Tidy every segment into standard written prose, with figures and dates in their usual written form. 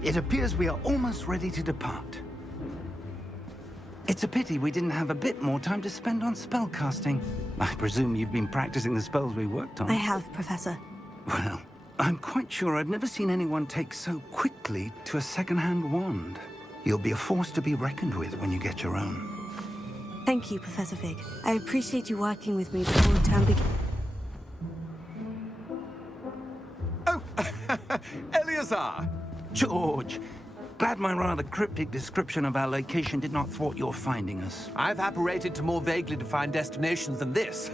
It appears we are almost ready to depart. It's a pity we didn't have a bit more time to spend on spellcasting. I presume you've been practicing the spells we worked on. I have, Professor. Well, I'm quite sure I've never seen anyone take so quickly to a second-hand wand. You'll be a force to be reckoned with when you get your own. Thank you, Professor Fig. I appreciate you working with me before the term begins. Oh, Eleazar! George, glad my rather cryptic description of our location did not thwart your finding us. I've apparated to more vaguely defined destinations than this.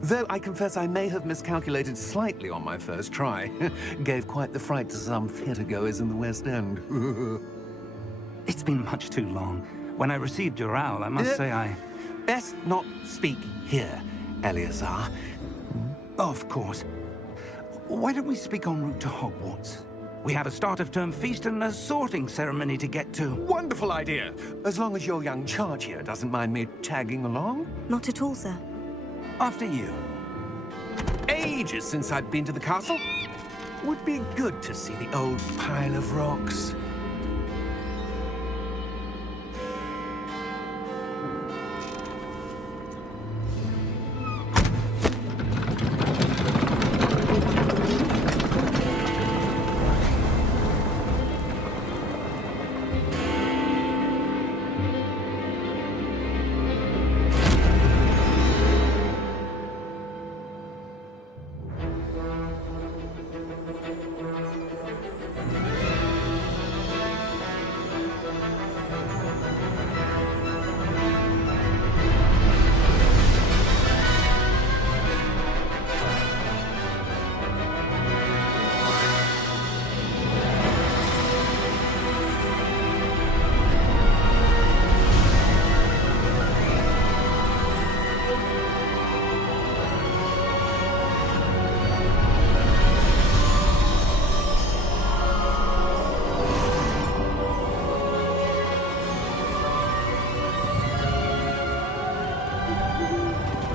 Though I confess I may have miscalculated slightly on my first try. Gave quite the fright to some theatergoers in the West End. It's been much too long. When I received your owl, I must say I... Best not speak here, Eleazar. Of course. Why don't we speak en route to Hogwarts? We have a start-of-term feast and a sorting ceremony to get to. Wonderful idea! As long as your young charge here doesn't mind me tagging along. Not at all, sir. After you. Ages since I'd been to the castle. Would be good to see the old pile of rocks.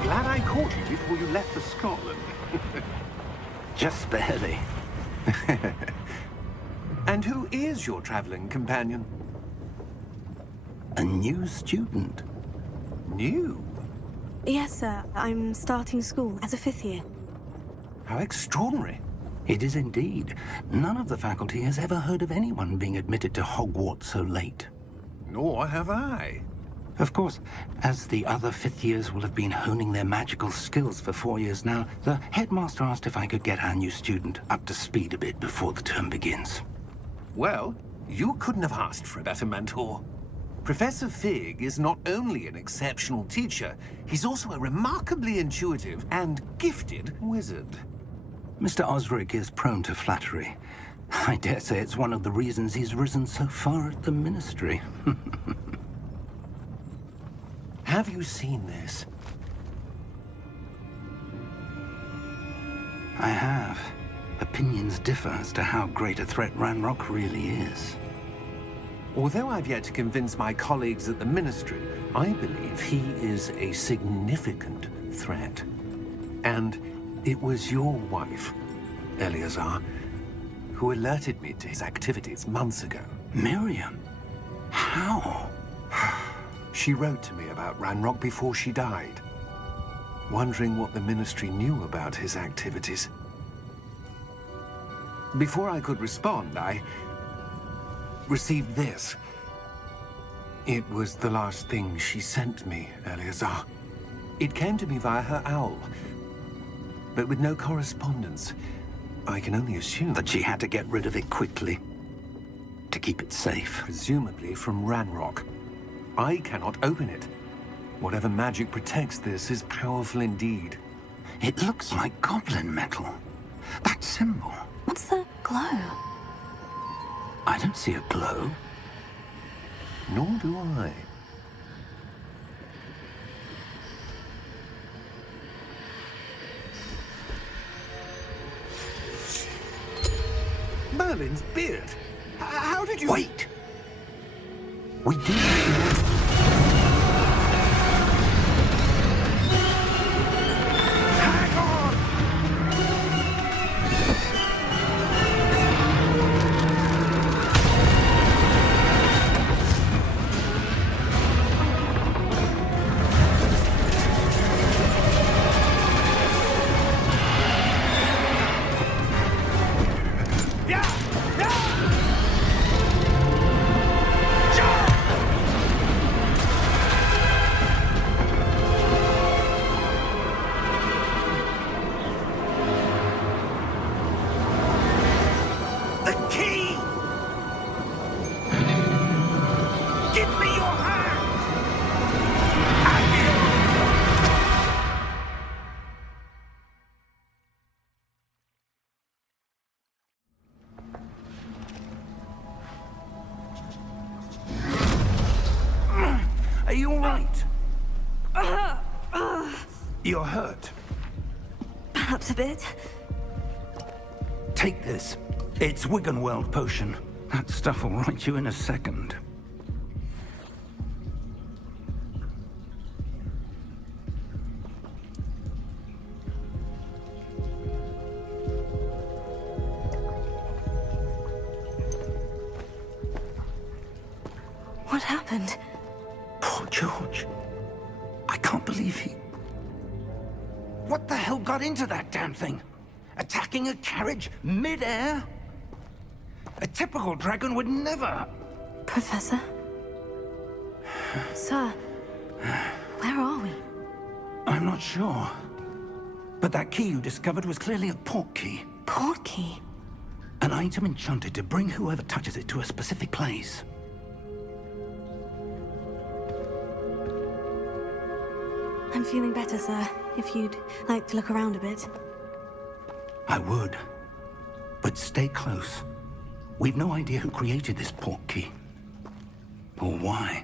Glad I caught you before you left for Scotland. Just barely. And who is your traveling companion? A new student. New? Yes, sir. I'm starting school as a 5th year. How extraordinary. It is indeed. None of the faculty has ever heard of anyone being admitted to Hogwarts so late. Nor have I. Of course, as the other 5th years will have been honing their magical skills for 4 years now, the headmaster asked if I could get our new student up to speed a bit before the term begins. Well, you couldn't have asked for a better mentor. Professor Fig is not only an exceptional teacher, he's also a remarkably intuitive and gifted wizard. Mr. Osric is prone to flattery. I dare say it's one of the reasons he's risen so far at the ministry. Have you seen this? I have. Opinions differ as to how great a threat Ranrock really is. Although I've yet to convince my colleagues at the Ministry, I believe he is a significant threat. And it was your wife, Eleazar, who alerted me to his activities months ago. Miriam? How? She wrote to me about Ranrock before she died, wondering what the Ministry knew about his activities. Before I could respond, I received this. It was the last thing she sent me, Eleazar. It came to me via her owl, but with no correspondence. I can only assume That she had to get rid of it quickly, to keep it safe. presumably from Ranrock. I cannot open it. Whatever magic protects this is powerful indeed. It looks like goblin metal. That symbol. What's the glow? I don't see a glow. Nor do I. Merlin's beard. How did you... Wait! We do. Hang on! right? You're hurt. Perhaps a bit. Take this. It's Wiggenweld potion. That stuff will right you in a second. What happened? Poor George. I can't believe he... What the hell got into that damn thing? Attacking a carriage mid-air? A typical dragon would never... Professor? Sir, where are we? I'm not sure. But that key you discovered was clearly a port key. Port key? An item enchanted to bring whoever touches it to a specific place. I'm feeling better, sir. If you'd like to look around a bit. I would. But stay close. We've no idea who created this port key. Or why.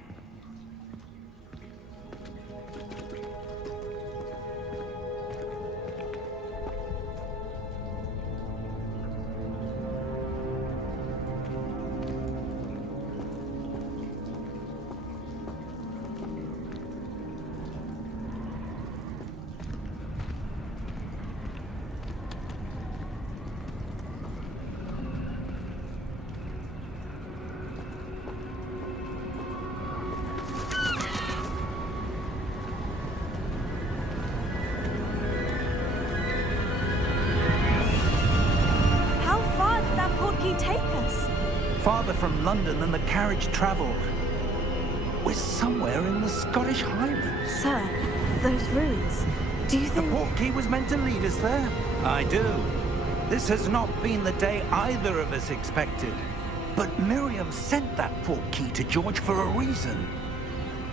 Take us? Farther from London than the carriage traveled. We're somewhere in the Scottish Highlands. Sir, those ruins. Do you think... The port key was meant to lead us there? I do. This has not been the day either of us expected. But Miriam sent that port key to George for a reason.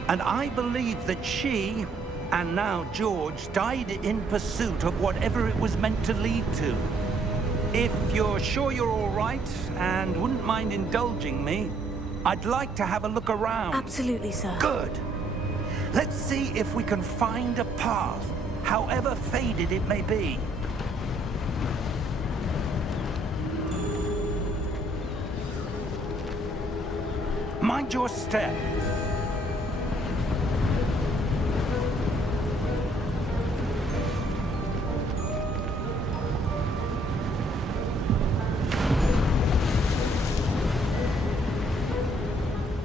And I believe that she, and now George, died in pursuit of whatever it was meant to lead to. If you're sure you're all right, and wouldn't mind indulging me, I'd like to have a look around. Absolutely, sir. Good. Let's see if we can find a path, however faded it may be. Mind your step.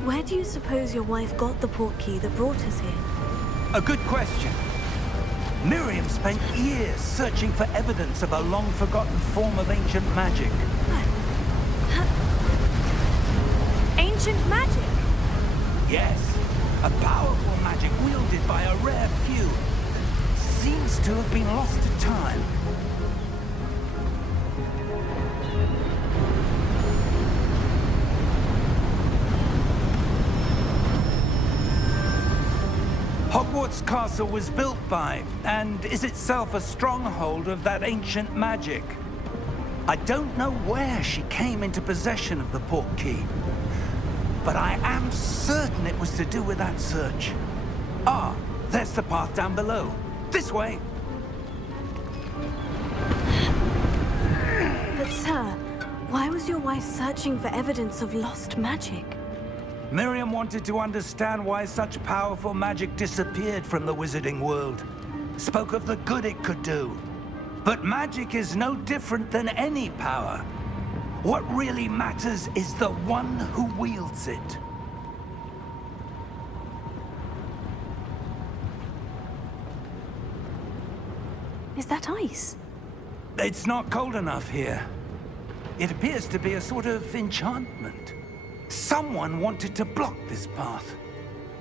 Where do you suppose your wife got the port key that brought us here? A good question. Miriam spent years searching for evidence of a long-forgotten form of ancient magic. Ancient magic? Yes, a powerful magic wielded by a rare few. Seems to have been lost to time. Hogwarts Castle was built by, and is itself a stronghold of that ancient magic. I don't know where she came into possession of the port key, but I am certain it was to do with that search. Ah, there's the path down below. This way. But sir, why was your wife searching for evidence of lost magic? Miriam wanted to understand why such powerful magic disappeared from the wizarding world. Spoke of the good it could do. But magic is no different than any power. What really matters is the one who wields it. Is that ice? It's not cold enough here. It appears to be a sort of enchantment. Someone wanted to block this path.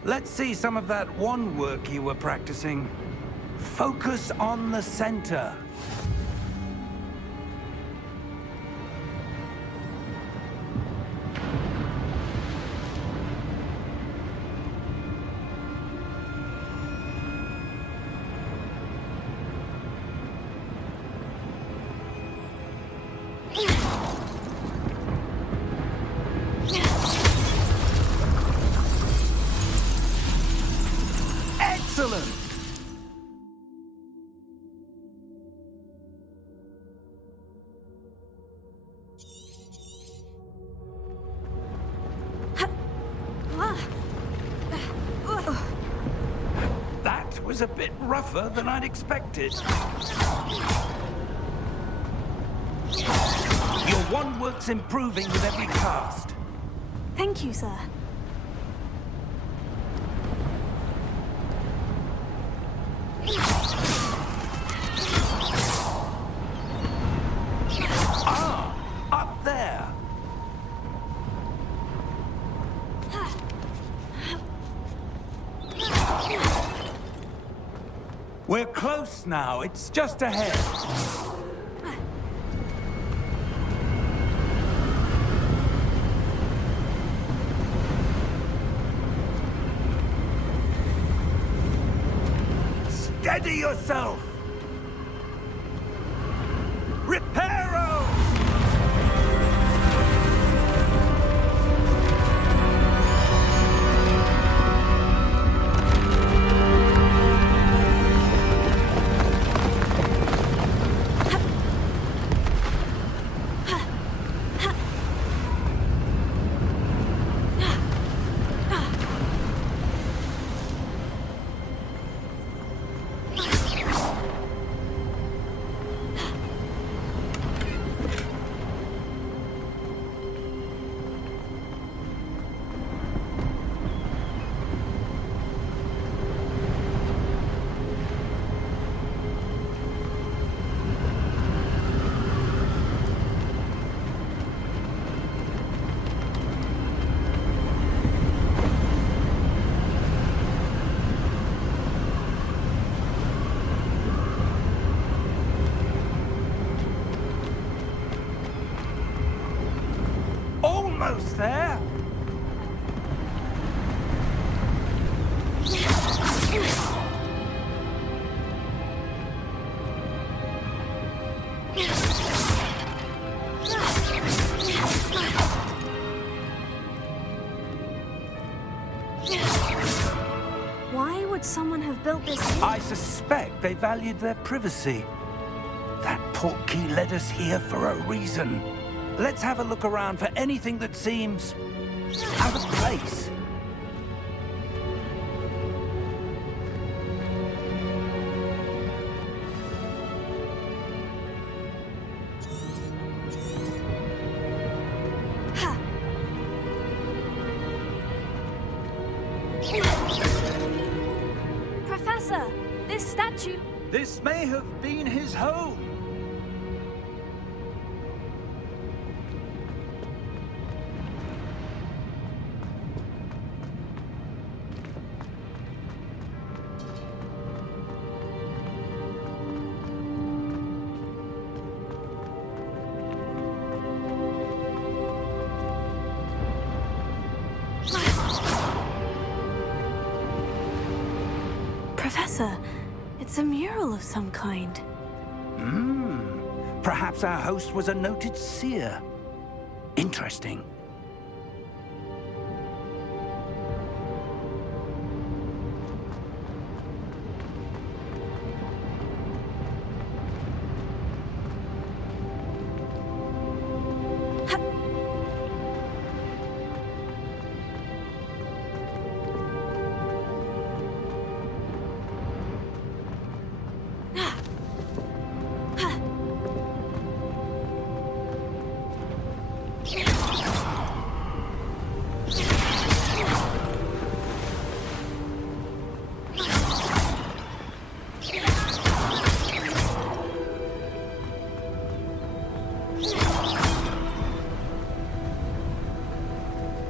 Let's see some of that wand work you were practicing. Focus on the center. was a bit rougher than I'd expected. Your wand work's improving with every cast. Thank you, sir. Ah, up there. We're close now. It's just ahead. Steady yourself! Reparo! Almost there. Why would someone have built this here? I suspect they valued their privacy. That portkey led us here for a reason. Let's have a look around for anything that seems out of place. Professor, this statue... This may have been his home. Professor, it's a mural of some kind. Perhaps our host was a noted seer. Interesting.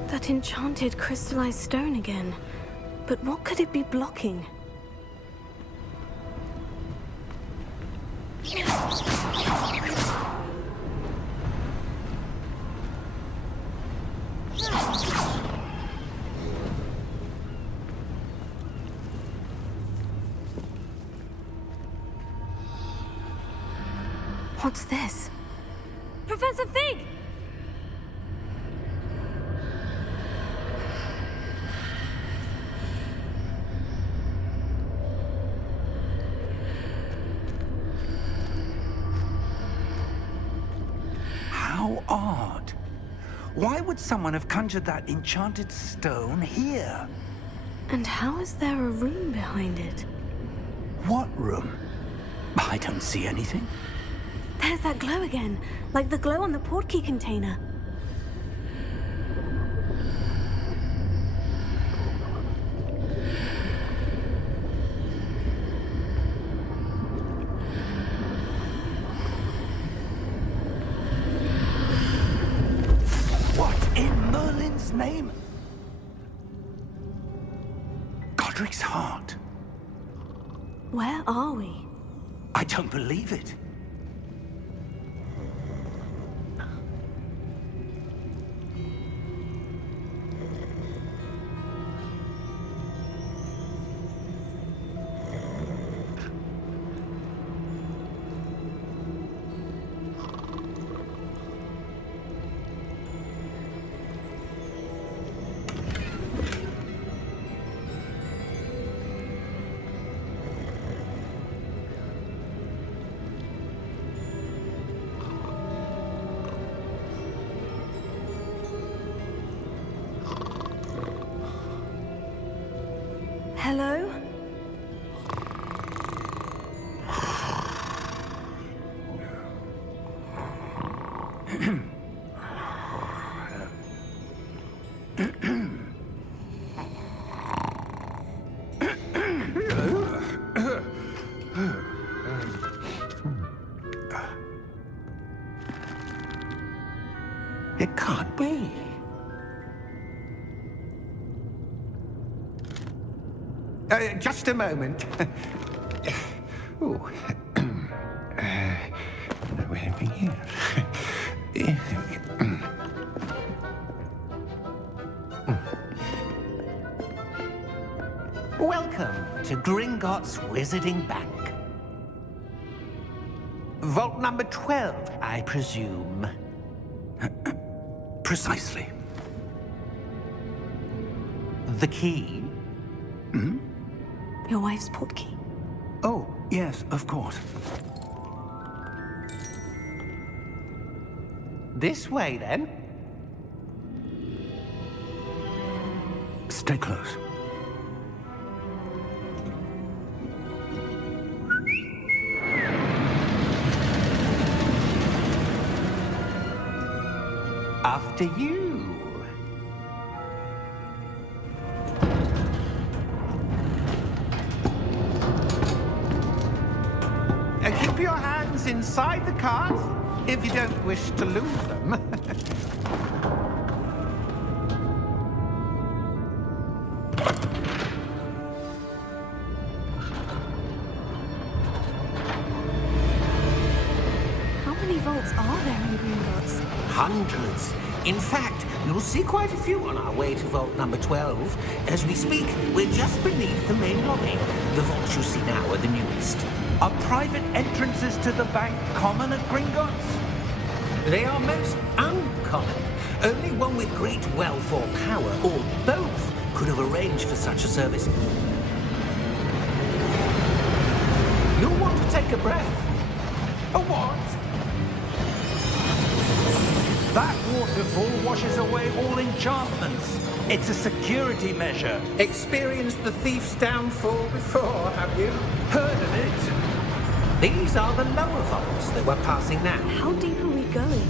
That enchanted crystallized stone again. But what could it be blocking? What's this? Professor Fig! How odd. Why would someone have conjured that enchanted stone here? And how is there a room behind it? What room? I don't see anything. There's that glow again, like the glow on the portkey container. What in Merlin's name? Godric's heart. Where are we? I don't believe it. Hello? It can't be. Just a moment. Ooh. Where are we here? Welcome to Gringotts Wizarding Bank. Vault number 12, I presume. Precisely. The key? Your wife's portkey. Oh, yes, of course. This way, then. Stay close. After you. Keep your hands inside the cart if you don't wish to lose them. How many vaults are there in Gringotts? Hundreds. In fact, you'll see quite a few on our way to vault number 12. As we speak, we're just beneath the main lobby. The vaults you see now are the newest. Are private entrances to the bank common at Gringotts? They are most uncommon. Only one with great wealth or power, or both, could have arranged for such a service. You'll want to take a breath. A what? That waterfall washes away all enchantments. It's a security measure. Experienced the thief's downfall before, have you? Heard of it? These are the lower vaults that we're passing now. How deep are we going?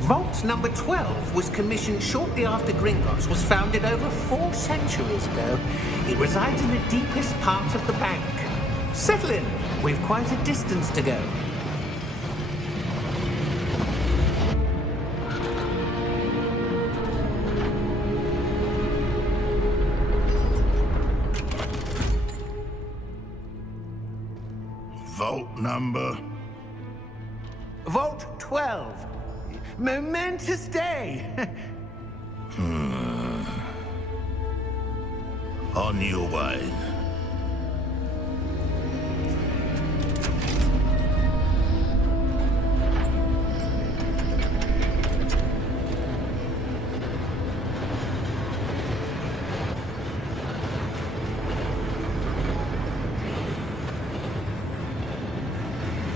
Vault number 12 was commissioned shortly after Gringotts was founded over 4 centuries ago. It resides in the deepest part of the bank. Settle in. We've quite a distance to go. Vault number? Vault 12. Momentous day. On your way.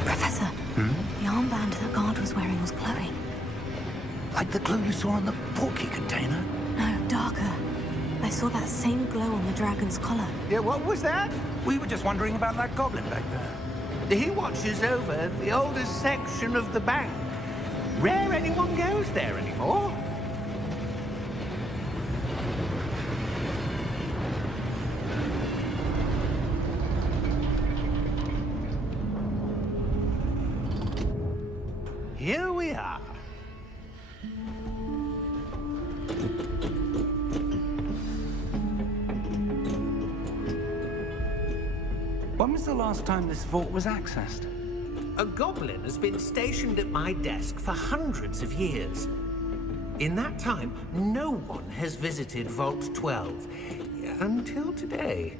Professor, the armband that guard was wearing was glowing. Like the glow you saw on the portkey container? No, darker. I saw that same glow on the dragon's collar. Yeah, what was that? We were just wondering about that goblin back there. He watches over the oldest section of the bank. Rare anyone goes there anymore. Here we are. When was the last time this vault was accessed? A goblin has been stationed at my desk for hundreds of years. In that time, no one has visited Vault 12. Until today.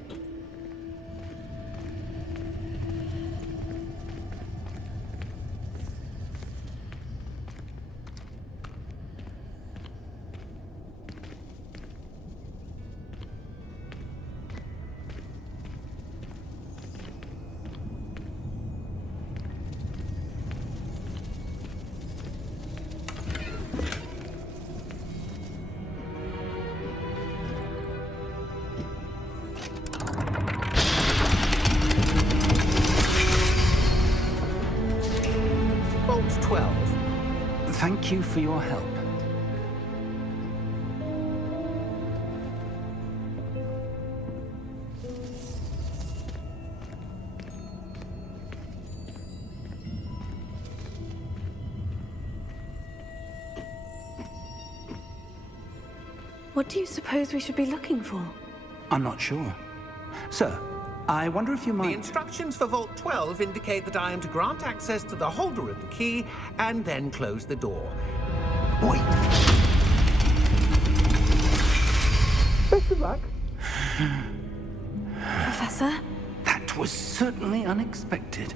Vault 12. Thank you for your help. What do you suppose we should be looking for? I'm not sure. Sir, I wonder if you The might... instructions for Vault 12 indicate that I am to grant access to the holder of the key and then close the door. Wait! Best of luck. Professor? That was certainly unexpected.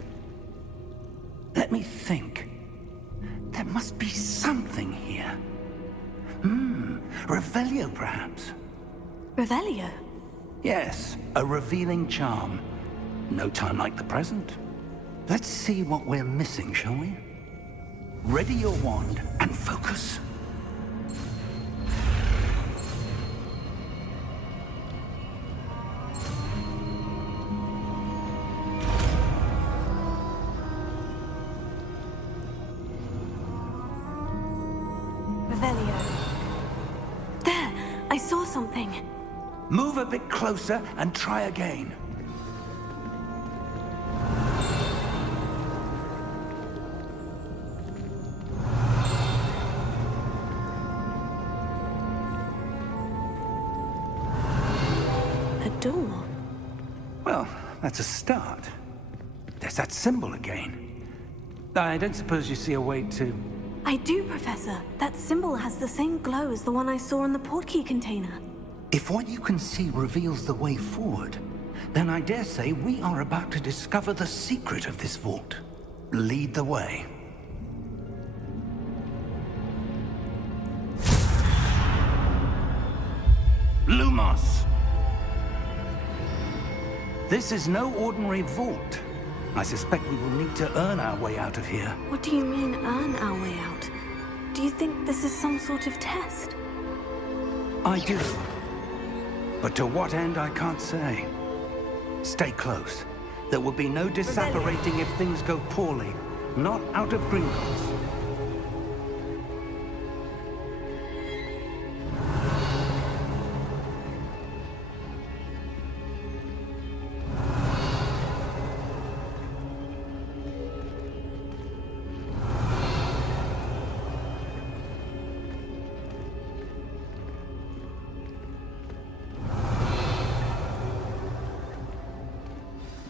Let me think. There must be something here. Revelio, perhaps? Revelio? Yes, a revealing charm. No time like the present. Let's see what we're missing, shall we? Ready your wand and focus. Revelio. There! I saw something. Move a bit closer and try again. A door. Well, that's a start. There's that symbol again. I don't suppose you see a way to... I do, Professor. That symbol has the same glow as the one I saw in the portkey container. If what you can see reveals the way forward, then I dare say we are about to discover the secret of this vault. Lead the way. Lumos! This is no ordinary vault. I suspect we will need to earn our way out of here. What do you mean, earn our way out? Do you think this is some sort of test? I do. But to what end, I can't say. Stay close. There will be no disapparating if things go poorly. Not out of Gringotts.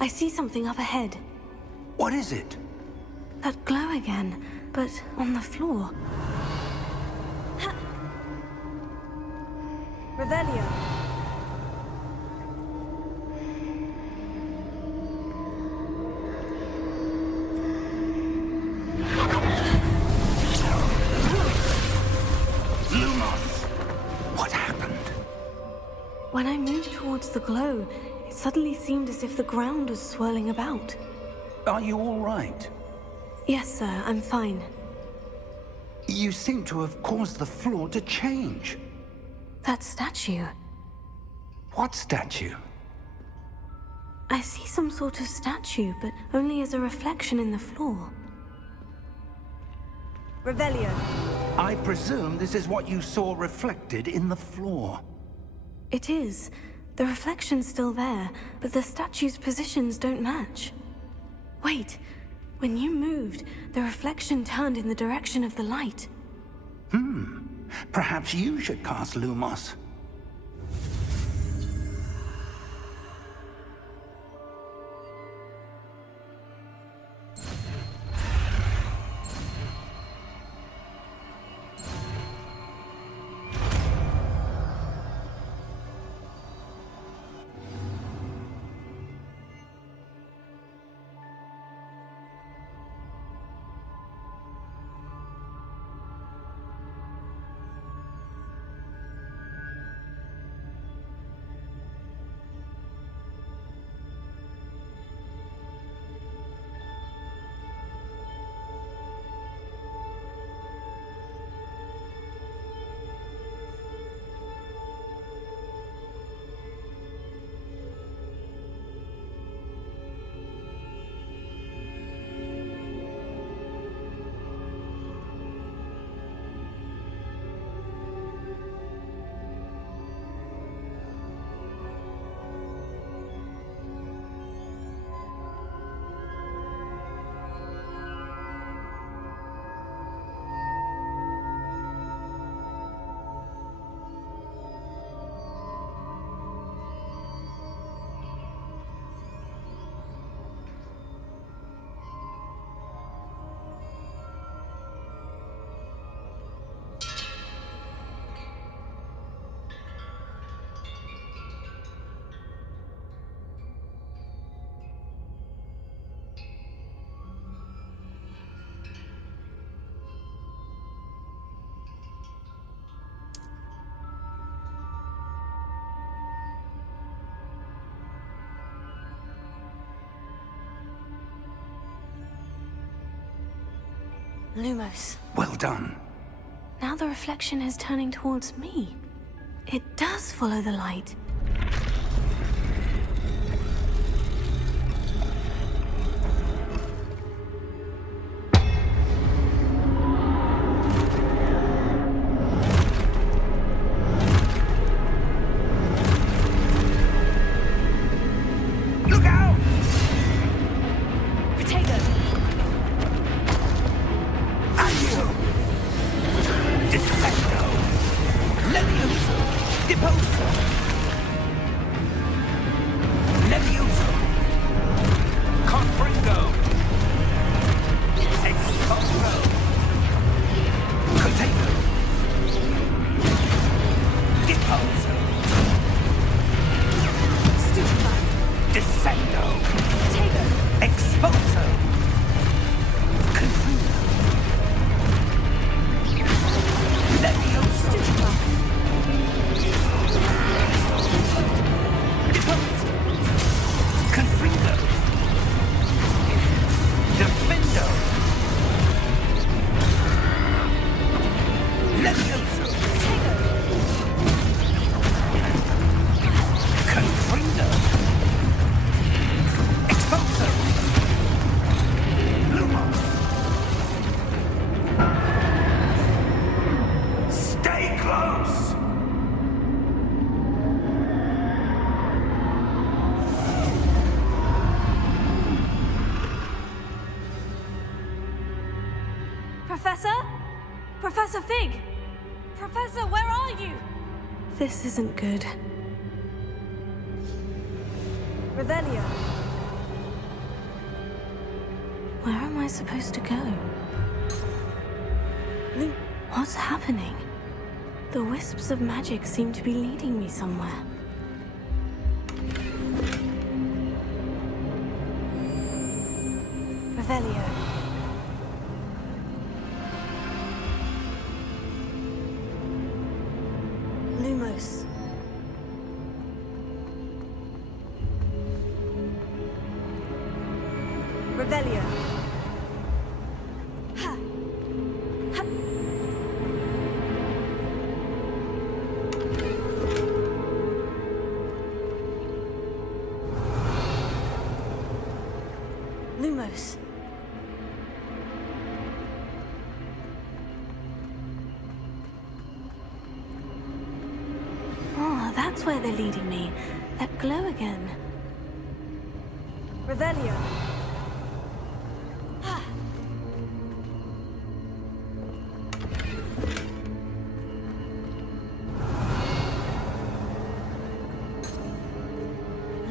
I see something up ahead. What is it? That glow again, but on the floor. Revelio. Lumos! What happened? When I moved towards the glow, it suddenly seemed as if the ground was swirling about. Are you all right? Yes, sir, I'm fine. You seem to have caused the floor to change. That statue. What statue? I see some sort of statue, but only as a reflection in the floor. Revelio. I presume this is what you saw reflected in the floor. It is. The reflection's still there, but the statue's positions don't match. Wait. When you moved, the reflection turned in the direction of the light. Perhaps you should cast Lumos. Lumos. Well done. Now the reflection is turning towards me. It does follow the light. Look out! Potato! Accio! Defendo! Levioso! Deposo! Levioso! Confringo! Exposo! Potato! Deposo! Stupefy! Descendo! Potato! Exposo! Confringo! Levioso! Deposo! Confringo! Defendo! Levioso! Confringo! Exposo! Lumos! Stay close! Professor? Professor Fig! Professor, where are you? This isn't good. Revelio. Where am I supposed to go? What's happening? The wisps of magic seem to be leading me somewhere. Revelio. Lumos. Revelio. Ha. Ha. Lumos. Oh, that's where they're leading me. That glow again. Revelio.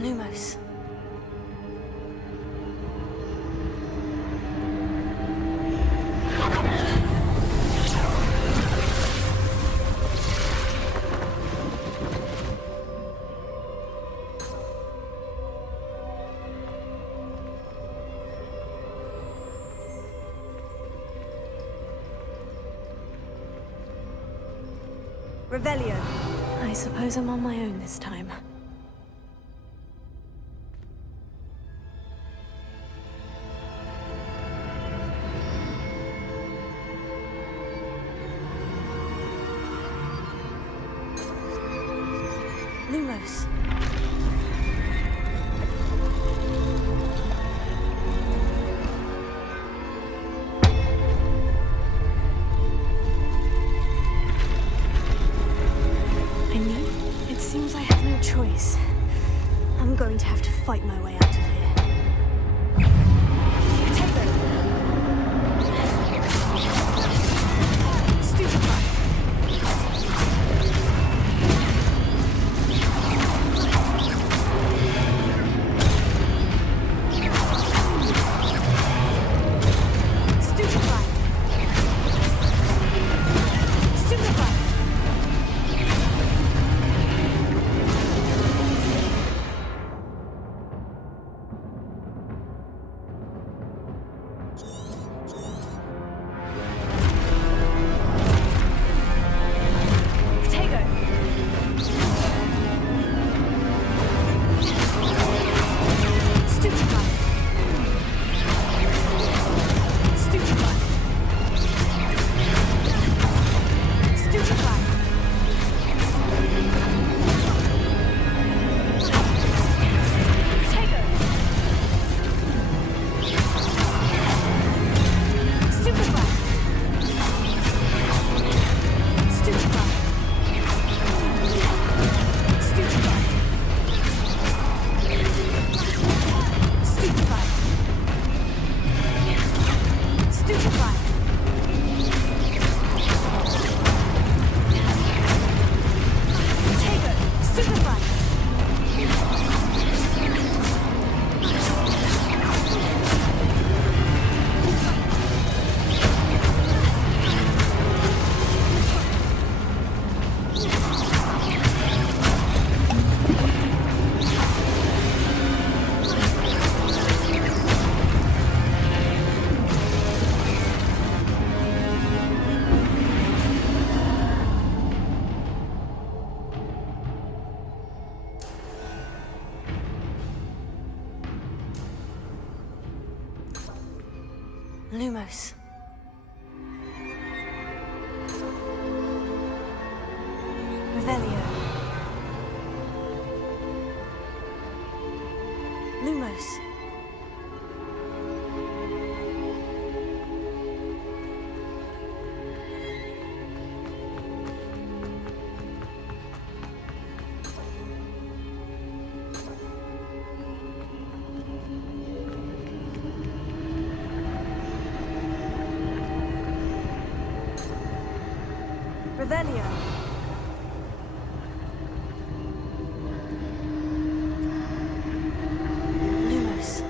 Lumos. Revelio. I suppose I'm on my own this time. Lumos. It seems I have no choice. I'm going to have to fight my way out of here. Potato! Stupefy! Stupefy! Stupefy! Lumos. Revelio. Lumos. Revelio. Lumos.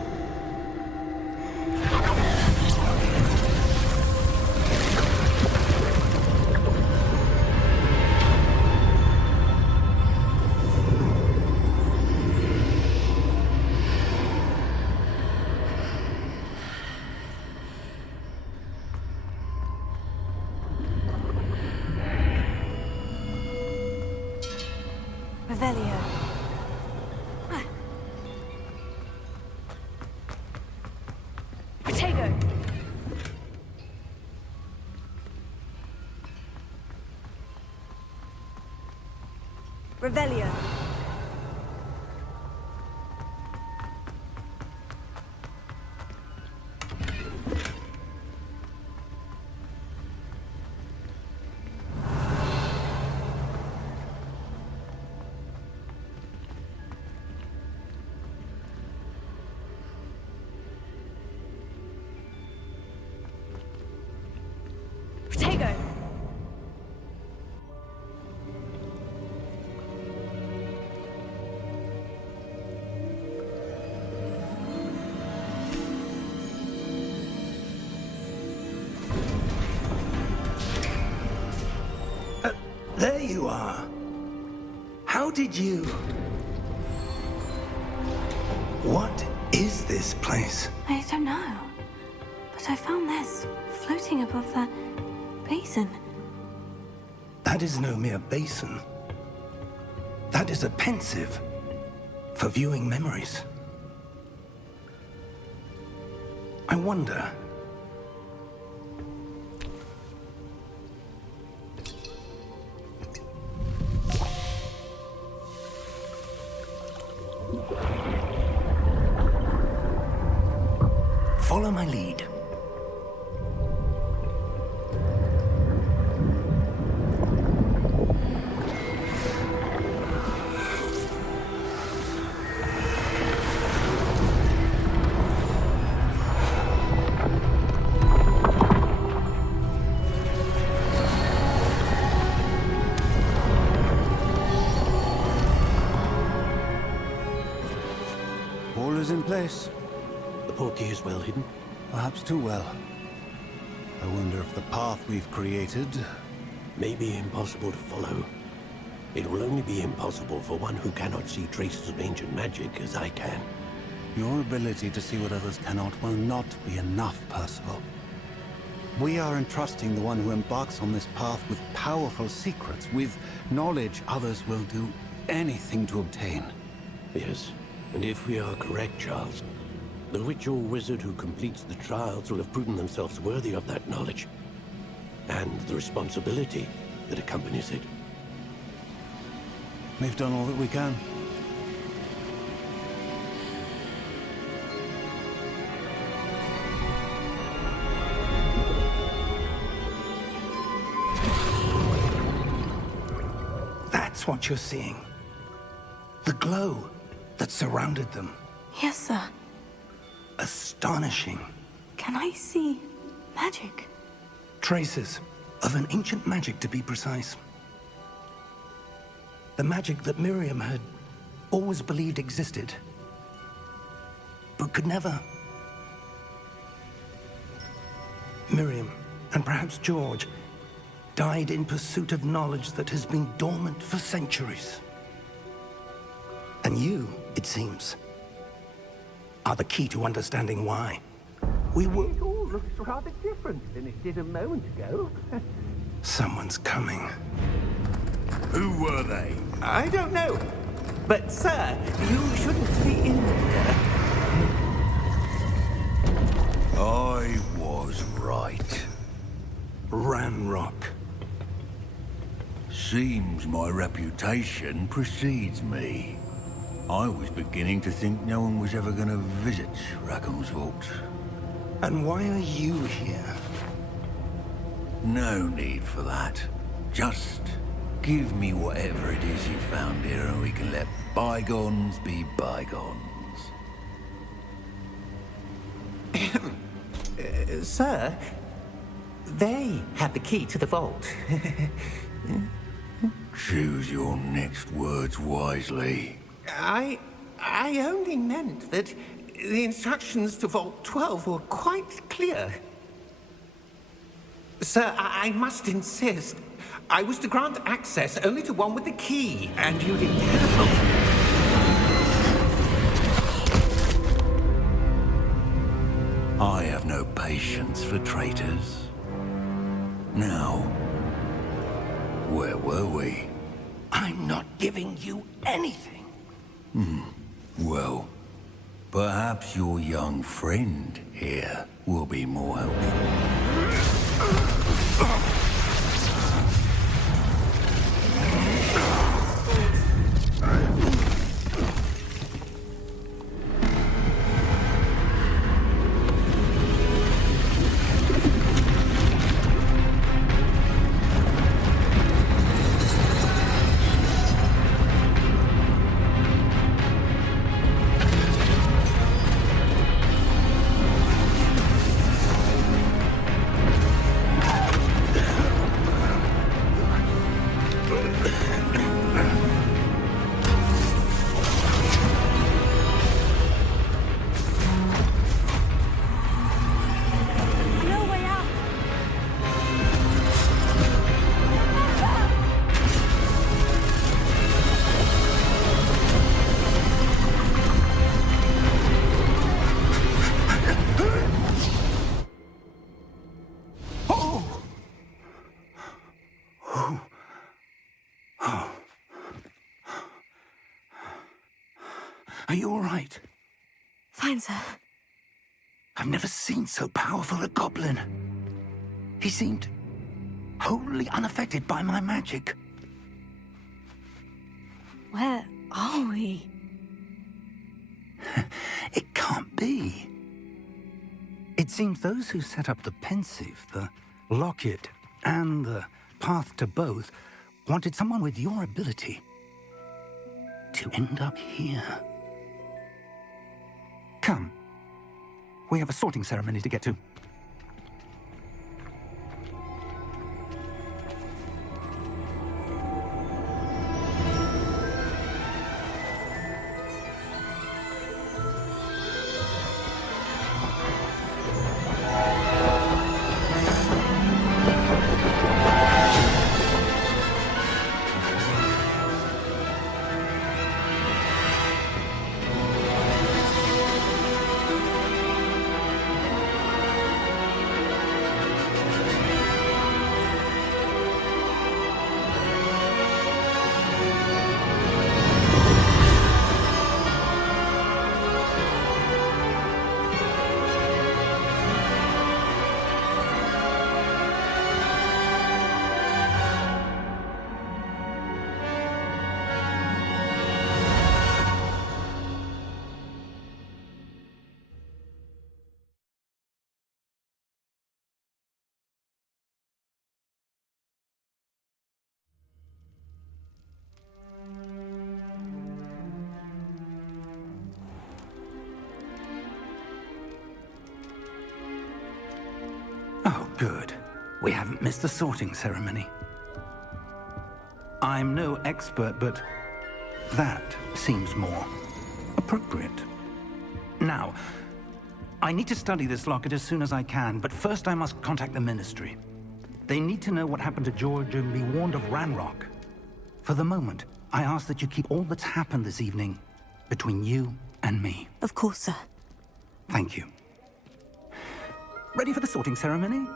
Revelio. Potato. Revelio. There you are. How did you... What is this place? I don't know. But I found this floating above that basin. That is no mere basin. That is a pensive for viewing memories. I wonder... Follow my lead. All is in place. The portkey is well hidden. Perhaps too well. I wonder if the path we've created... May be impossible to follow. It will only be impossible for one who cannot see traces of ancient magic as I can. Your ability to see what others cannot will not be enough, Percival. We are entrusting the one who embarks on this path with powerful secrets, with knowledge others will do anything to obtain. Yes, and if we are correct, Charles, the witch or wizard who completes the trials will have proven themselves worthy of that knowledge, and the responsibility that accompanies it. We've done all that we can. That's what you're seeing. The glow that surrounded them. Yes, sir. Astonishing. Can I see magic? Traces of an ancient magic, to be precise. The magic that Miriam had always believed existed, but could never. Miriam, and perhaps George, died in pursuit of knowledge that has been dormant for centuries. And you, it seems, are the key to understanding why. We were... It all looks rather different than it did a moment ago. Someone's coming. Who were they? I don't know. But, sir, you shouldn't be in here. I was right. Ranrock. Seems my reputation precedes me. I was beginning to think no one was ever going to visit Rackham's vault. And why are you here? No need for that. Just give me whatever it is you found here and we can let bygones be bygones. Sir, they had the key to the vault. Choose your next words wisely. I only meant that the instructions to Vault 12 were quite clear. Sir, I must insist. I was to grant access only to one with the key, and you didn't have... I have no patience for traitors. Now, where were we? I'm not giving you anything. Well, perhaps your young friend here will be more helpful. Are you all right? Fine, sir. I've never seen so powerful a goblin. He seemed wholly unaffected by my magic. Where are we? It can't be. It seems those who set up the pensive, the locket, and the path to both wanted someone with your ability to end up here. Come. We have a sorting ceremony to get to. Oh, good. We haven't missed the sorting ceremony. I'm no expert, but that seems more appropriate. Now, I need to study this locket as soon as I can, but first I must contact the Ministry. They need to know what happened to George and be warned of Ranrock. For the moment, I ask that you keep all that's happened this evening between you and me. Of course, sir. Thank you. Ready for the sorting ceremony?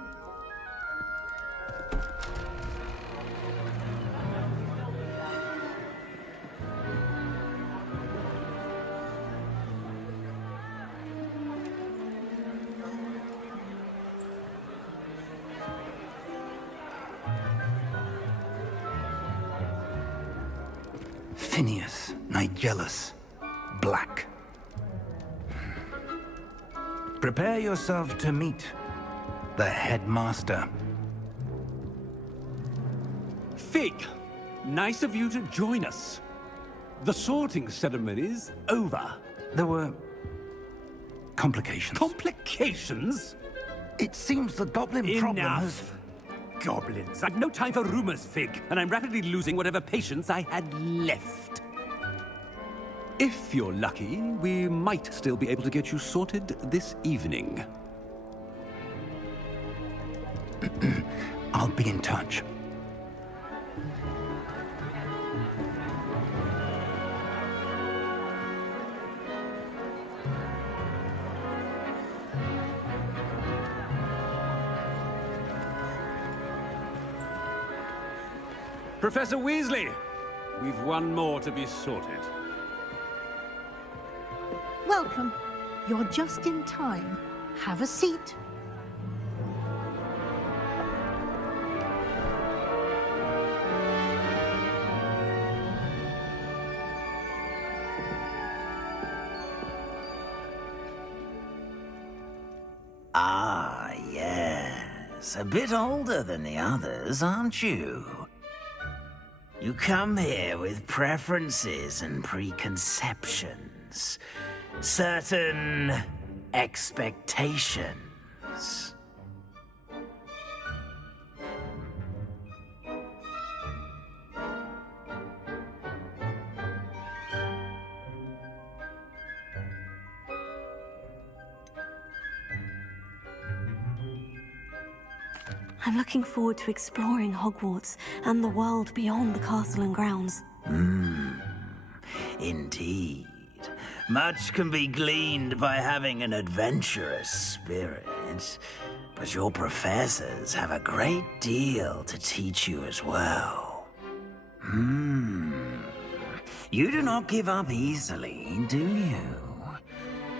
Phineas, Nigellus, Black. Prepare yourself to meet the headmaster. Fig, nice of you to join us. The sorting ceremony's over. There were complications. Complications? It seems the goblin problem has... Enough. Goblins. I've no time for rumors, Fig, and I'm rapidly losing whatever patience I had left. If you're lucky, we might still be able to get you sorted this evening. I'll be in touch. Professor Weasley, we've one more to be sorted. Welcome. You're just in time. Have a seat. Ah, yes. A bit older than the others, aren't you? You come here with preferences and preconceptions. Certain expectations. I'm looking forward to exploring Hogwarts and the world beyond the castle and grounds. Indeed. Much can be gleaned by having an adventurous spirit, but your professors have a great deal to teach you as well. You do not give up easily, do you?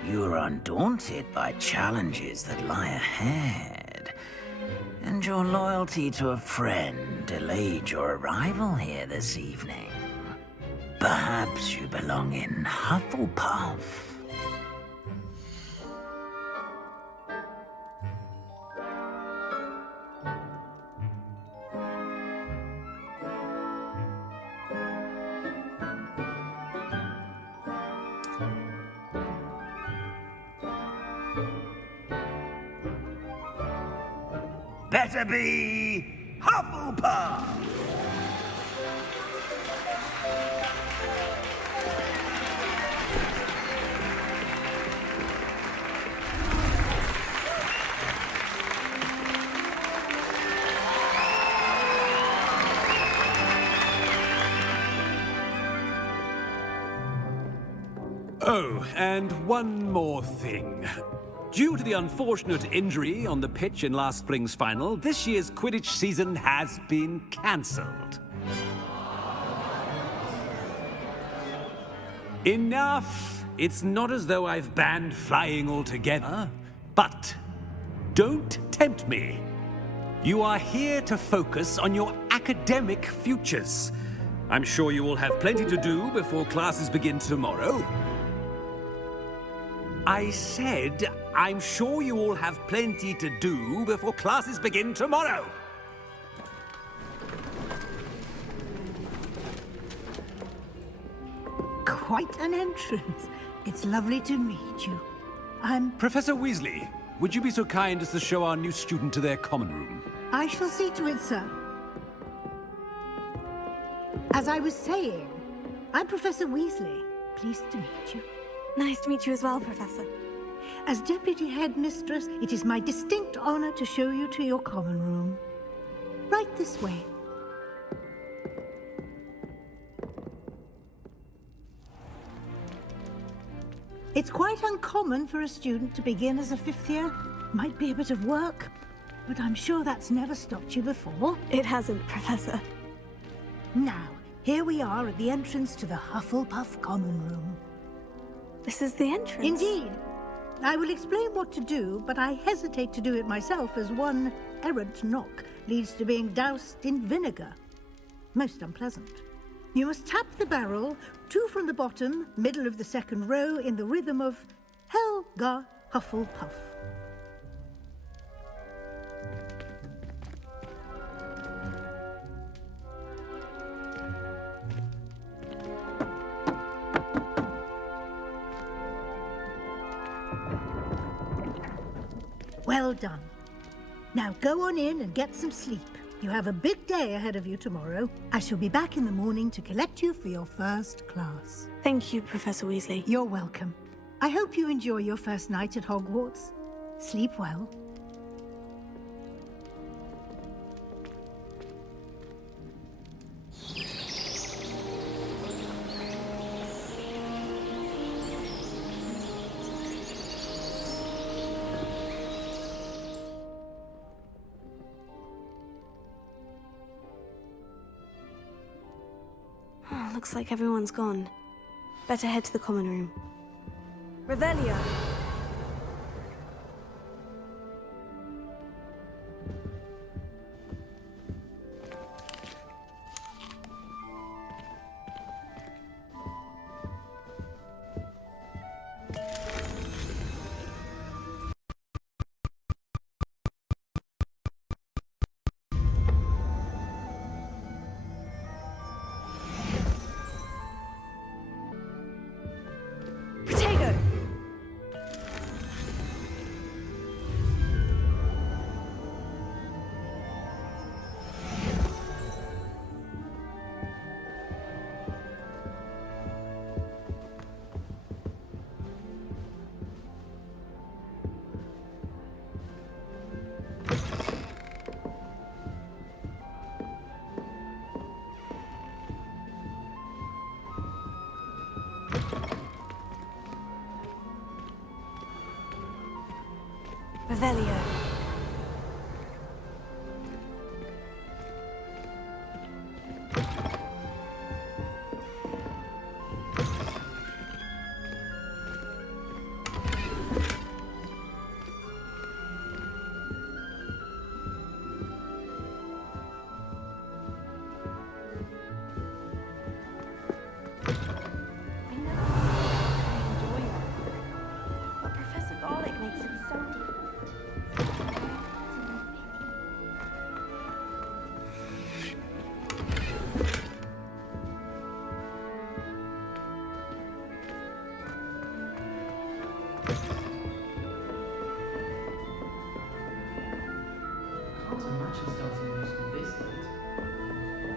You are undaunted by challenges that lie ahead. And your loyalty to a friend delayed your arrival here this evening. Perhaps you belong in Hufflepuff. Better be Hufflepuff! Oh, and one more thing. Due to the unfortunate injury on the pitch in last spring's final, this year's Quidditch season has been cancelled. Enough! It's not as though I've banned flying altogether, but don't tempt me. You are here to focus on your academic futures. I'm sure you will have plenty to do before classes begin tomorrow. I said, I'm sure you all have plenty to do before classes begin tomorrow. Quite an entrance. It's lovely to meet you. I'm... Professor Weasley, would you be so kind as to show our new student to their common room? I shall see to it, sir. As I was saying, I'm Professor Weasley. Pleased to meet you. Nice to meet you as well, Professor. As Deputy Headmistress, it is my distinct honor to show you to your common room. Right this way. It's quite uncommon for a student to begin as a fifth year. Might be a bit of work, but I'm sure that's never stopped you before. It hasn't, Professor. Now, here we are at the entrance to the Hufflepuff common room. This is the entrance? Indeed. I will explain what to do, but I hesitate to do it myself as one errant knock leads to being doused in vinegar. Most unpleasant. You must tap the barrel, 2 from the bottom, middle of the second row, in the rhythm of Helga Hufflepuff. Well done. Now go on in and get some sleep. You have a big day ahead of you tomorrow. I shall be back in the morning to collect you for your first class. Thank you, Professor Weasley. You're welcome. I hope you enjoy your first night at Hogwarts. Sleep well. Looks like everyone's gone. Better head to the common room. Revelio! Revelio.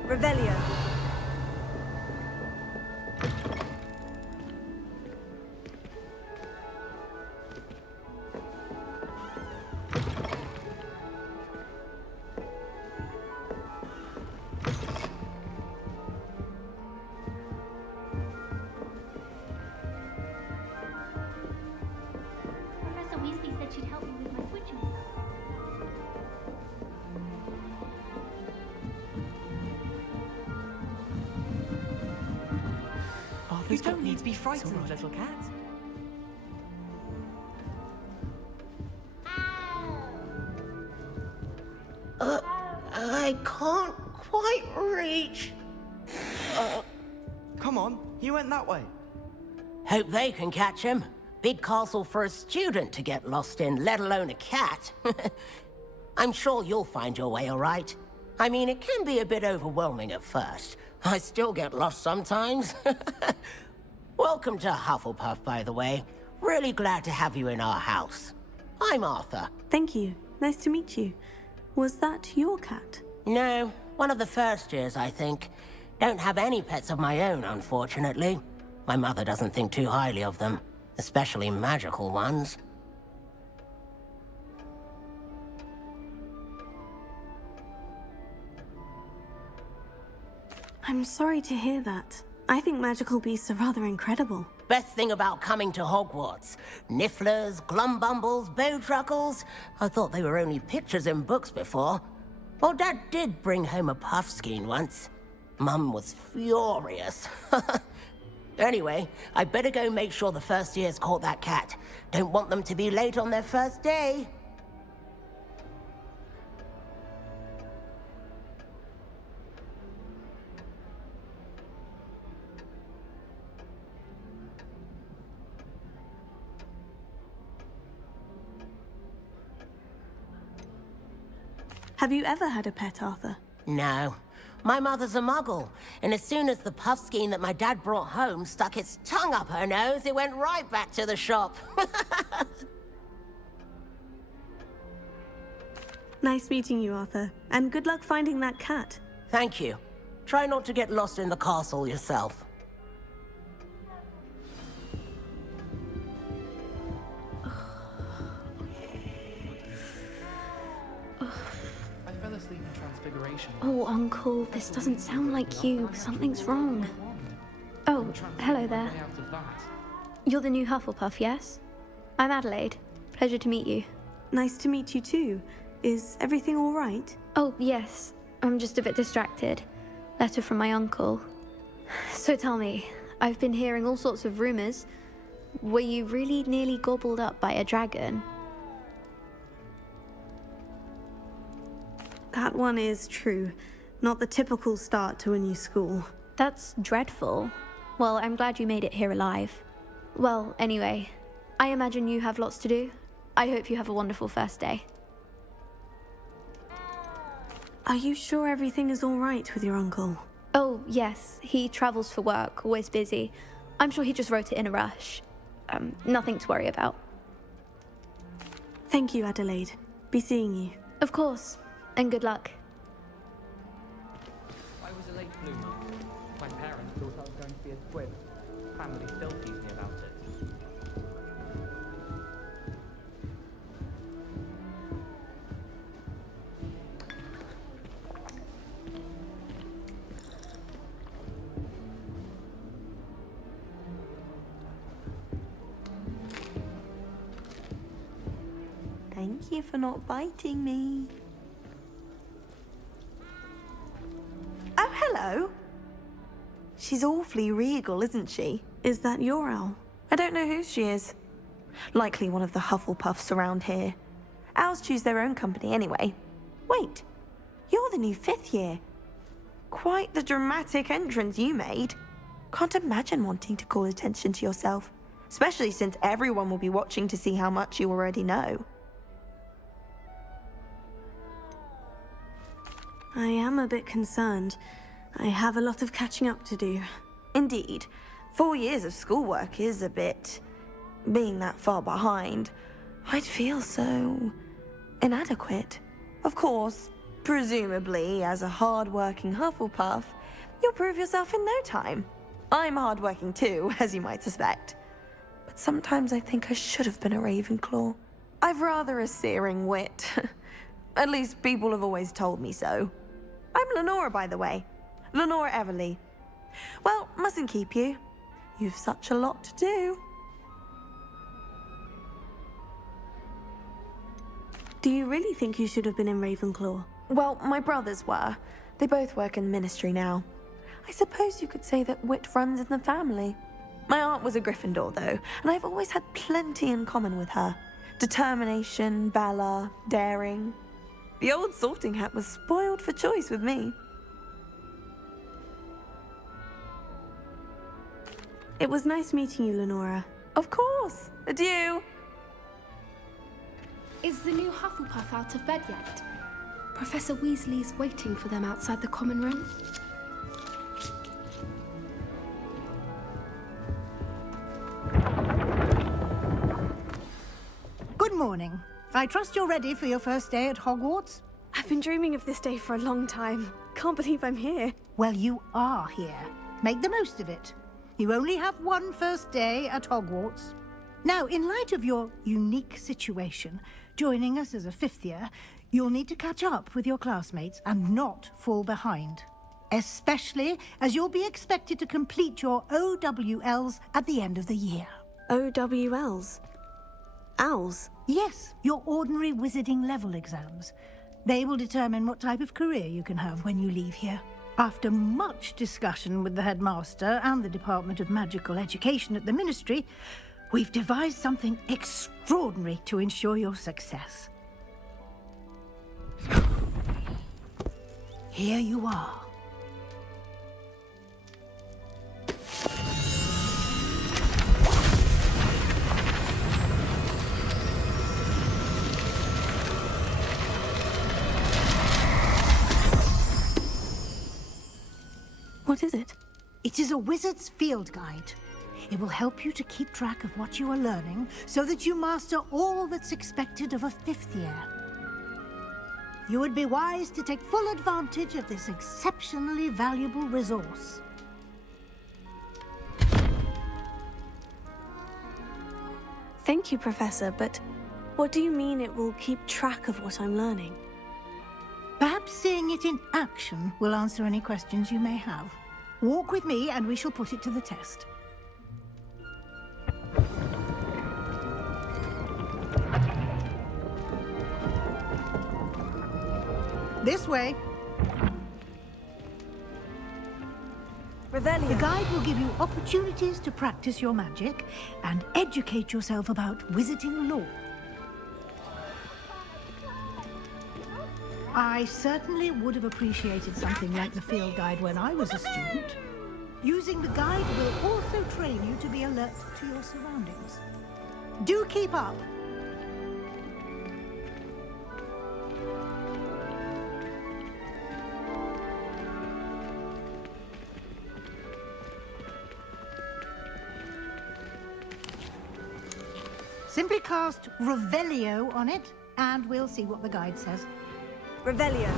Revelio. Professor Weasley said she'd help me with my switching. You don't need to be frightened, little cat. I can't quite reach. Come on, you went that way. Hope they can catch him. Big castle for a student to get lost in, let alone a cat. I'm sure you'll find your way all right. I mean, it can be a bit overwhelming at first. I still get lost sometimes. Welcome to Hufflepuff, by the way. Really glad to have you in our house. I'm Arthur. Thank you. Nice to meet you. Was that your cat? No, one of the first years, I think. Don't have any pets of my own, unfortunately. My mother doesn't think too highly of them, especially magical ones. I'm sorry to hear that. I think magical beasts are rather incredible. Best thing about coming to Hogwarts. Nifflers, glumbumbles, bowtruckles. I thought they were only pictures in books before. Well, Dad did bring home a puffskein once. Mum was furious. Anyway, I better go make sure the first years caught that cat. Don't want them to be late on their first day. Have you ever had a pet, Arthur? No. My mother's a muggle, and as soon as the puffskein that my dad brought home stuck its tongue up her nose, it went right back to the shop. Nice meeting you, Arthur. And good luck finding that cat. Thank you. Try not to get lost in the castle yourself. I fell asleep in Transfiguration. Oh, Uncle, this doesn't sound like you. Something's wrong. Oh, hello there. Out of that. You're the new Hufflepuff, yes? I'm Adelaide. Pleasure to meet you. Nice to meet you too. Is everything all right? Oh, yes. I'm just a bit distracted. Letter from my uncle. So tell me, I've been hearing all sorts of rumors. Were you really nearly gobbled up by a dragon? That one is true. Not the typical start to a new school. That's dreadful. Well, I'm glad you made it here alive. Well, anyway, I imagine you have lots to do. I hope you have a wonderful first day. Are you sure everything is all right with your uncle? Oh, yes. He travels for work, always busy. I'm sure he just wrote it in a rush. Nothing to worry about. Thank you, Adelaide. Be seeing you. Of course. And good luck. I was a late bloomer. My parents thought I was going to be a twin. Family still tease me about it. Thank you for not biting me. Oh, hello. She's awfully regal, isn't she? Is that your owl? I don't know who she is. Likely one of the Hufflepuffs around here. Owls choose their own company anyway. Wait, you're the new 5th year. Quite the dramatic entrance you made. Can't imagine wanting to call attention to yourself, especially since everyone will be watching to see how much you already know. I am a bit concerned. I have a lot of catching up to do. Indeed. 4 years of schoolwork is a bit... being that far behind. I'd feel so... inadequate. Of course, Presumably, as a hard-working Hufflepuff, you'll prove yourself in no time. I'm hard-working too, as you might suspect. But sometimes I think I should have been a Ravenclaw. I've rather a searing wit. At least people have always told me so. I'm Lenora, by the way. Lenora Everly. Well, mustn't keep you. You've such a lot to do. Do you really think you should have been in Ravenclaw? Well, my brothers were. They both work in the ministry now. I suppose you could say that wit runs in the family. My aunt was a Gryffindor, though, and I've always had plenty in common with her. Determination, valor, daring. The old sorting hat was spoiled for choice with me. It was nice meeting you, Lenora. Of course. Adieu. Is the new Hufflepuff out of bed yet? Professor Weasley's waiting for them outside the common room. Good morning. I trust you're ready for your first day at Hogwarts? I've been dreaming of this day for a long time. Can't believe I'm here. Well, you are here. Make the most of it. You only have one first day at Hogwarts. Now, in light of your unique situation, joining us as a fifth year, you'll need to catch up with your classmates and not fall behind. Especially as you'll be expected to complete your OWLs at the end of the year. OWLs? Owls? Yes, your ordinary wizarding level exams. They will determine what type of career you can have when you leave here. After much discussion with the headmaster and the Department of Magical Education at the Ministry, we've devised something extraordinary to ensure your success. Here you are. What is it? It is a wizard's field guide. It will help you to keep track of what you are learning so that you master all that's expected of a fifth year. You would be wise to take full advantage of this exceptionally valuable resource. Thank you, Professor, but what do you mean it will keep track of what I'm learning? Perhaps seeing it in action will answer any questions you may have. Walk with me and we shall put it to the test. This way. Revelio. The guide will give you opportunities to practice your magic and educate yourself about wizarding lore. I certainly would have appreciated something like the field guide when I was a student. Using the guide will also train you to be alert to your surroundings. Do keep up. Simply cast Revelio on it, and we'll see what the guide says. Revelio.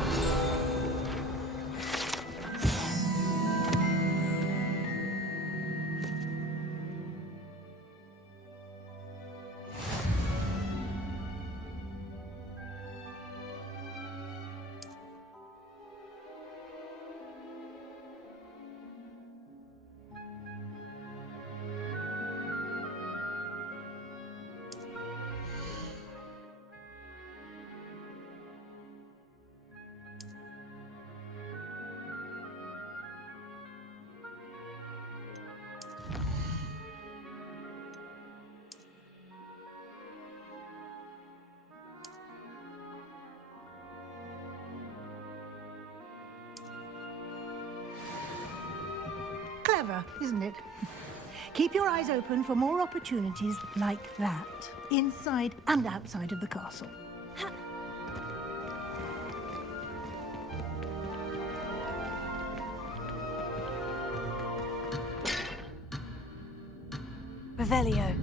Clever, isn't it? Keep your eyes open for more opportunities like that, inside and outside of the castle. Revelio.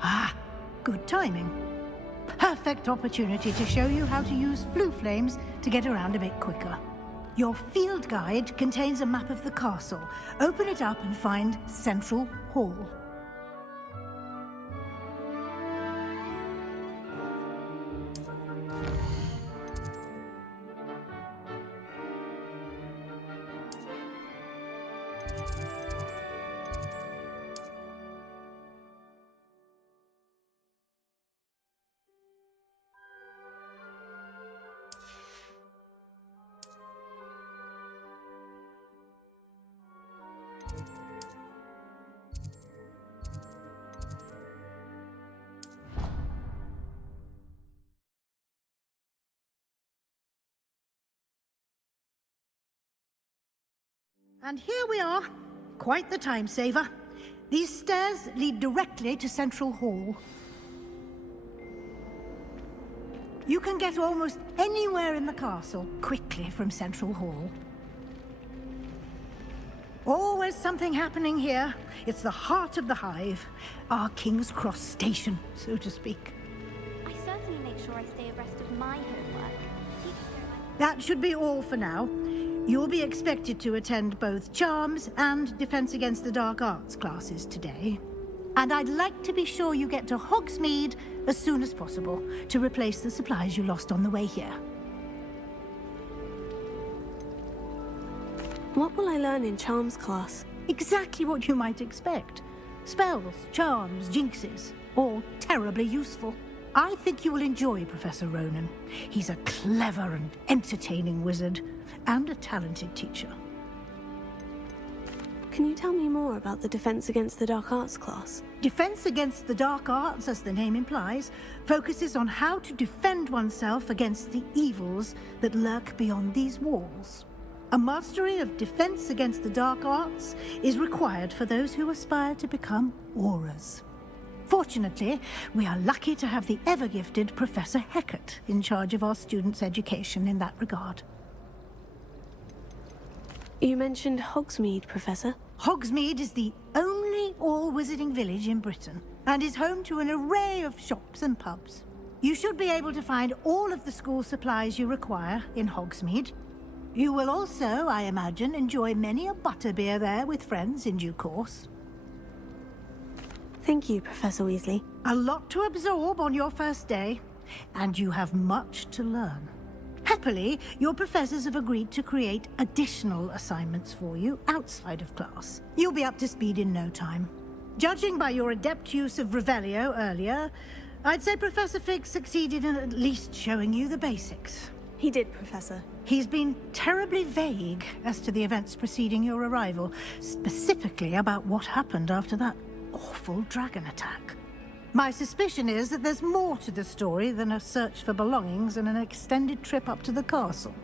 Ah, good timing. Perfect opportunity to show you how to use flue flames to get around a bit quicker. Your field guide contains a map of the castle. Open it up and find Central Hall. And here we are. Quite the time saver. These stairs lead directly to Central Hall. You can get almost anywhere in the castle quickly from Central Hall. Always something happening here. It's the heart of the Hive. Our King's Cross station, so to speak. I certainly make sure I stay abreast of my homework. That should be all for now. You'll be expected to attend both Charms and Defense Against the Dark Arts classes today. And I'd like to be sure you get to Hogsmeade as soon as possible to replace the supplies you lost on the way here. What will I learn in Charms class? Exactly what you might expect. Spells, charms, jinxes, all terribly useful. I think you will enjoy Professor Ronan. He's a clever and entertaining wizard, and a talented teacher. Can you tell me more about the Defense Against the Dark Arts class? Defense Against the Dark Arts, as the name implies, focuses on how to defend oneself against the evils that lurk beyond these walls. A mastery of Defense Against the Dark Arts is required for those who aspire to become Aurors. Fortunately, we are lucky to have the ever-gifted Professor Hecat in charge of our students' education in that regard. You mentioned Hogsmeade, Professor. Hogsmeade is the only all-wizarding village in Britain, and is home to an array of shops and pubs. You should be able to find all of the school supplies you require in Hogsmeade. You will also, I imagine, enjoy many a butterbeer there with friends in due course. Thank you, Professor Weasley. A lot to absorb on your first day, and you have much to learn. Happily, your professors have agreed to create additional assignments for you outside of class. You'll be up to speed in no time. Judging by your adept use of Revelio earlier, I'd say Professor Fig succeeded in at least showing you the basics. He did, Professor. He's been terribly vague as to the events preceding your arrival, specifically about what happened after that awful dragon attack. My suspicion is that there's more to the story than a search for belongings and an extended trip up to the castle.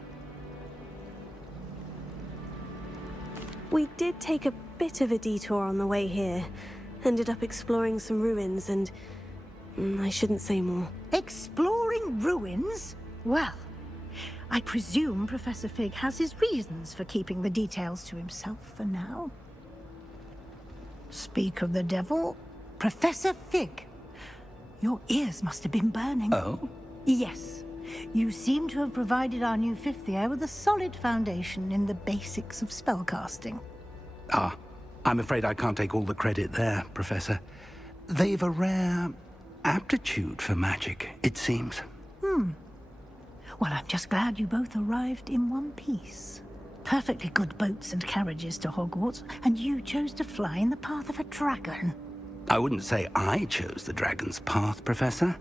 We did take a bit of a detour on the way here. Ended up exploring some ruins and... I shouldn't say more. Exploring ruins? Well, I presume Professor Fig has his reasons for keeping the details to himself for now. Speak of the devil, Professor Fig. Your ears must have been burning. Oh? Yes. You seem to have provided our new fifth year with a solid foundation in the basics of spellcasting. Ah, I'm afraid I can't take all the credit there, Professor. They've a rare aptitude for magic, it seems. Well, I'm just glad you both arrived in one piece. Perfectly good boats and carriages to Hogwarts, and you chose to fly in the path of a dragon. I wouldn't say I chose the dragon's path, Professor.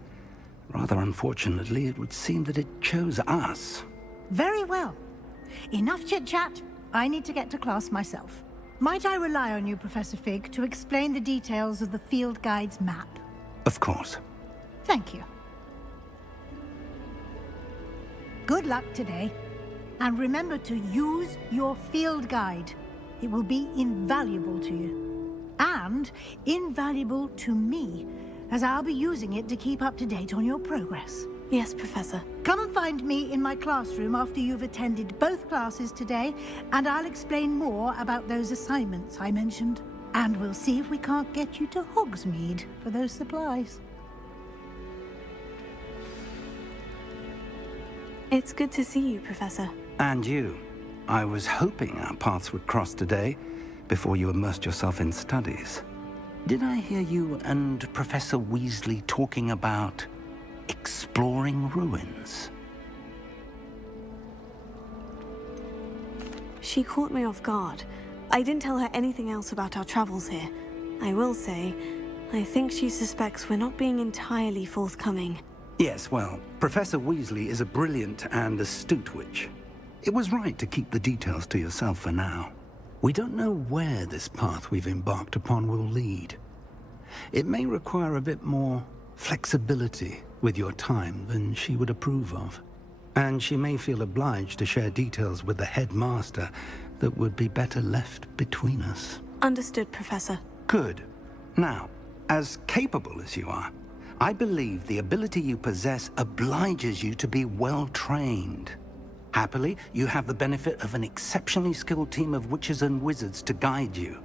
Rather unfortunately, it would seem that it chose us. Very well. Enough chit-chat. I need to get to class myself. Might I rely on you, Professor Fig, to explain the details of the field guide's map? Of course. Thank you. Good luck today. And remember to use your field guide. It will be invaluable to you. And invaluable to me, as I'll be using it to keep up to date on your progress. Yes, Professor. Come and find me in my classroom after you've attended both classes today, and I'll explain more about those assignments I mentioned. And we'll see if we can't get you to Hogsmeade for those supplies. It's good to see you, Professor. And you. I was hoping our paths would cross today, before you immersed yourself in studies. Did I hear you and Professor Weasley talking about exploring ruins? She caught me off guard. I didn't tell her anything else about our travels here. I will say, I think she suspects we're not being entirely forthcoming. Yes, well, Professor Weasley is a brilliant and astute witch. It was right to keep the details to yourself for now. We don't know where this path we've embarked upon will lead. It may require a bit more flexibility with your time than she would approve of. And she may feel obliged to share details with the headmaster that would be better left between us. Understood, Professor. Good. Now, as capable as you are, I believe the ability you possess obliges you to be well trained. Happily, you have the benefit of an exceptionally skilled team of witches and wizards to guide you.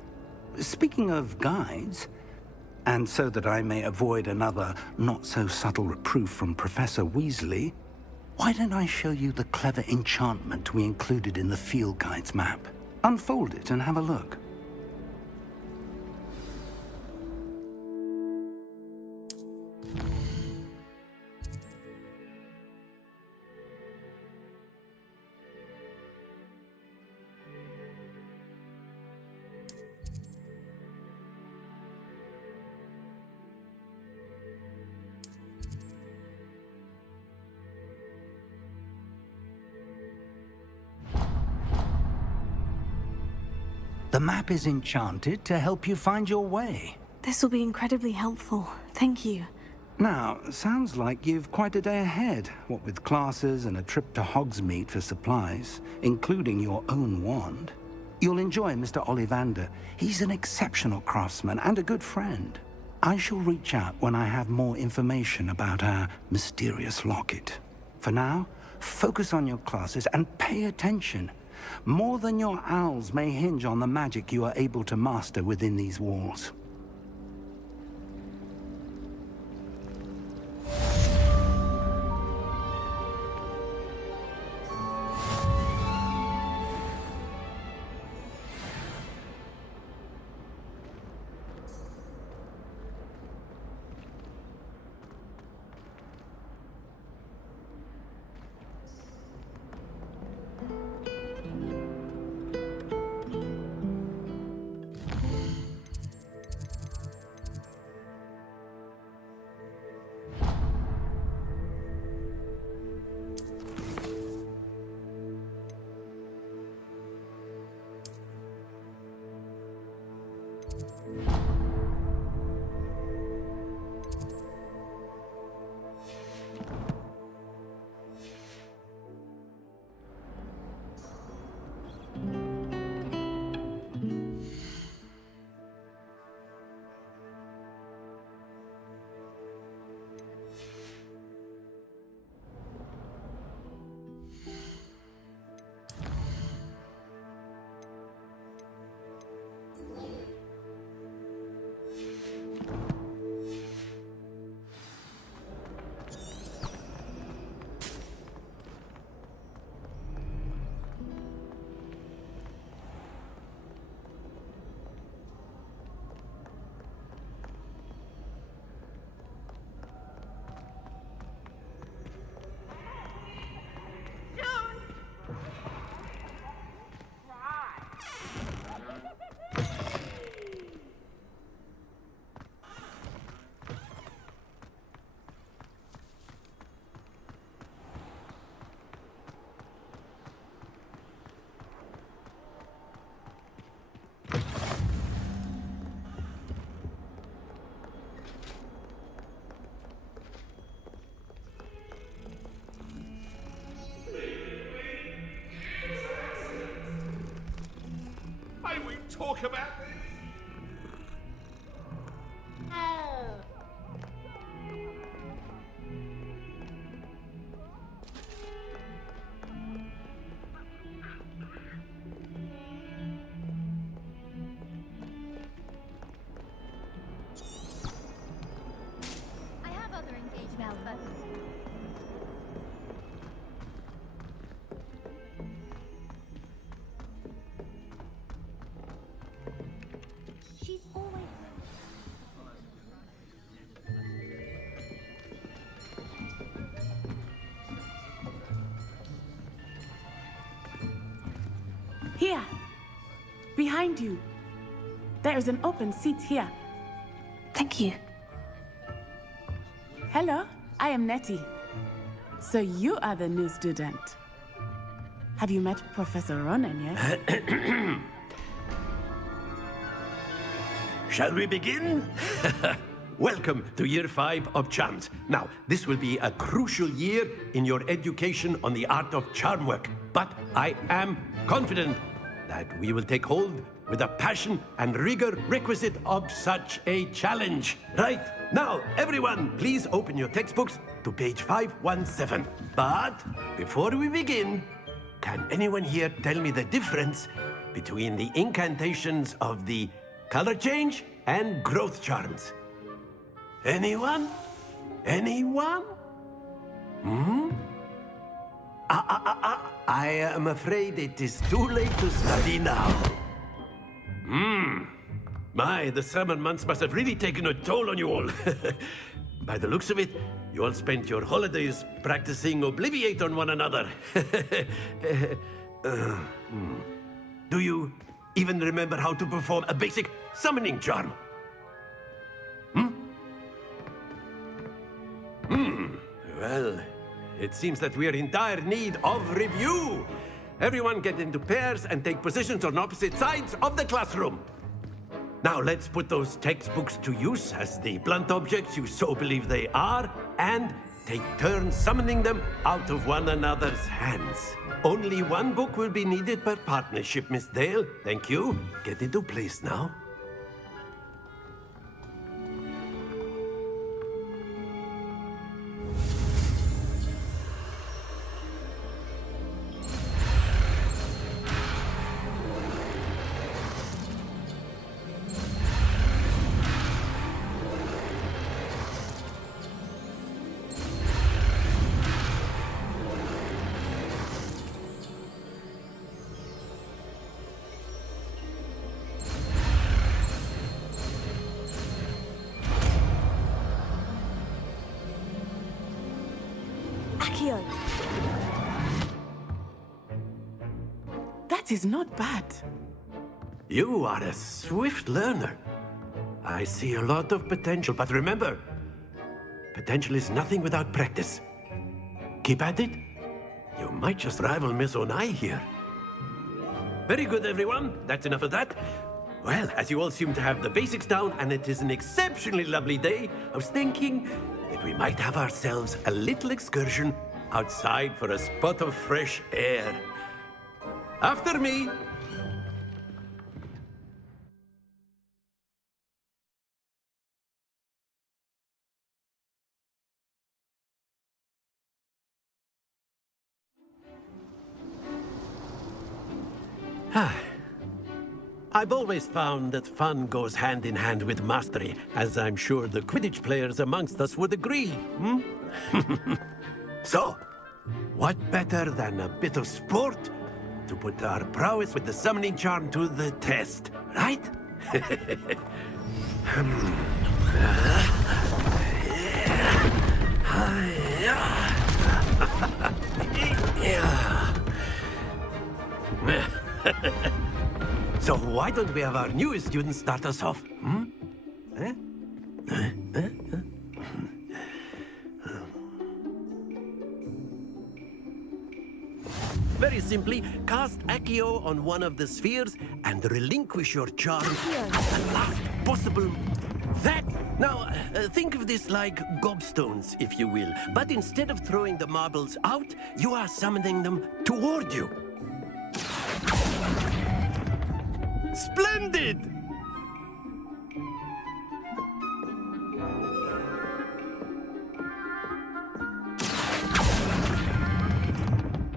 Speaking of guides, and so that I may avoid another not-so-subtle reproof from Professor Weasley, why don't I show you the clever enchantment we included in the field guide's map? Unfold it and have a look. The map is enchanted to help you find your way. This will be incredibly helpful. Thank you. Now, sounds like you've quite a day ahead, what with classes and a trip to Hogsmeade for supplies, including your own wand. You'll enjoy Mr. Ollivander. He's an exceptional craftsman and a good friend. I shall reach out when I have more information about our mysterious locket. For now, focus on your classes and pay attention. More than your owls may hinge on the magic you are able to master within these walls. Talk about this. behind you. There is an open seat here. Thank you. Hello, I am Nettie. So you are the new student. Have you met Professor Ronan yet? Shall we begin? Welcome to Year 5 of Charms. Now, this will be a crucial year in your education on the art of charm work. But I am confident that we will take hold with the passion and rigor requisite of such a challenge. Right, now, everyone, please open your textbooks to page 517. But before we begin, can anyone here tell me the difference between the incantations of the color change and growth charms? Anyone? Anyone? I am afraid it is too late to study now. My, the summer months must have really taken a toll on you all. By the looks of it, you all spent your holidays practicing Obliviate on one another. Do you even remember how to perform a basic summoning charm? Well, it seems that we are in dire need of review. Everyone get into pairs and take positions on opposite sides of the classroom. Now let's put those textbooks to use as the blunt objects you so believe they are, and take turns summoning them out of one another's hands. Only one book will be needed per partnership, Miss Dale. Thank you. Get into place now. That is not bad. You are a swift learner. I see a lot of potential, but remember, potential is nothing without practice. Keep at it. You might just rival Miss Onai here. Very good, everyone. That's enough of that. Well, as you all seem to have the basics down, and it is an exceptionally lovely day, I was thinking that we might have ourselves a little excursion outside for a spot of fresh air. After me. I've always found that fun goes hand in hand with mastery, as I'm sure the Quidditch players amongst us would agree. So, what better than a bit of sport to put our prowess with the summoning charm to the test, right? So why don't we have our newest student start us off? Very simply, cast Accio on one of the spheres and relinquish your charm at the last possible... That! Now, think of this like gobstones, if you will. But instead of throwing the marbles out, you are summoning them toward you. Splendid!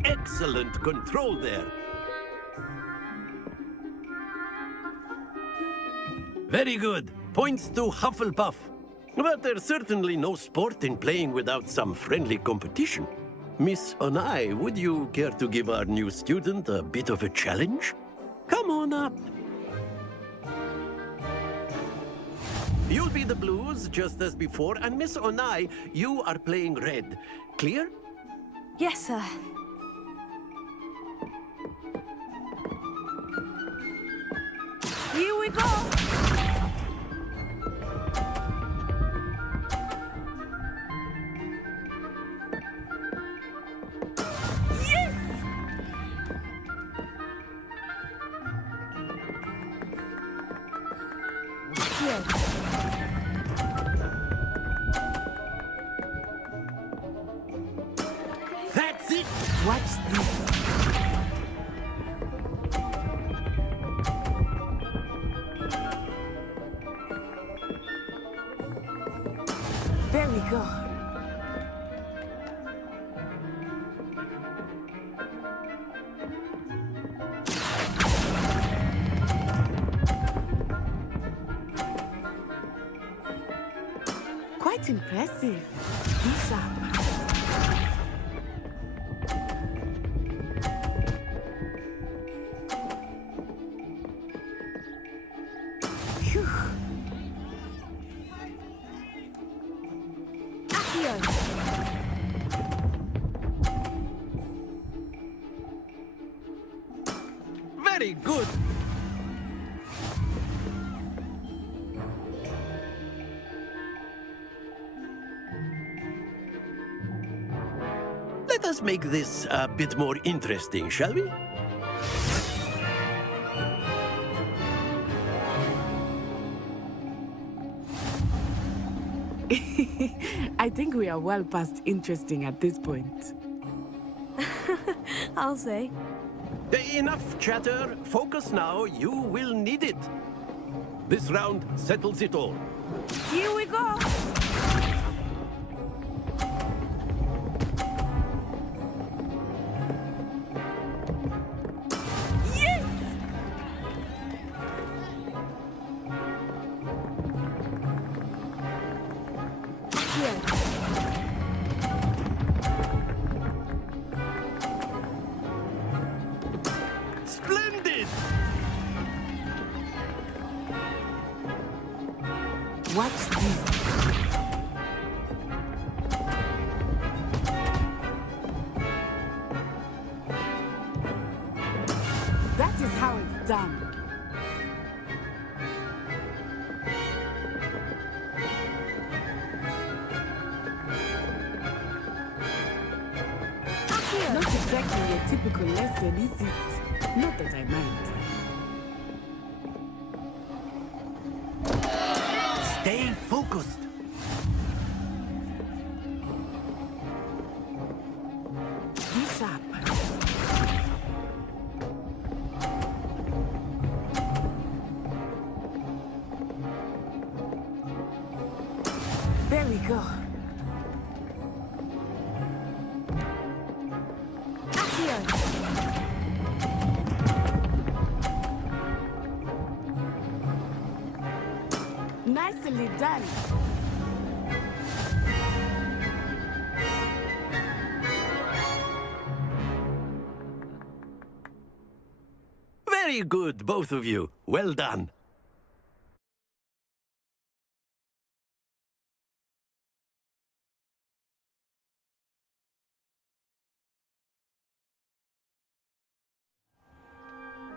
Excellent control there. Very good. Points to Hufflepuff. But there's certainly no sport in playing without some friendly competition. Miss Onai, would you care to give our new student a bit of a challenge? Come on up. You'll be the blues, just as before, and Miss Onai, you are playing red. Clear? Yes, sir. Here. That's it! Watch this. There we go. Quite impressive. Be sharp. Phew. Accio. Very good! Let us make this a bit more interesting, shall we? I think we are well past interesting at this point. I'll say. Enough chatter. Focus now. You will need it. This round settles it all. Here we go! Yes! Here. Splendid! Watch this. That is how it's done. Not exactly a typical lesson, is it? Not that I mind. Stay focused. Be sharp. There we go. Accio. Nicely done. Very good, both of you. Well done.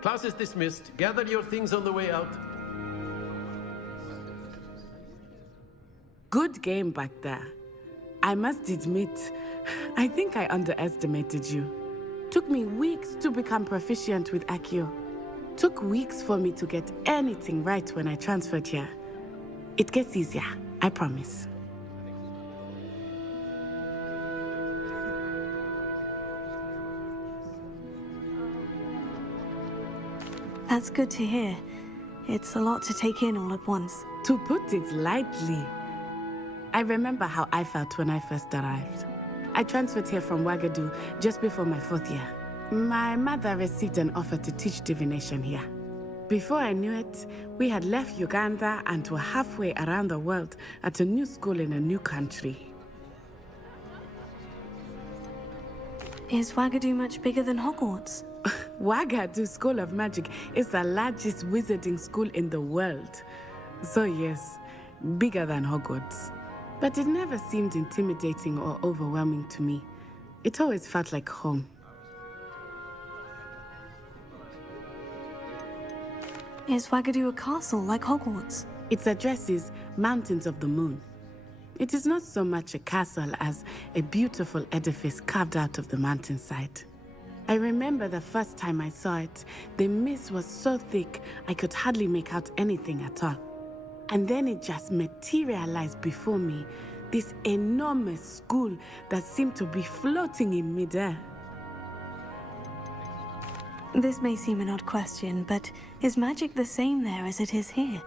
Class is dismissed. Gather your things on the way out. Good game back there. I must admit, I think I underestimated you. Took me weeks to become proficient with Accio. Took weeks for me to get anything right when I transferred here. It gets easier, I promise. That's good to hear. It's a lot to take in all at once. To put it lightly, I remember how I felt when I first arrived. I transferred here from Wagadu just before my 4th year. My mother received an offer to teach divination here. Before I knew it, we had left Uganda and were halfway around the world at a new school in a new country. Is Wagadu much bigger than Hogwarts? Wagadu School of Magic is the largest wizarding school in the world. So yes, bigger than Hogwarts. But it never seemed intimidating or overwhelming to me. It always felt like home. Is Wagadu a castle like Hogwarts? Its address is Mountains of the Moon. It is not so much a castle as a beautiful edifice carved out of the mountainside. I remember the first time I saw it, the mist was so thick I could hardly make out anything at all. And then it just materialized before me. This enormous school that seemed to be floating in midair. This may seem an odd question, but is magic the same there as it is here?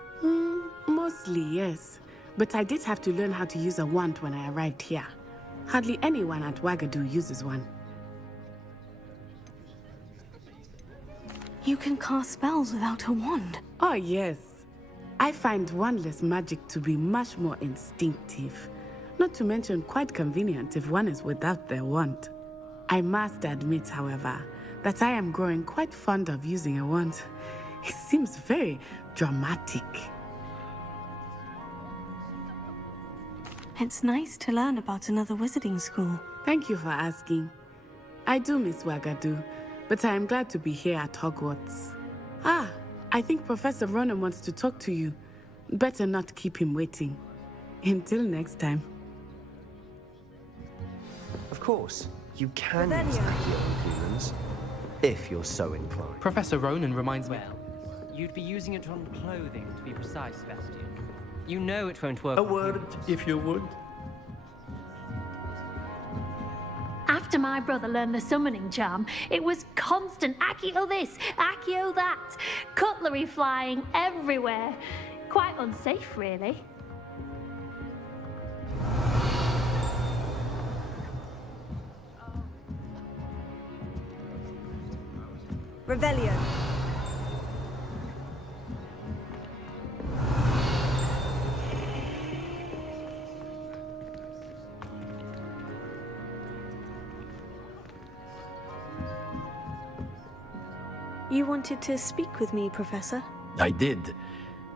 Mostly, yes. But I did have to learn how to use a wand when I arrived here. Hardly anyone at Wagadu uses one. You can cast spells without a wand? Oh, yes. I find wandless magic to be much more instinctive. Not to mention quite convenient if one is without their wand. I must admit, however, that I am growing quite fond of using a wand. It seems very dramatic. It's nice to learn about another wizarding school. Thank you for asking. I do miss Wagadu, but I am glad to be here at Hogwarts. Ah, I think Professor Ronan wants to talk to you. Better not keep him waiting. Until next time. Of course, you can use Accio humans, if you're so inclined. Professor Ronan reminds me. Well, you'd be using it on clothing, to be precise, Sebastian. You know it won't work. A word, if you would. After my brother learned the summoning charm, it was constant Accio this, Accio that. Cutlery flying everywhere. Quite unsafe, really. Revelio. You wanted to speak with me, Professor? I did.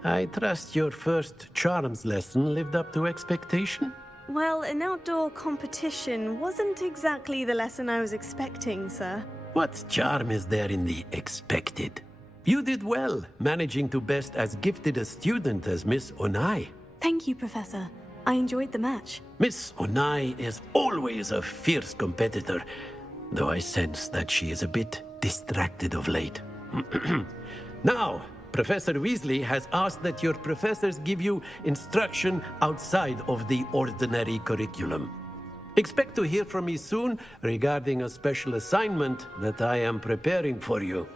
I trust your first charms lesson lived up to expectation? Well, an outdoor competition wasn't exactly the lesson I was expecting, sir. What charm is there in the expected? You did well, managing to best as gifted a student as Miss Onai. Thank you, Professor. I enjoyed the match. Miss Onai is always a fierce competitor, though I sense that she is a bit distracted of late. Now, Professor Weasley has asked that your professors give you instruction outside of the ordinary curriculum. Expect to hear from me soon regarding a special assignment that I am preparing for you.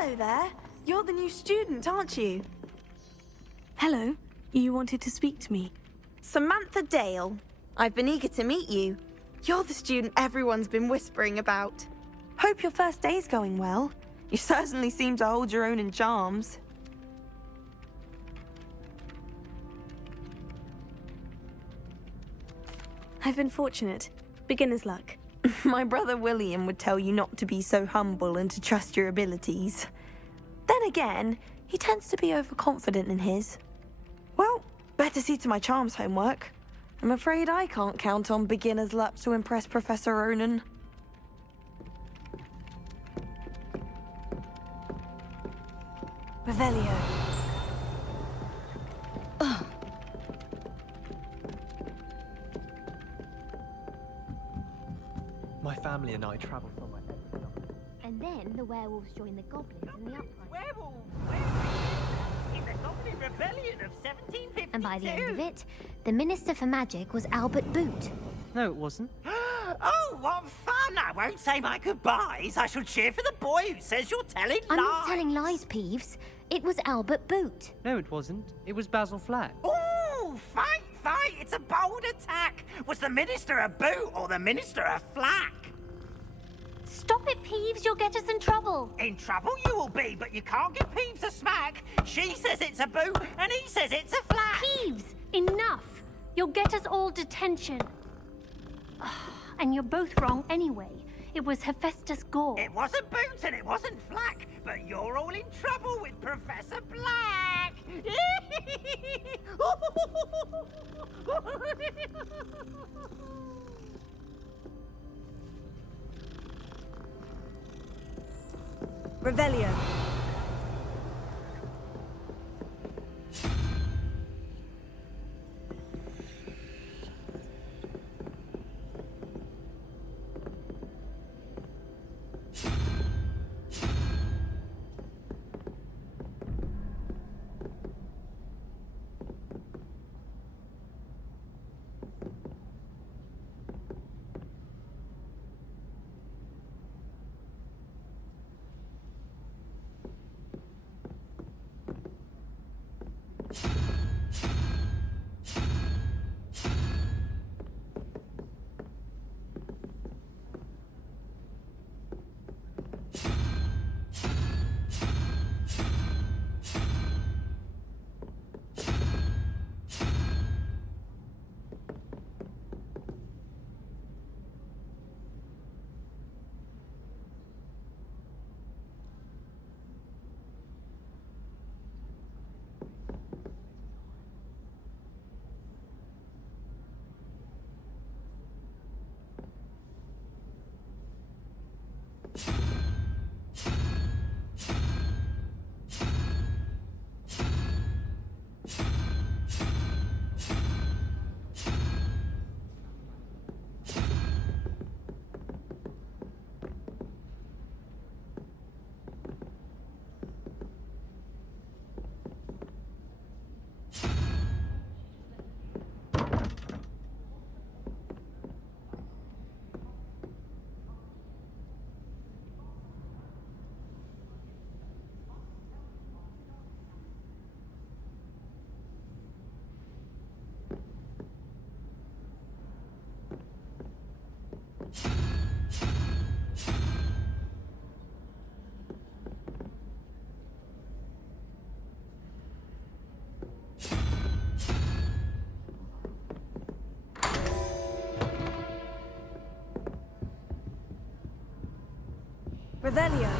Hello there. You're the new student, aren't you? Hello. You wanted to speak to me? Samantha Dale. I've been eager to meet you. You're the student everyone's been whispering about. Hope your first day's going well. You certainly seem to hold your own in charms. I've been fortunate. Beginner's luck. My brother William would tell you not to be so humble and to trust your abilities. Then again, he tends to be overconfident in his. Well, better see to my charms homework. I'm afraid I can't count on beginner's luck to impress Professor Ronan. Revelio. My family and I travel somewhere. And then the werewolves join the goblins in the uprising. Werewolves! In the Goblin Rebellion of 1752! And by the end of it, the Minister for Magic was Albert Boot. No, it wasn't. Oh, what fun! I won't say my goodbyes. I shall cheer for the boy who says you're telling lies. I'm not telling lies, Peeves. It was Albert Boot. No, it wasn't. It was Basil Flack. Ooh, fight! It's a bold attack! Was the Minister a boot or the Minister a flack? Stop it, Peeves. You'll get us in trouble. In trouble you will be, but you can't give Peeves a smack. She says it's a boot and he says it's a flack. Peeves, enough. You'll get us all detention. And you're both wrong anyway. It was Hephaestus Gore. It wasn't boot and it wasn't flack, but you're all in trouble with Professor Black. Revelio. Revelio.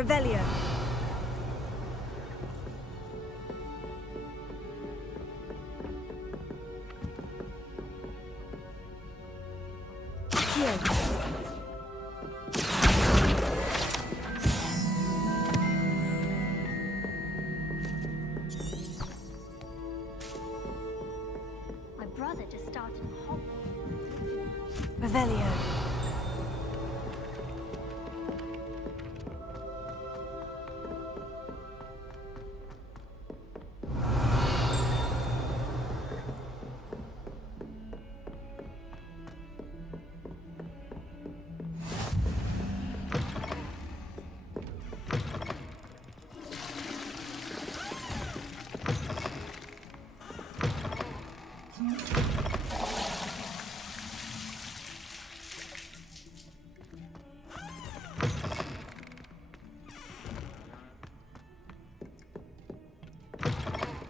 Revelio. My brother just started Hogwarts. Revelio.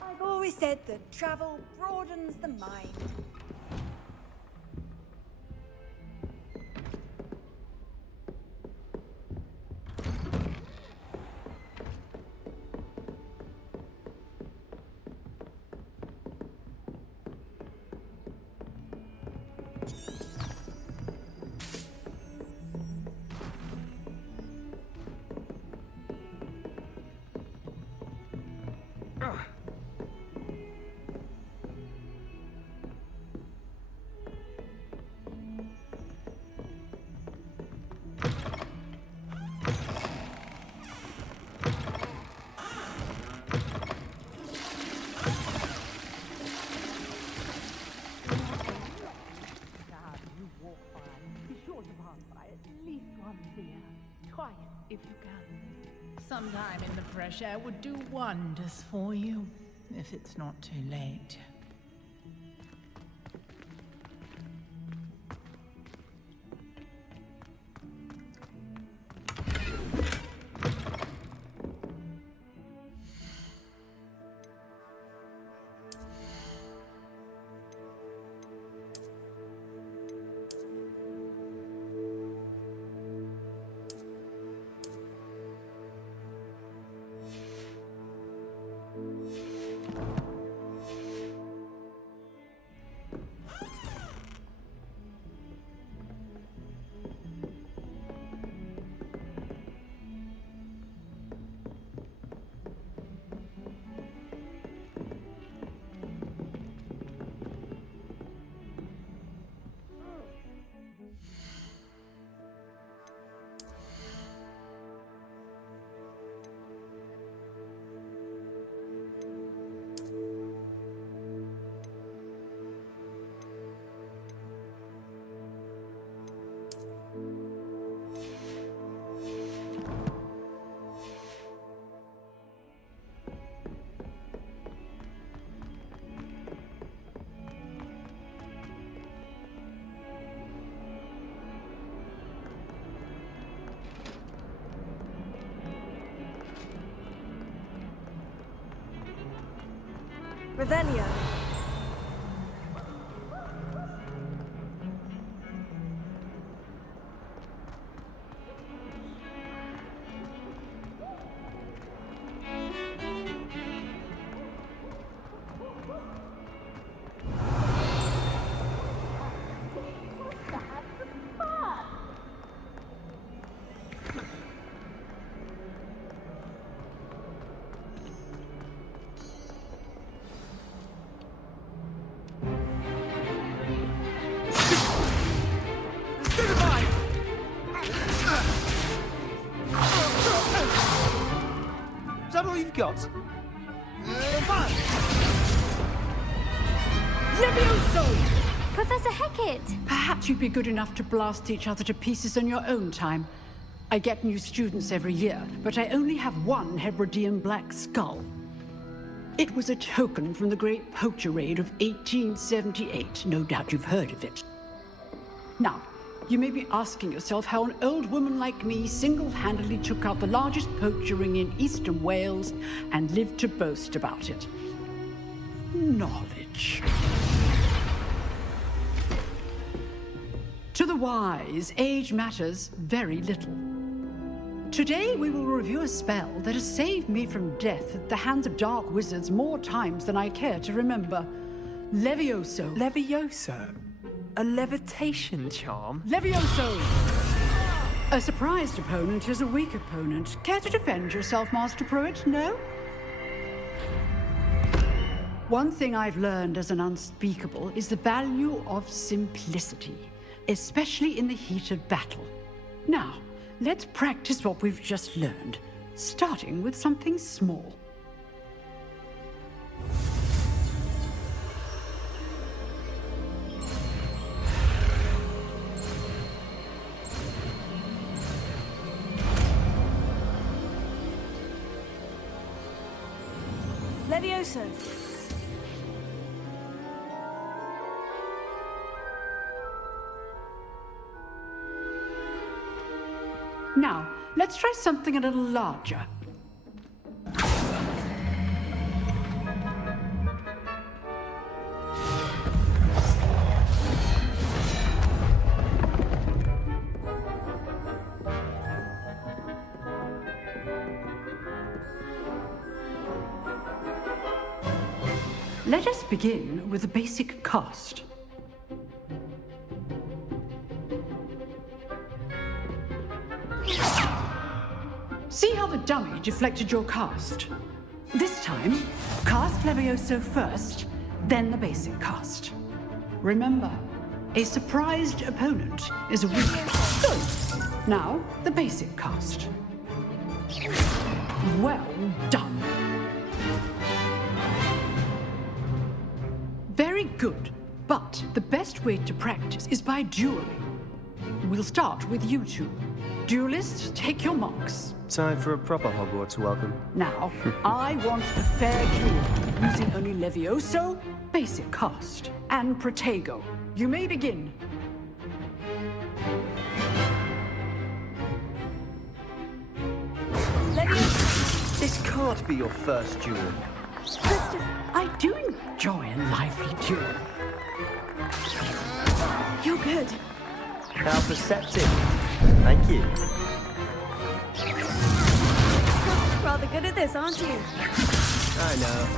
I've always said that travel broadens the mind. Twice, if you can. Some time in the fresh air would do wonders for you, if it's not too late. Revelio. Is that all you've got? Levioso! Professor Hecat! Perhaps you'd be good enough to blast each other to pieces in your own time. I get new students every year, but I only have one Hebridean black skull. It was a token from the Great Poacher Raid of 1878. No doubt you've heard of it. Now, you may be asking yourself how an old woman like me single-handedly took out the largest poacher ring in eastern Wales and lived to boast about it. Knowledge. To the wise, age matters very little. Today we will review a spell that has saved me from death at the hands of dark wizards more times than I care to remember. Levioso. Levioso? A levitation charm? Levioso! A surprised opponent is a weak opponent. Care to defend yourself, Master Pruitt? No? One thing I've learned as an unspeakable is the value of simplicity, especially in the heat of battle. Now, let's practice what we've just learned, starting with something small. Levioso. Now, let's try something a little larger. Let us begin with the basic cast. See how the dummy deflected your cast? This time, cast Levioso first, then the basic cast. Remember, a surprised opponent is a weak. Good. Now, the basic cast. Well done. Very good, but the best way to practice is by dueling. We'll start with you two. Duelists, take your marks. Time for a proper Hogwarts welcome. Now, I want a fair duel, using only Levioso, basic cast, and Protego. You may begin. This can't be your first duel. I do enjoy a lively duel. You're good. How perceptive. Thank you. Rather good at this, aren't you? I know.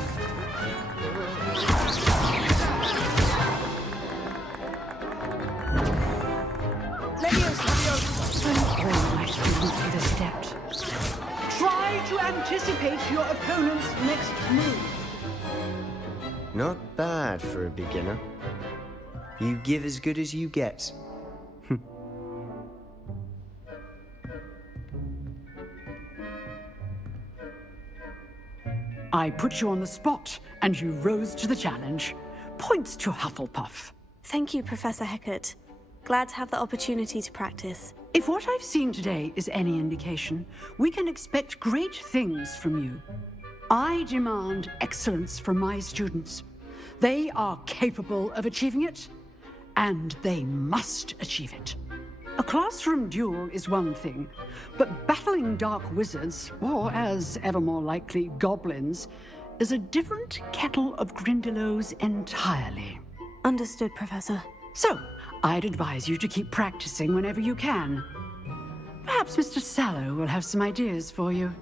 All my students with a step. Try to anticipate your opponent's next move. Not bad for a beginner. You give as good as you get. I put you on the spot, and you rose to the challenge. Points to Hufflepuff. Thank you, Professor Hecat. Glad to have the opportunity to practice. If what I've seen today is any indication, we can expect great things from you. I demand excellence from my students. They are capable of achieving it, and they must achieve it. A classroom duel is one thing, but battling dark wizards, or as ever more likely, goblins, is a different kettle of Grindylows entirely. Understood, Professor. So, I'd advise you to keep practicing whenever you can. Perhaps Mr. Sallow will have some ideas for you.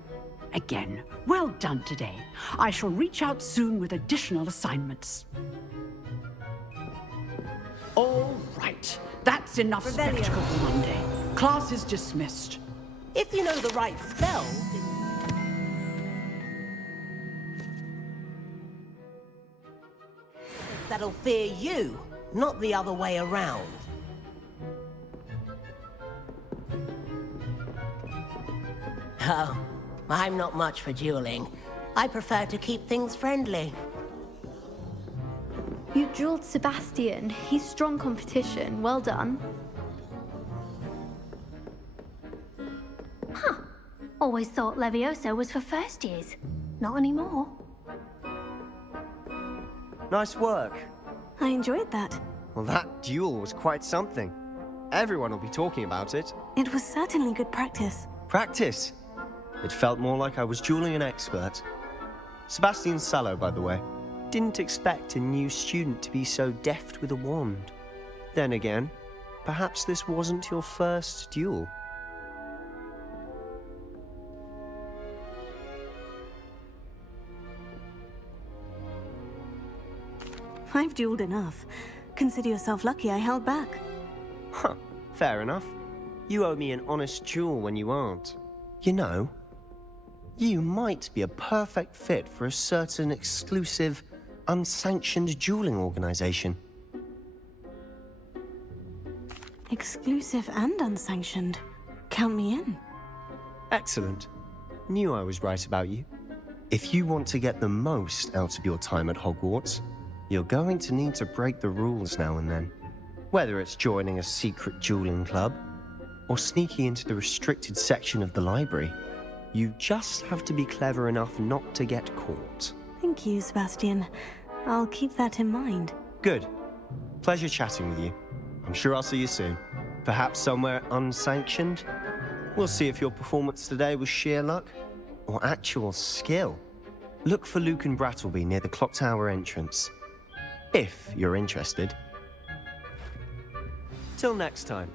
Again, well done today. I shall reach out soon with additional assignments. All right. That's enough spectacle for Monday. Class is dismissed. If you know the right spells... that'll fear you, not the other way around. Oh, I'm not much for dueling. I prefer to keep things friendly. You drilled Sebastian. He's strong competition. Well done. Huh. Always thought Levioso was for first years. Not anymore. Nice work. I enjoyed that. Well, that duel was quite something. Everyone will be talking about it. It was certainly good practice. Practice? It felt more like I was dueling an expert. Sebastian Sallow, by the way. Didn't expect a new student to be so deft with a wand. Then again, perhaps this wasn't your first duel. I've dueled enough. Consider yourself lucky I held back. Huh, fair enough. You owe me an honest duel when you aren't. You know, you might be a perfect fit for a certain exclusive, unsanctioned dueling organization. Exclusive and unsanctioned. Count me in. Excellent. Knew I was right about you. If you want to get the most out of your time at Hogwarts, you're going to need to break the rules now and then. Whether it's joining a secret dueling club, or sneaking into the restricted section of the library, you just have to be clever enough not to get caught. Thank you, Sebastian. I'll keep that in mind. Good. Pleasure chatting with you. I'm sure I'll see you soon. Perhaps somewhere unsanctioned? We'll see if your performance today was sheer luck or actual skill. Look for Luke and Brattleby near the clock tower entrance, if you're interested. Till next time.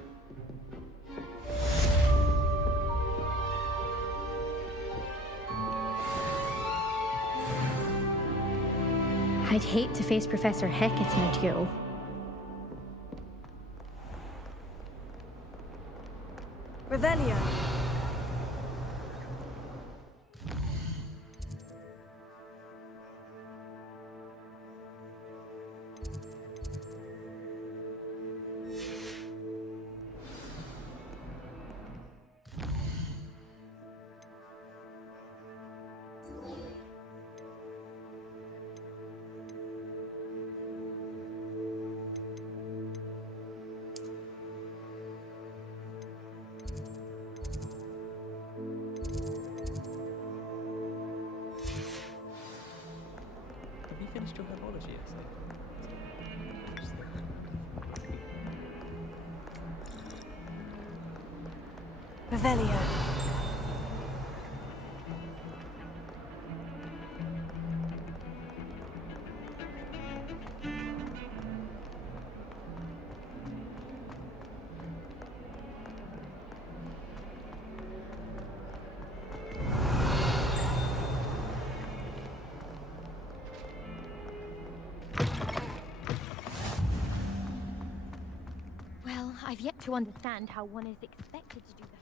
I'd hate to face Professor Hecat in a duel. Revelio. Have you finished your herbology essay? Revelio. Well, I've yet to understand how one is expected to do that.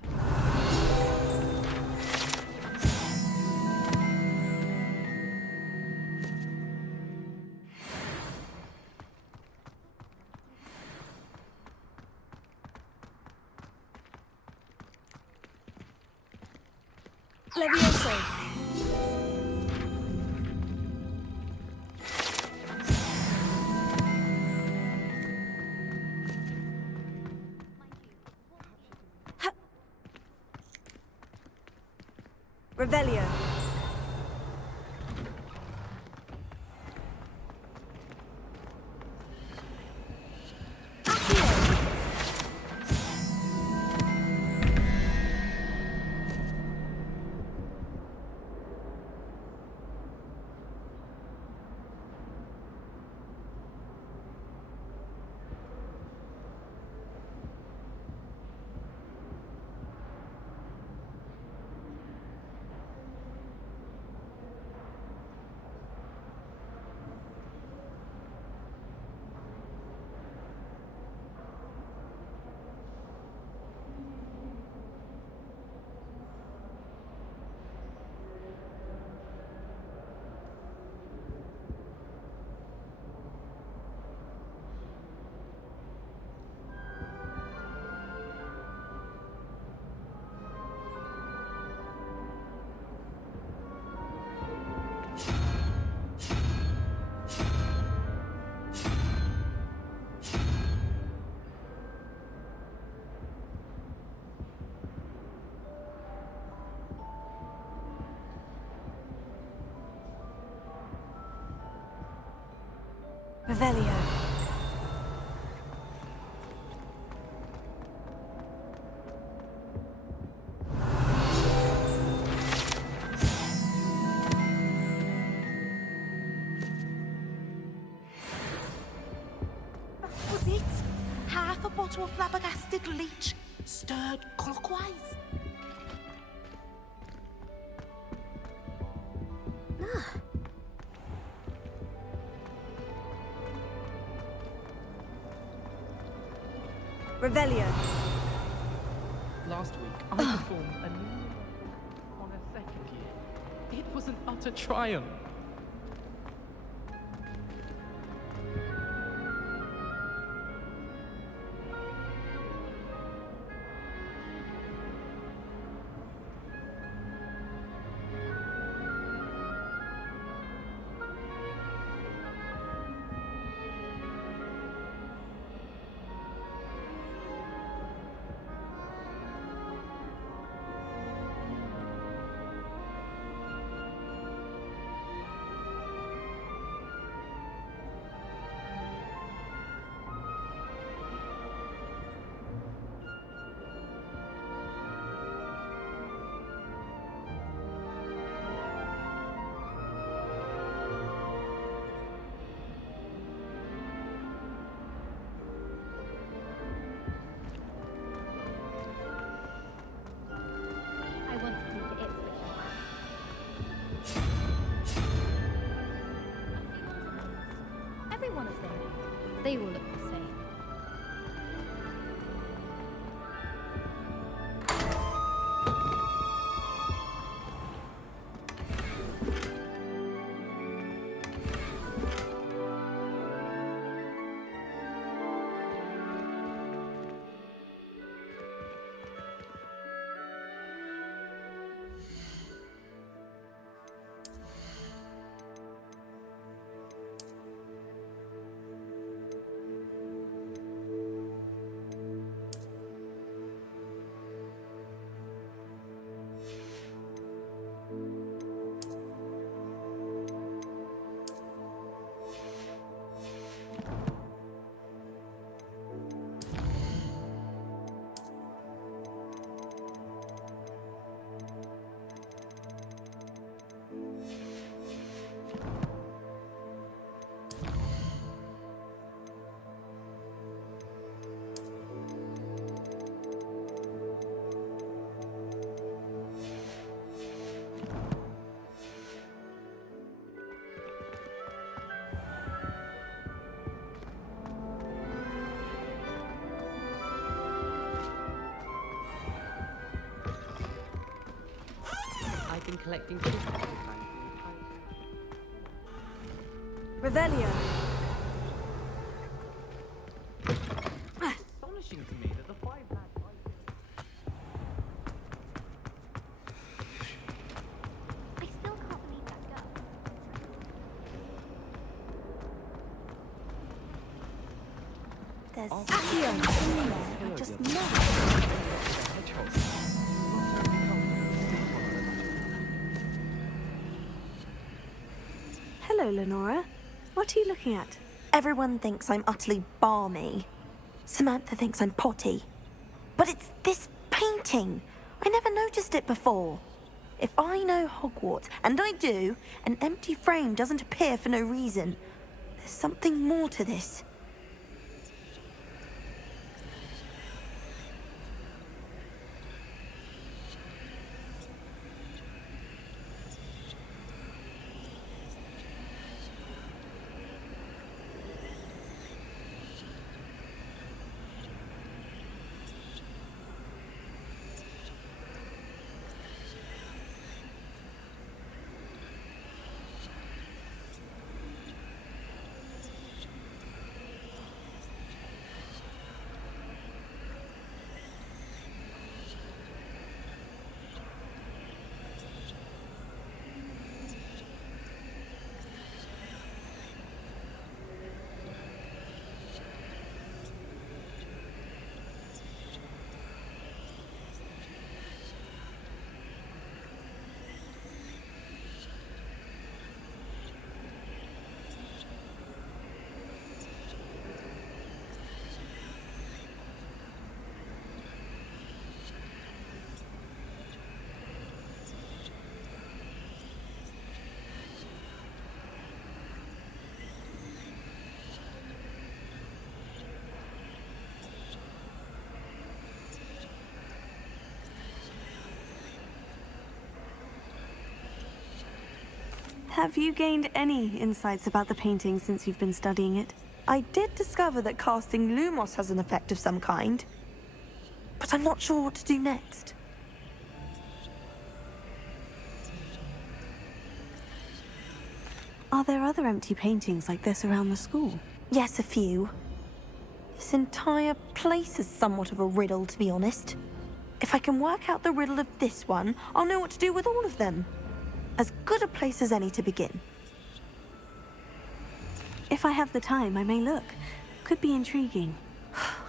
Levioso. Revelio. Revelio. That was it. Half a bottle of flabbergasted leech, stirred clockwise. Revelio. Last week, I performed a new on a second year. It was an utter triumph. One of them. They all look the same. I've been collecting fish. Revelio. Astonishing to me that the five lads I still can't believe that girl. There's Accio in there. I just know. Hello, Lenora. What are you looking at? Everyone thinks I'm utterly balmy. Samantha thinks I'm potty. But it's this painting. I never noticed it before. If I know Hogwarts, and I do, an empty frame doesn't appear for no reason. There's something more to this. Have you gained any insights about the painting since you've been studying it? I did discover that casting Lumos has an effect of some kind, but I'm not sure what to do next. Are there other empty paintings like this around the school? Yes, a few. This entire place is somewhat of a riddle, to be honest. If I can work out the riddle of this one, I'll know what to do with all of them. As good a place as any to begin. If I have the time, I may look. Could be intriguing.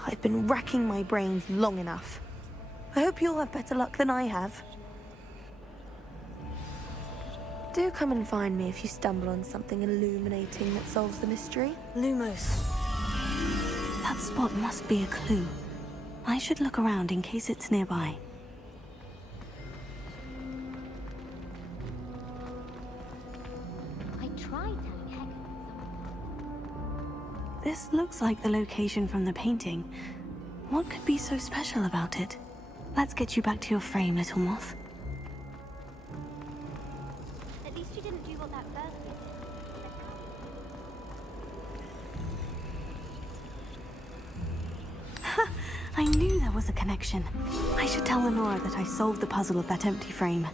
I've been racking my brains long enough. I hope you'll have better luck than I have. Do come and find me if you stumble on something illuminating that solves the mystery. Lumos. That spot must be a clue. I should look around in case it's nearby. I tried telling Hector. This looks like the location from the painting. What could be so special about it? Let's get you back to your frame, little moth. At least you didn't do what that first did. I knew there was a connection. I should tell Lenora that I solved the puzzle of that empty frame.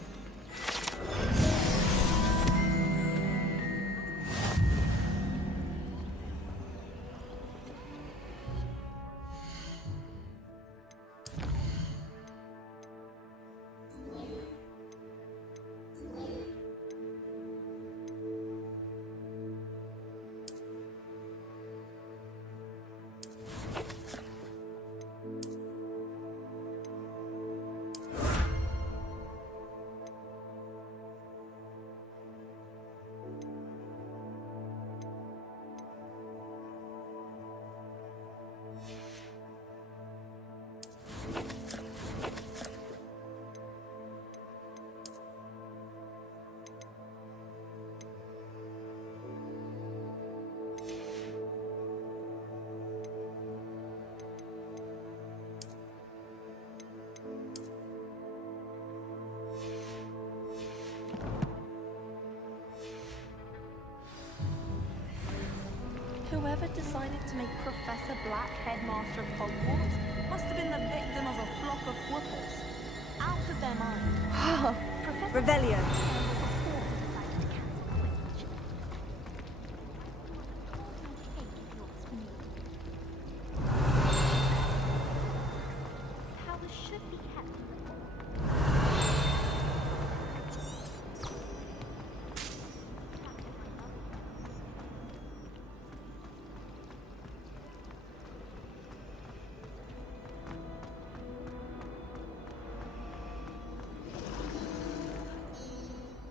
Whoever decided to make Professor Black headmaster of Hogwarts must have been the victim of a flock of whoopers. Out of their mind. Revelio. Powers should be kept.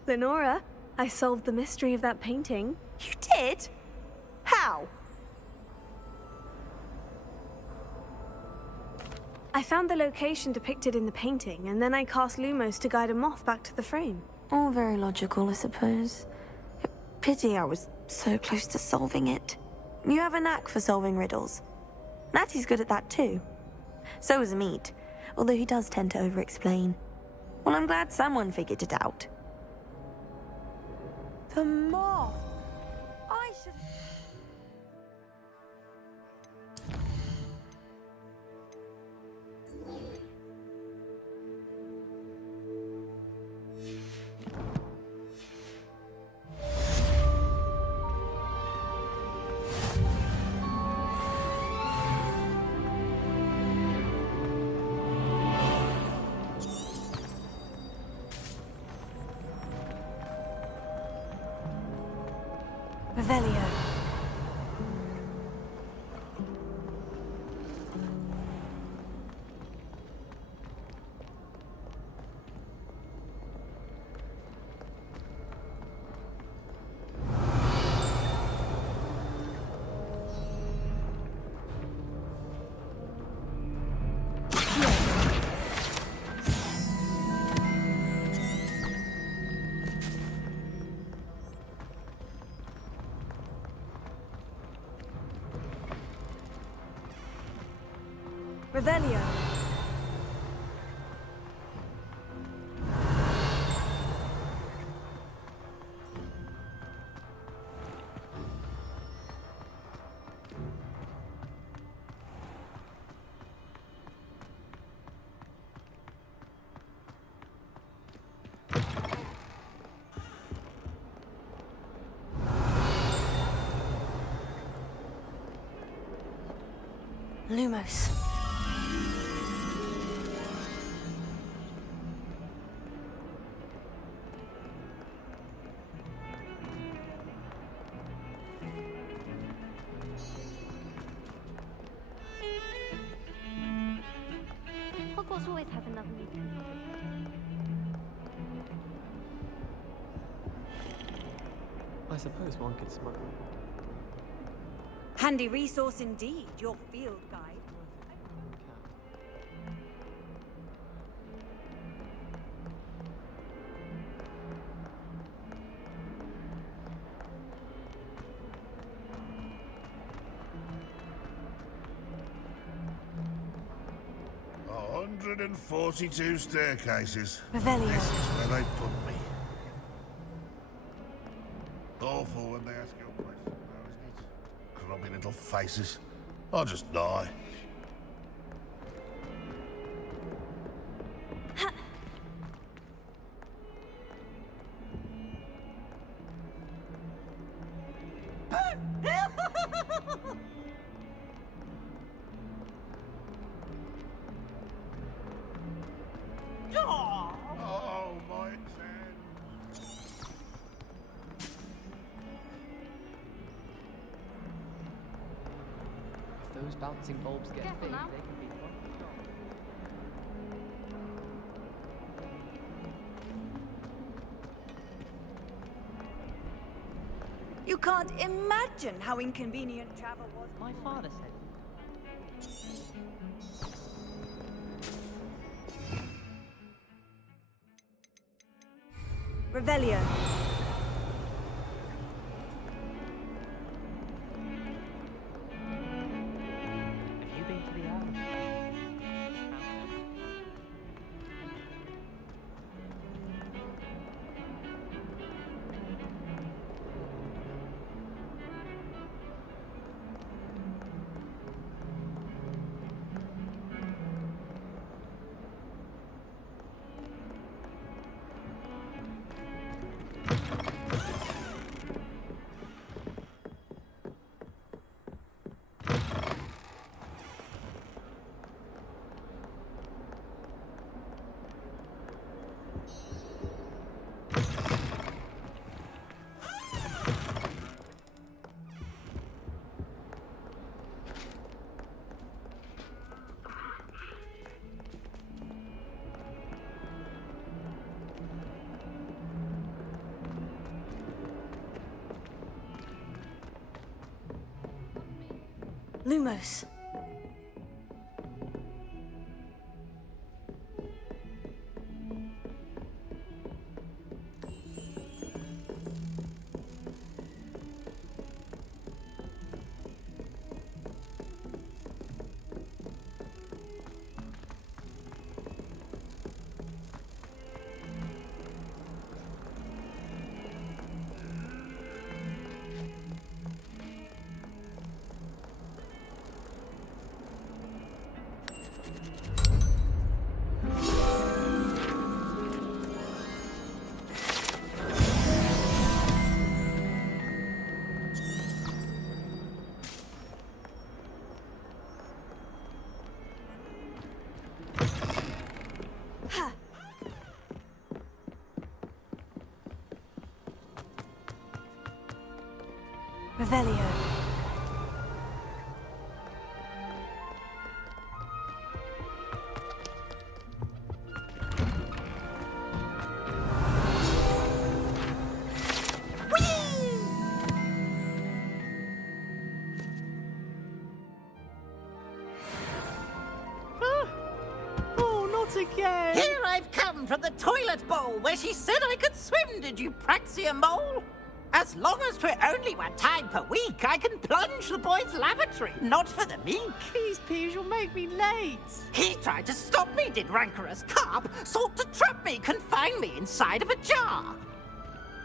Lenora, I solved the mystery of that painting. You did? How? I found the location depicted in the painting, and then I cast Lumos to guide a moth back to the frame. All very logical, I suppose. Pity I was so close to solving it. You have a knack for solving riddles. Natty's good at that too. So is Amit, although he does tend to over-explain. Well, I'm glad someone figured it out. The moth! I should... Revelio. Revelio. Lumos. Hogwarts always has another meeting. I suppose one could smuggle. Handy resource indeed, your field guide. Oh, 142 staircases. Revelio. This is where they put me. Awful when they ask you a question, though, isn't it? Grubby little faces. I'll just die. Oh, my ten. If those bouncing bulbs get Careful big, now. they can be quite strong. You can't imagine how inconvenient travel was. My father said. Revelio. Have you been to the owl? Lumos. Revelio. Oh, not again! Here I've come from the toilet bowl where she said I could swim, did you praxia mole? As long as 'twere only one time per week, I can plunge the boy's lavatory, not for the meek. Please, Piers, you'll make me late. He tried to stop me, did rancorous carp, sought to trap me, confine me inside of a jar.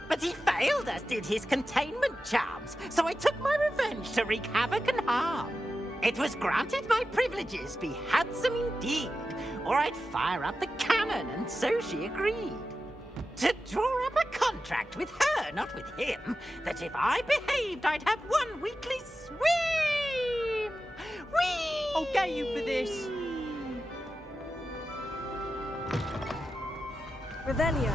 But he failed, as did his containment charms, so I took my revenge to wreak havoc and harm. It was granted my privileges be handsome indeed, or I'd fire up the cannon, and so she agreed. To draw up a contract with her, not with him, that if I behaved, I'd have one weekly swim. Whee! I'll get you for this! Revelio.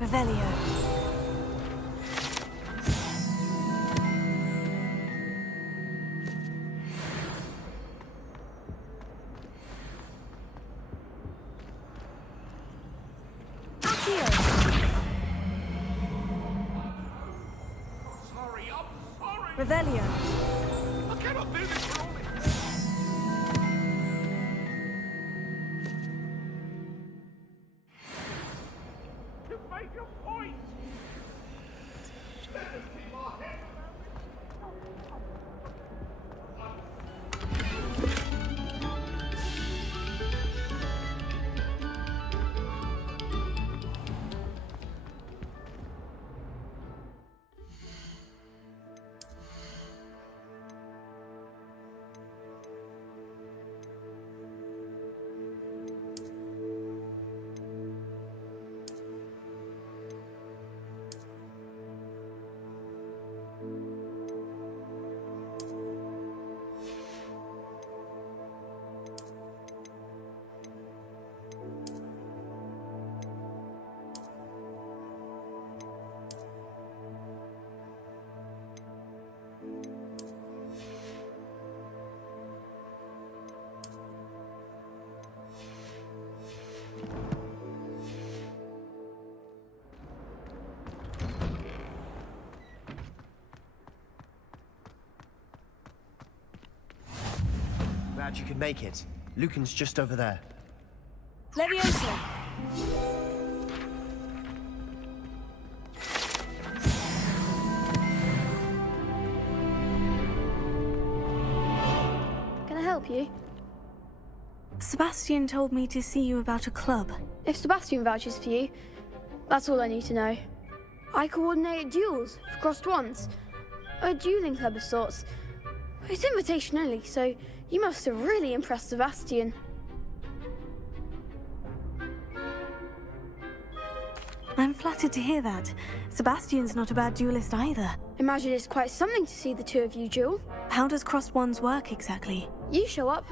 Revelio. Revelio. I cannot do this for all You made your point! Glad you could make it. Lucan's just over there. Leviosa. Can I help you? Sebastian told me to see you about a club. If Sebastian vouches for you, that's all I need to know. I coordinate duels for crossed wands. A dueling club of sorts. It's invitation only, so you must have really impressed Sebastian. I'm flattered to hear that. Sebastian's not a bad duelist either. Imagine it's quite something to see the two of you duel. How does crossed wands work exactly? You show up,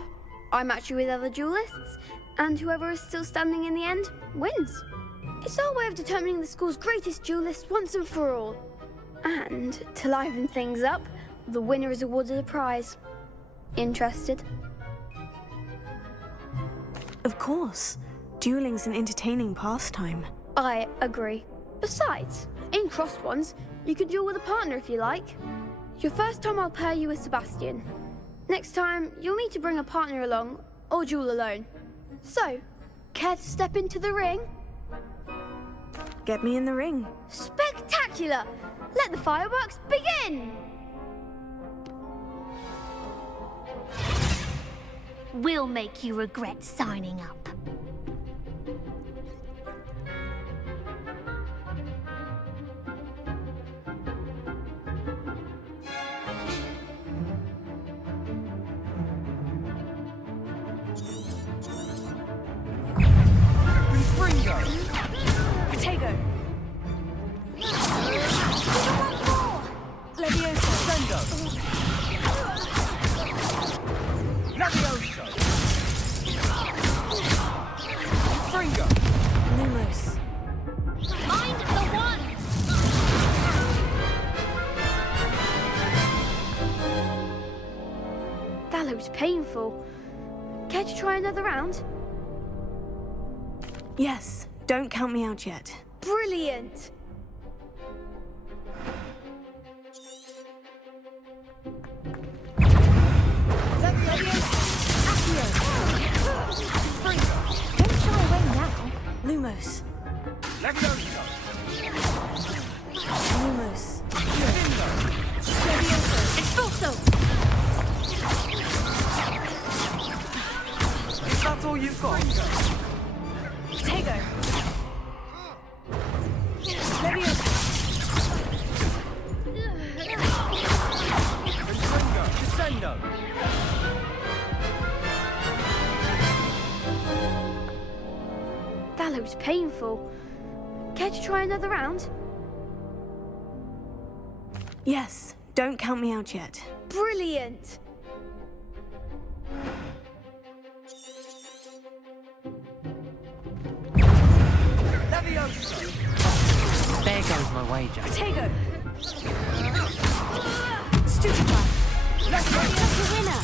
I match you with other duelists, and whoever is still standing in the end wins. It's our way of determining the school's greatest duelist once and for all. And to liven things up, the winner is awarded a prize. Interested? Of course. Dueling's an entertaining pastime. I agree. Besides, in crossed wands, you can duel with a partner if you like. Your first time I'll pair you with Sebastian. Next time, you'll need to bring a partner along, or duel alone. So, care to step into the ring? Get me in the ring. Spectacular! Let the fireworks begin! We'll make you regret signing up. Potato. Leviosa. Leviosa! Fringo! Lumos. Mind the one! That looks painful. Care to try another round? Yes. Don't count me out yet. Brilliant! Don't shy away now. Lumos. Leviosa! Lumos. Leviosa! Expulso! That looks painful. Care to try another round? Yes, don't count me out yet. Brilliant! There goes my wager. Potato! Stupefy! Let's go! That's the winner!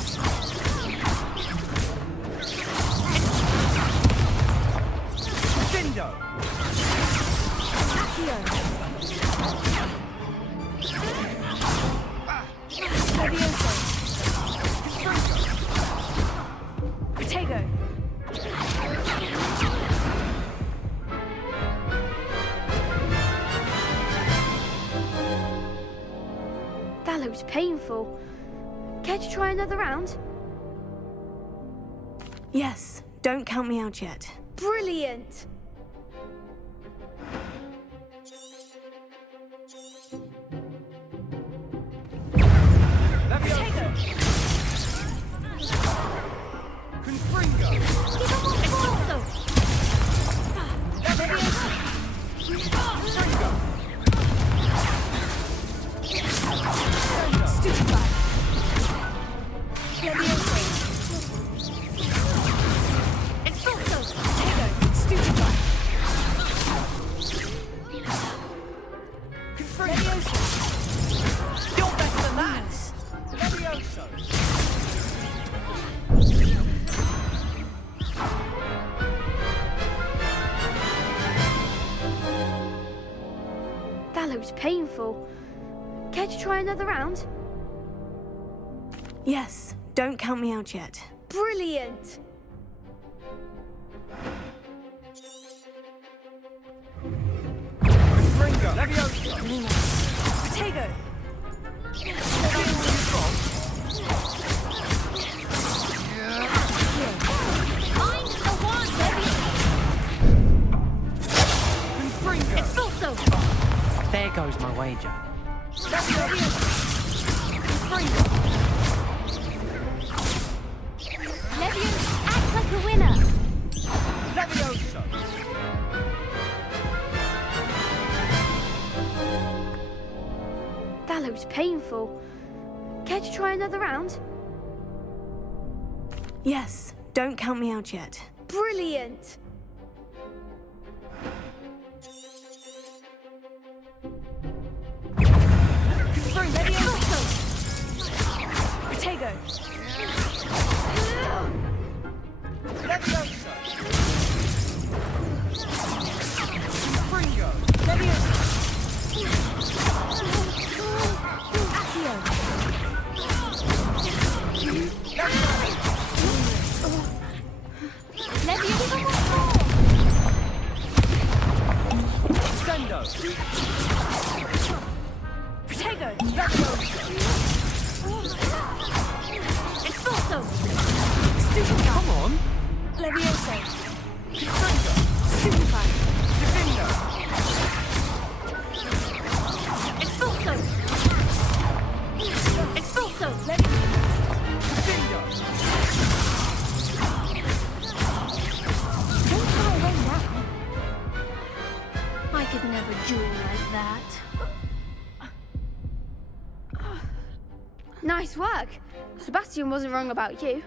Dindo! Accio! Levioso! Potato! That looks painful. Care to try another round? Yes, don't count me out yet. Brilliant! Potato! Confringo! Expulso! Levioso! Confringo! Stupefy! Levioso! Expulso! Potato! Stupefy! Levioso! You're better than that! Levioso! That looks painful. Care to try another round? Yes, don't count me out yet. Brilliant! Confringo! Levioso! Potato! I'm the one, Confringo! Expulso! There goes my wager. Confringo! Levioso, act like a winner. Levioso! That looks painful. Care to try another round? Yes, don't count me out yet. Brilliant! Levioso! Potato! Levioso! Confringo! Levioso! Accio! Levioso, Sendo! Potato! Expulso. Stupefy! Come on! Levioso! Confringo! Stupefy! Divindo! Expulso. Expulso. Divindo! Don't far away now. I could never duel like that. Nice work! Sebastian wasn't wrong about you.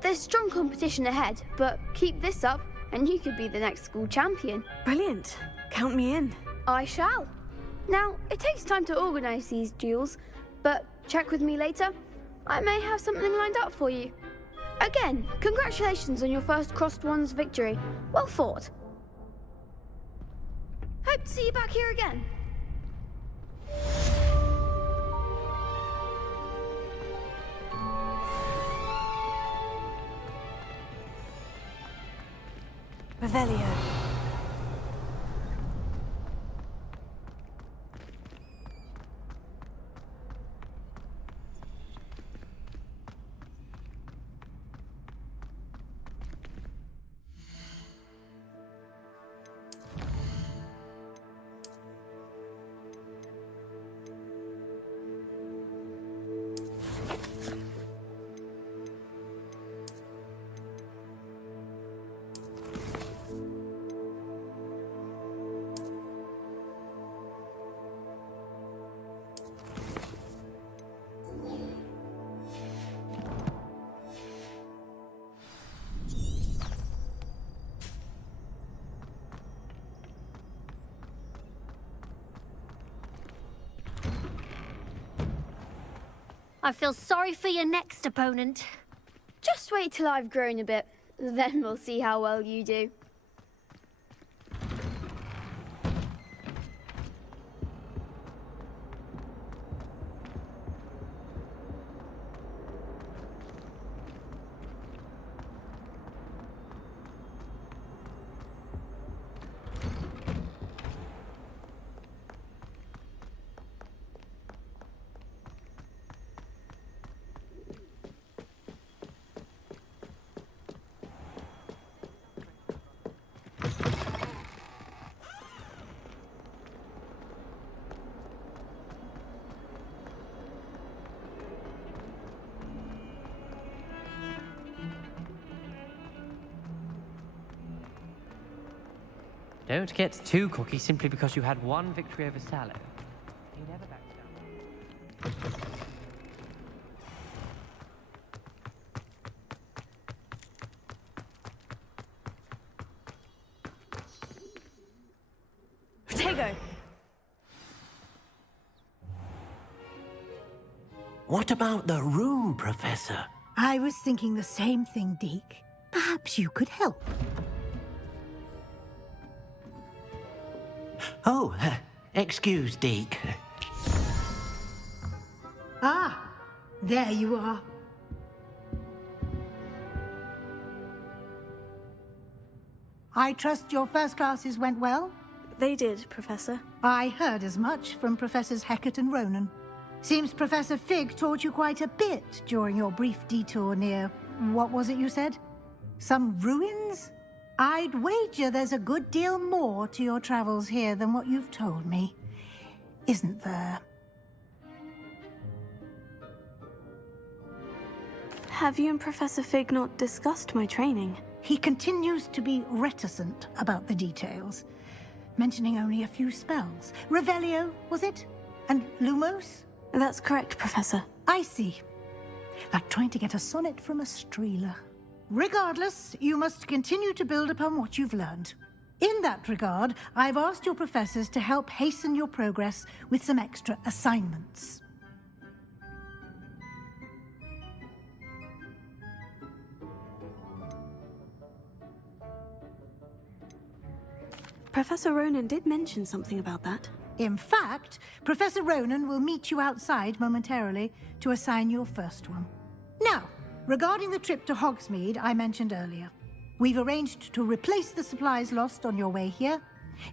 There's strong competition ahead, but keep this up and you could be the next school champion. Brilliant. Count me in. I shall. Now, it takes time to organise these duels, but check with me later. I may have something lined up for you. Again, congratulations on your first Crossed Ones victory. Well fought. Hope to see you back here again. Revelio. I feel sorry for your next opponent. Just wait till I've grown a bit, then we'll see how well you do. Don't get too cocky simply because you had one victory over Sallow. He never backs down. Protego! What about the room, Professor? I was thinking the same thing, Deke. Perhaps you could help. Oh, excuse, Deke. Ah, there you are. I trust your first classes went well? They did, Professor. I heard as much from Professors Hecat and Ronan. Seems Professor Fig taught you quite a bit during your brief detour near... what was it you said? Some ruins? I'd wager there's a good deal more to your travels here than what you've told me. Isn't there? Have you and Professor Fig not discussed my training? He continues to be reticent about the details, mentioning only a few spells. Revelio, was it? And Lumos? That's correct, Professor. I see. Like trying to get a sonnet from a streeler. Regardless, you must continue to build upon what you've learned. In that regard, I've asked your professors to help hasten your progress with some extra assignments. Professor Ronan did mention something about that. In fact, Professor Ronan will meet you outside momentarily to assign your first one. Now, regarding the trip to Hogsmeade I mentioned earlier, we've arranged to replace the supplies lost on your way here,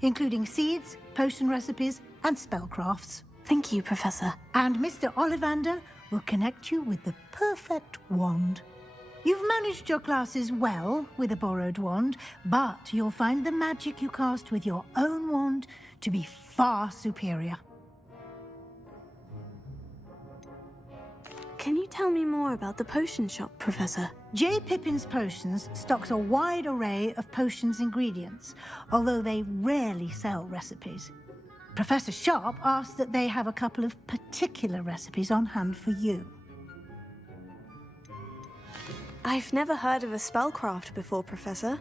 including seeds, potion recipes, and spellcrafts. Thank you, Professor. And Mr. Ollivander will connect you with the perfect wand. You've managed your classes well with a borrowed wand, but you'll find the magic you cast with your own wand to be far superior. Can you tell me more about the potion shop, Professor? J. Pippin's Potions stocks a wide array of potions ingredients, although they rarely sell recipes. Professor Sharp asked that they have a couple of particular recipes on hand for you. I've never heard of a spellcraft before, Professor.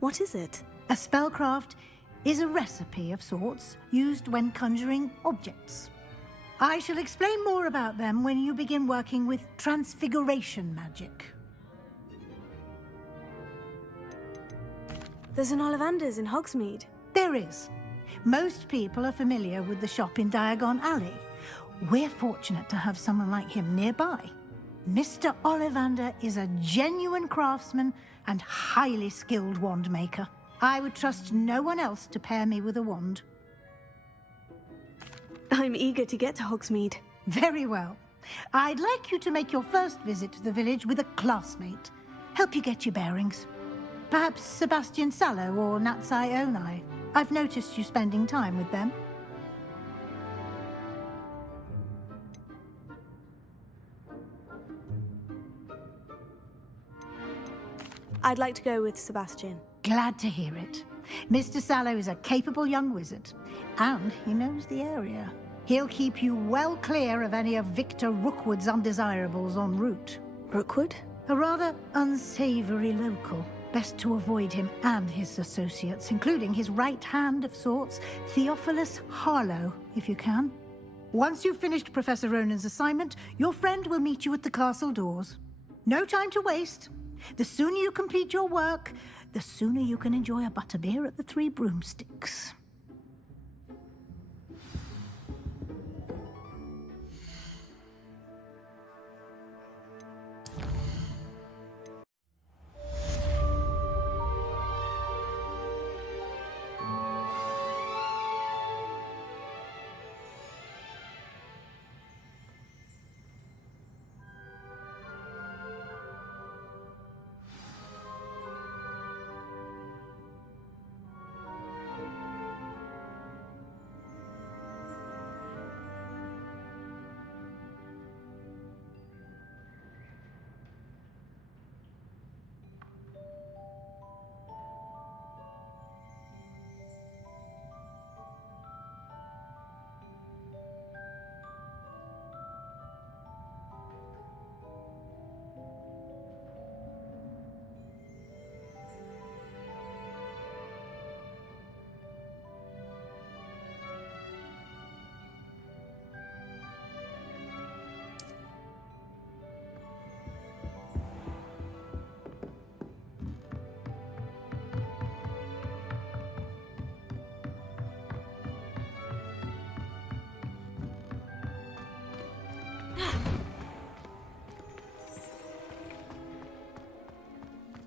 What is it? A spellcraft is a recipe of sorts used when conjuring objects. I shall explain more about them when you begin working with transfiguration magic. There's an Ollivander's in Hogsmeade. There is. Most people are familiar with the shop in Diagon Alley. We're fortunate to have someone like him nearby. Mr. Ollivander is a genuine craftsman and highly skilled wand maker. I would trust no one else to pair me with a wand. I'm eager to get to Hogsmeade. Very well. I'd like you to make your first visit to the village with a classmate. Help you get your bearings. Perhaps Sebastian Sallow or Natsai Onai. I've noticed you spending time with them. I'd like to go with Sebastian. Glad to hear it. Mr. Sallow is a capable young wizard, and he knows the area. He'll keep you well clear of any of Victor Rookwood's undesirables en route. Rookwood? A rather unsavory local. Best to avoid him and his associates, including his right hand of sorts, Theophilus Harlow, if you can. Once you've finished Professor Ronan's assignment, your friend will meet you at the castle doors. No time to waste. The sooner you complete your work, the sooner you can enjoy a butterbeer at the Three Broomsticks.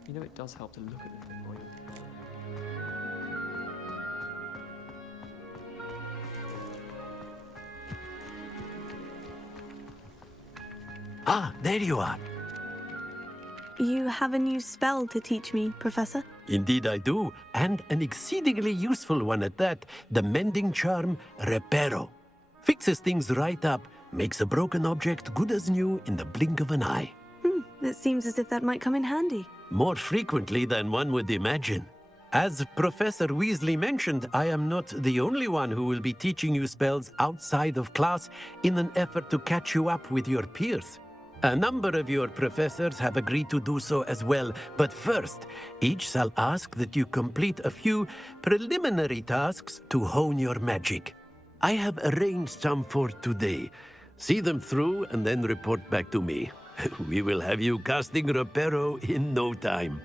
You know, it does help to look at the thing while you're... Ah, there you are. You have a new spell to teach me, Professor? Indeed I do, and an exceedingly useful one at that. The mending charm, Reparo. Fixes things right up, makes a broken object good as new in the blink of an eye. It seems as if that might come in handy. More frequently than one would imagine. As Professor Weasley mentioned, I am not the only one who will be teaching you spells outside of class in an effort to catch you up with your peers. A number of your professors have agreed to do so as well, but first, each shall ask that you complete a few preliminary tasks to hone your magic. I have arranged some for today. See them through and then report back to me. We will have you casting Reparo in no time.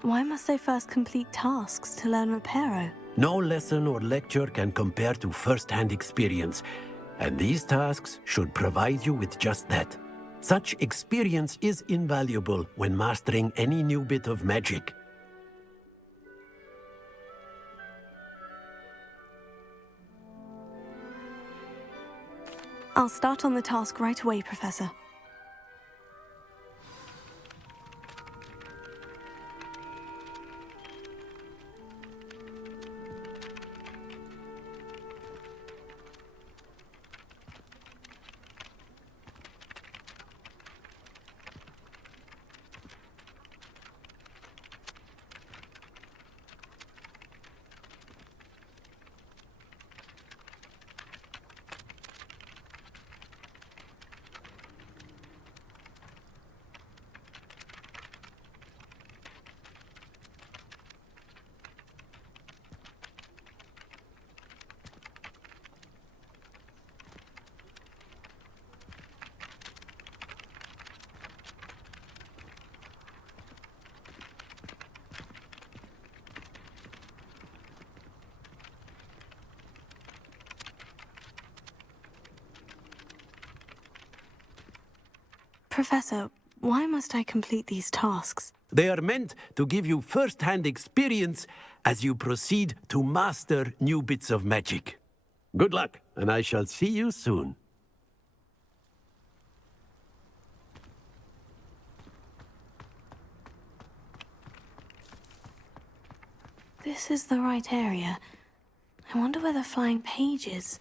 Why must I first complete tasks to learn Reparo? No lesson or lecture can compare to first-hand experience, and these tasks should provide you with just that. Such experience is invaluable when mastering any new bit of magic. I'll start on the task right away, Professor. Professor, why must I complete these tasks? They are meant to give you first-hand experience as you proceed to master new bits of magic. Good luck, and I shall see you soon. This is the right area. I wonder where the flying page is.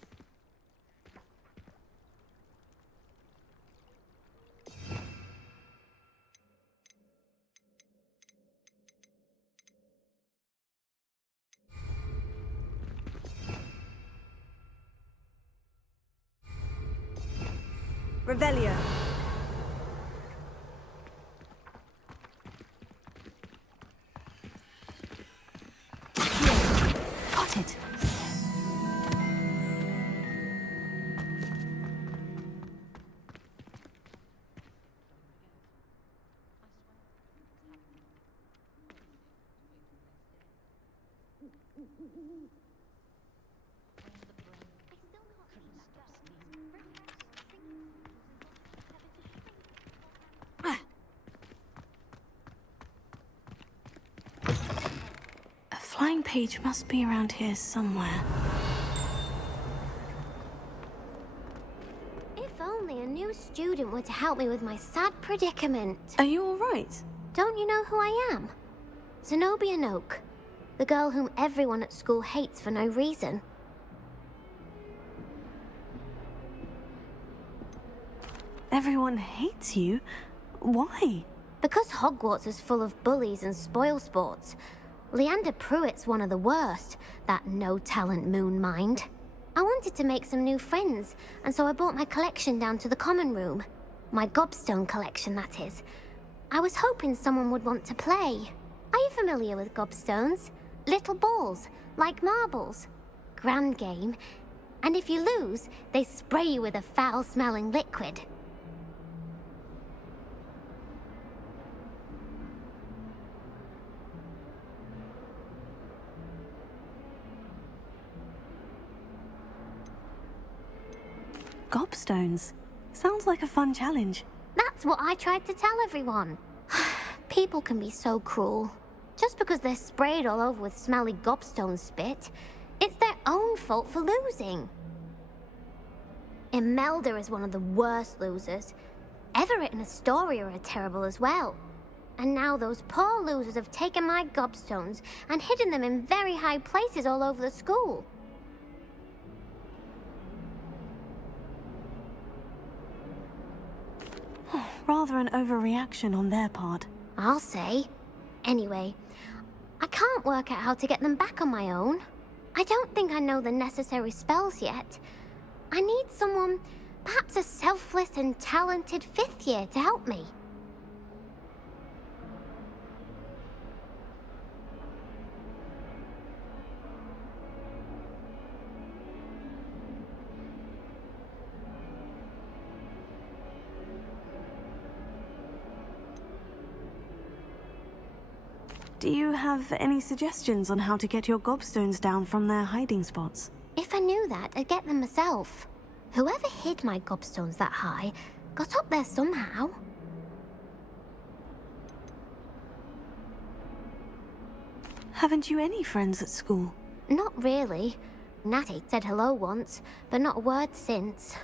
Revelio. A flying page must be around here somewhere. If only a new student were to help me with my sad predicament. Are you all right? Don't you know who I am? Zenobia Noak, the girl whom everyone at school hates for no reason. Everyone hates you? Why? Because Hogwarts is full of bullies and spoilsports. Leander Pruitt's one of the worst, that no-talent moon mind. I wanted to make some new friends, and so I brought my collection down to the common room. My gobstone collection, that is. I was hoping someone would want to play. Are you familiar with gobstones? Little balls, like marbles. Grand game. And if you lose, they spray you with a foul-smelling liquid. Gobstones. Sounds like a fun challenge. That's what I tried to tell everyone. People can be so cruel. Just because they're sprayed all over with smelly gobstone spit, it's their own fault for losing. Imelda is one of the worst losers. Everett and Astoria are terrible as well. And now those poor losers have taken my gobstones and hidden them in very high places all over the school. Rather an overreaction on their part. I'll say. Anyway, I can't work out how to get them back on my own. I don't think I know the necessary spells yet. I need someone, perhaps a selfless and talented 5th year to help me. Do you have any suggestions on how to get your gobstones down from their hiding spots? If I knew that, I'd get them myself. Whoever hid my gobstones that high got up there somehow. Haven't you any friends at school? Not really. Natty said hello once, but not a word since.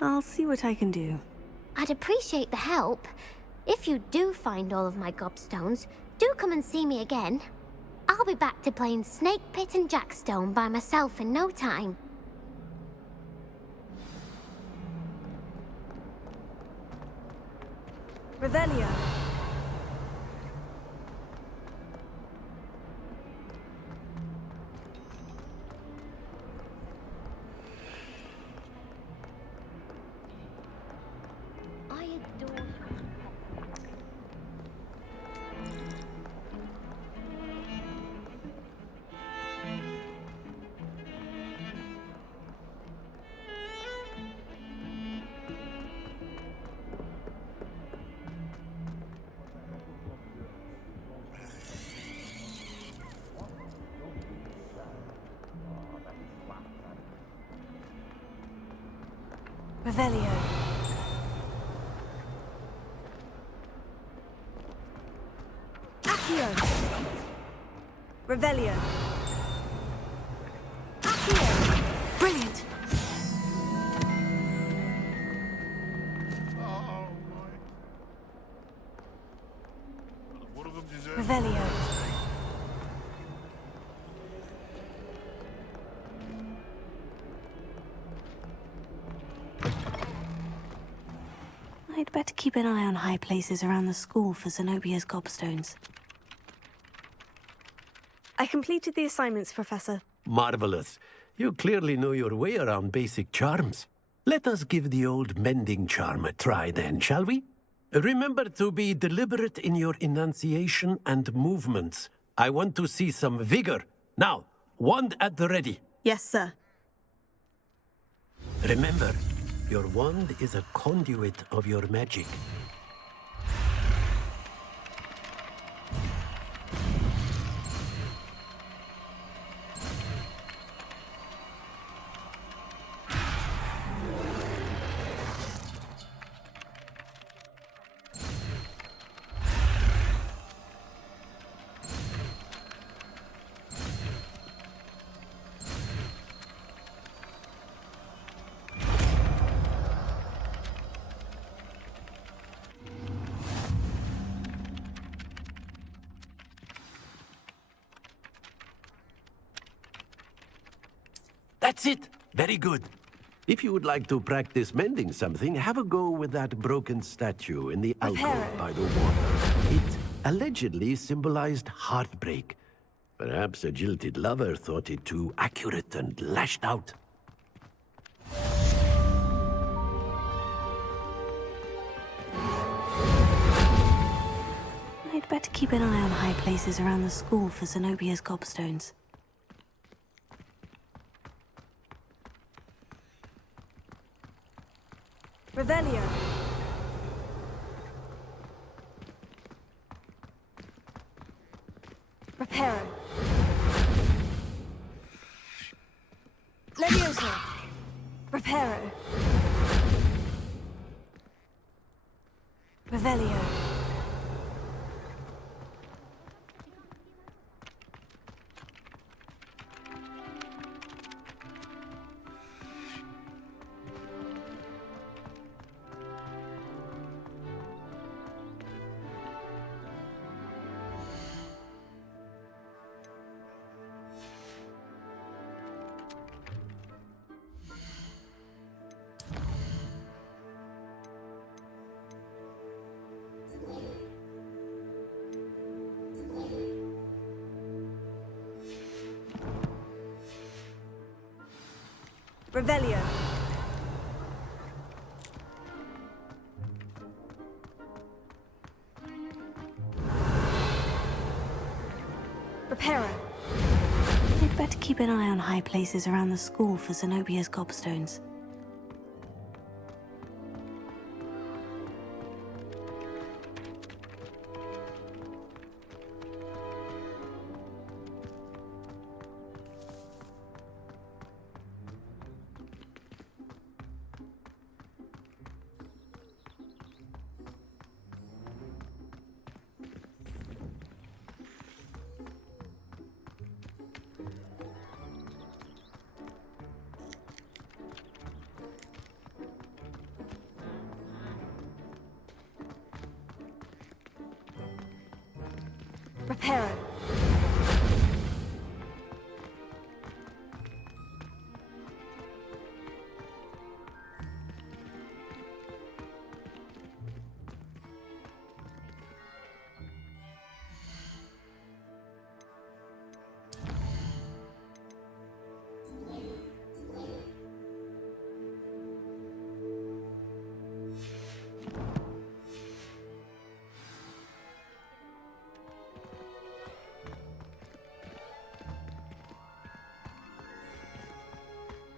I'll see what I can do. I'd appreciate the help. If you do find all of my gobstones, do come and see me again. I'll be back to playing Snake Pit and Jackstone by myself in no time. Revelio. I adore you. Revelio. Accio. Revelio. Accio. Brilliant. Revelio. I'd better keep an eye on high places around the school for Zenobia's gobstones. I completed the assignments, Professor. Marvelous. You clearly know your way around basic charms. Let us give the old mending charm a try then, shall we? Remember to be deliberate in your enunciation and movements. I want to see some vigor. Now, wand at the ready. Yes, sir. Remember, your wand is a conduit of your magic. That's it. Very good. If you would like to practice mending something, have a go with that broken statue in the alcove by the water. It allegedly symbolized heartbreak. Perhaps a jilted lover thought it too accurate and lashed out. I'd better keep an eye on high places around the school for Zenobia's gobstones. Revelio. Reparo. Levioso. Reparo. Revelio. Revelio. Reparo. I'd better keep an eye on high places around the school for Zenobia's gobstones. Reparo.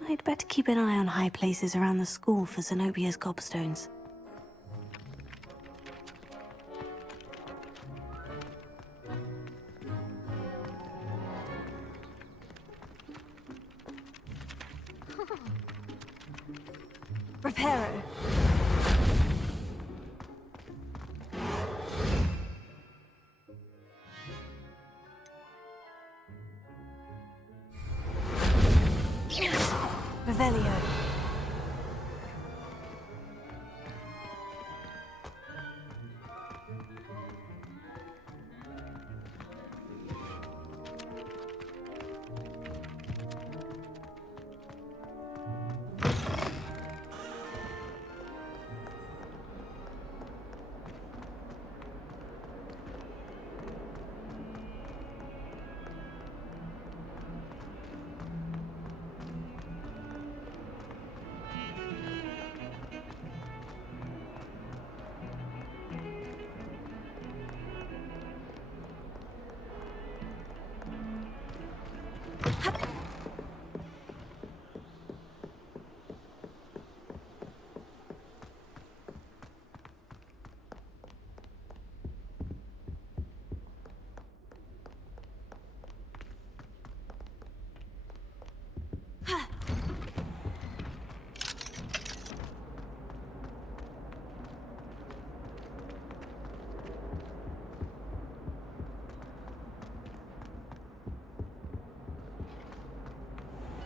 I'd better keep an eye on high places around the school for Zenobia's gobstones. Reparo. Revelio.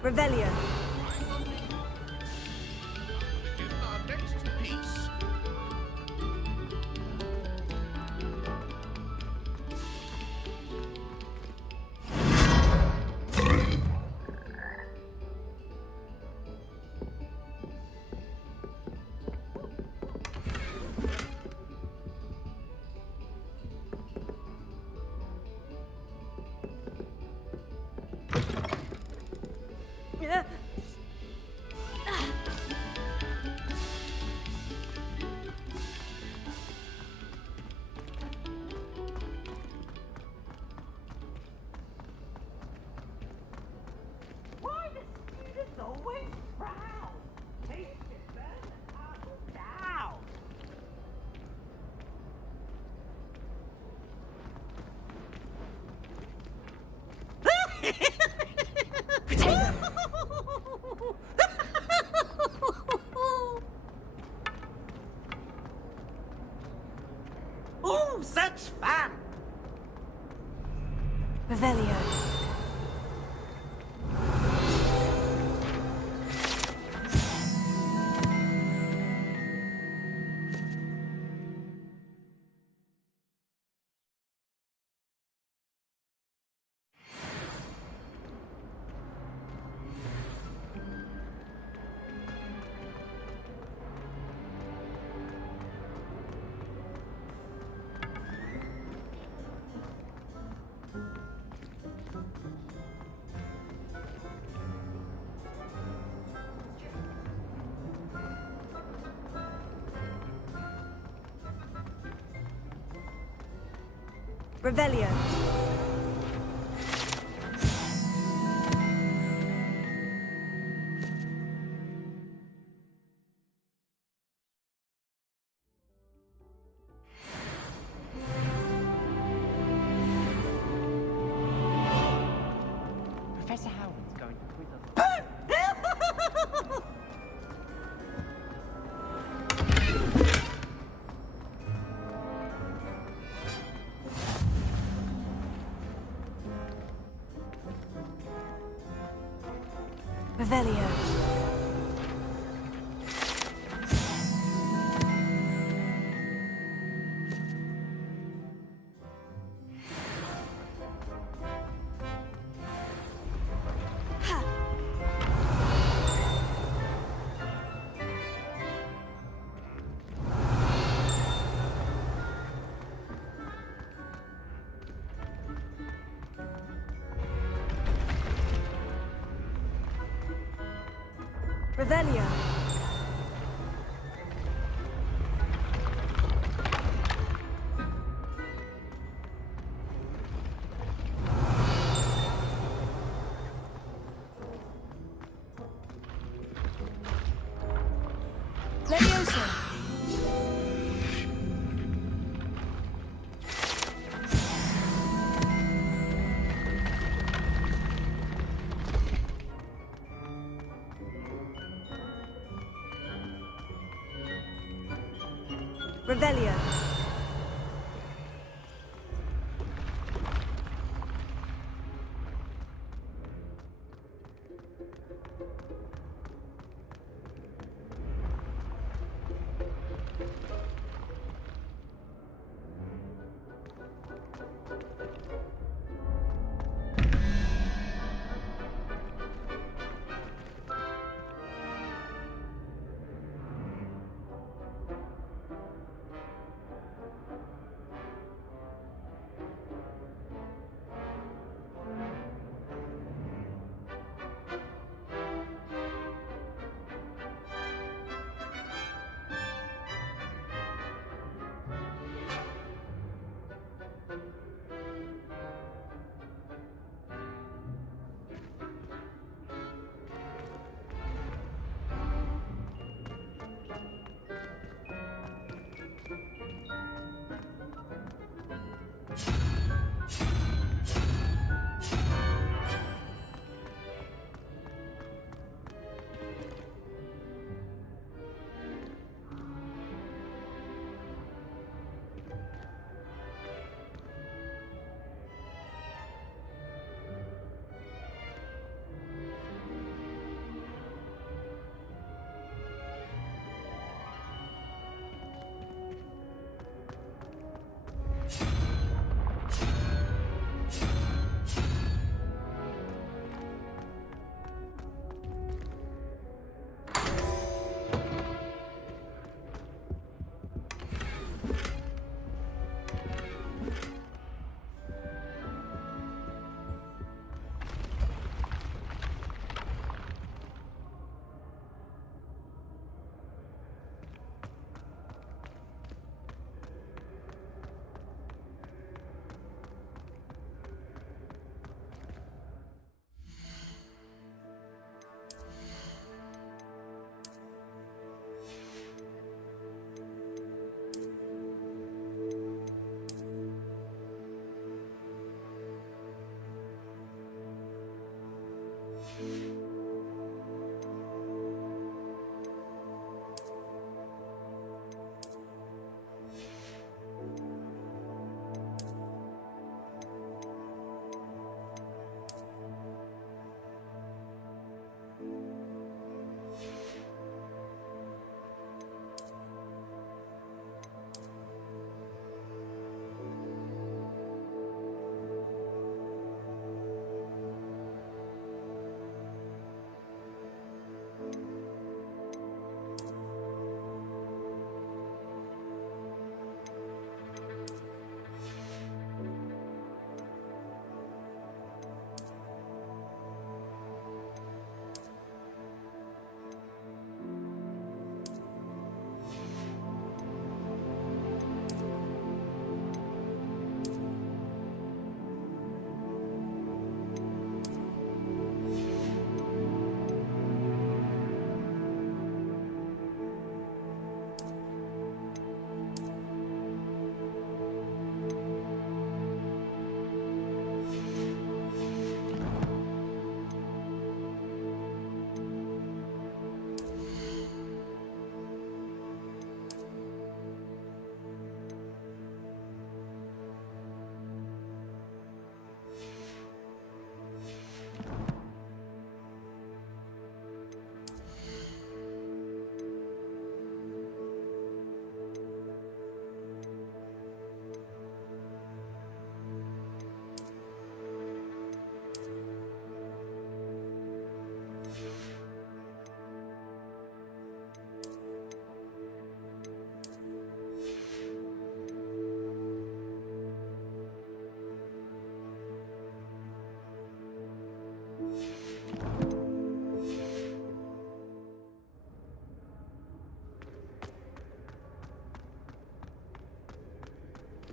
Revelio. In our next piece, Oh, such fun! Revelio. Revelio. Professor Howard's going with us. Revelio. Revelio. Leviosa. Revelio.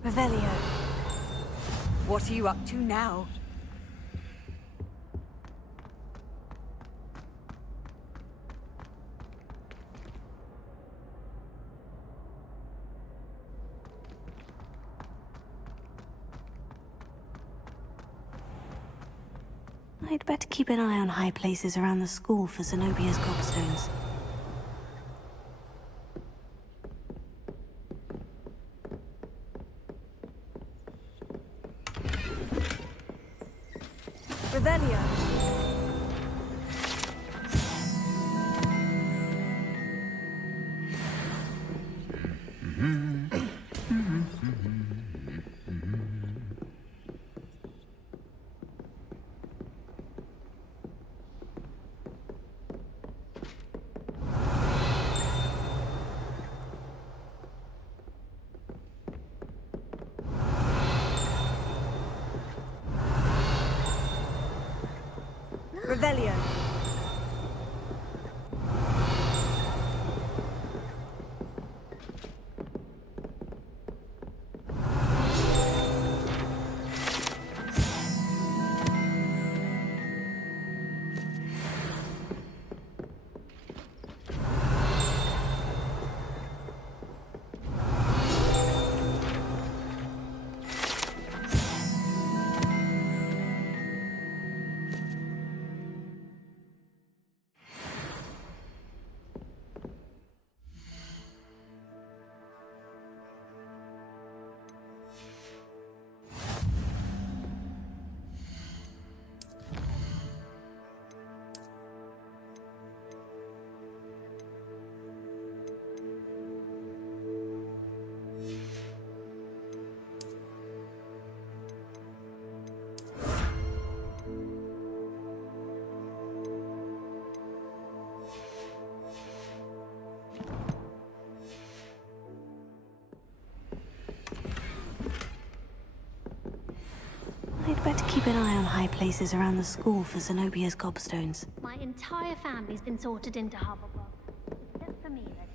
Revelio. What are you up to now? I'd better keep an eye on high places around the school for Zenobia's gobstones. Revelio. Revelio. I'd better keep an eye on high places around the school for Zenobia's gobstones. My entire family's been sorted into Hufflepuff. Except for me, that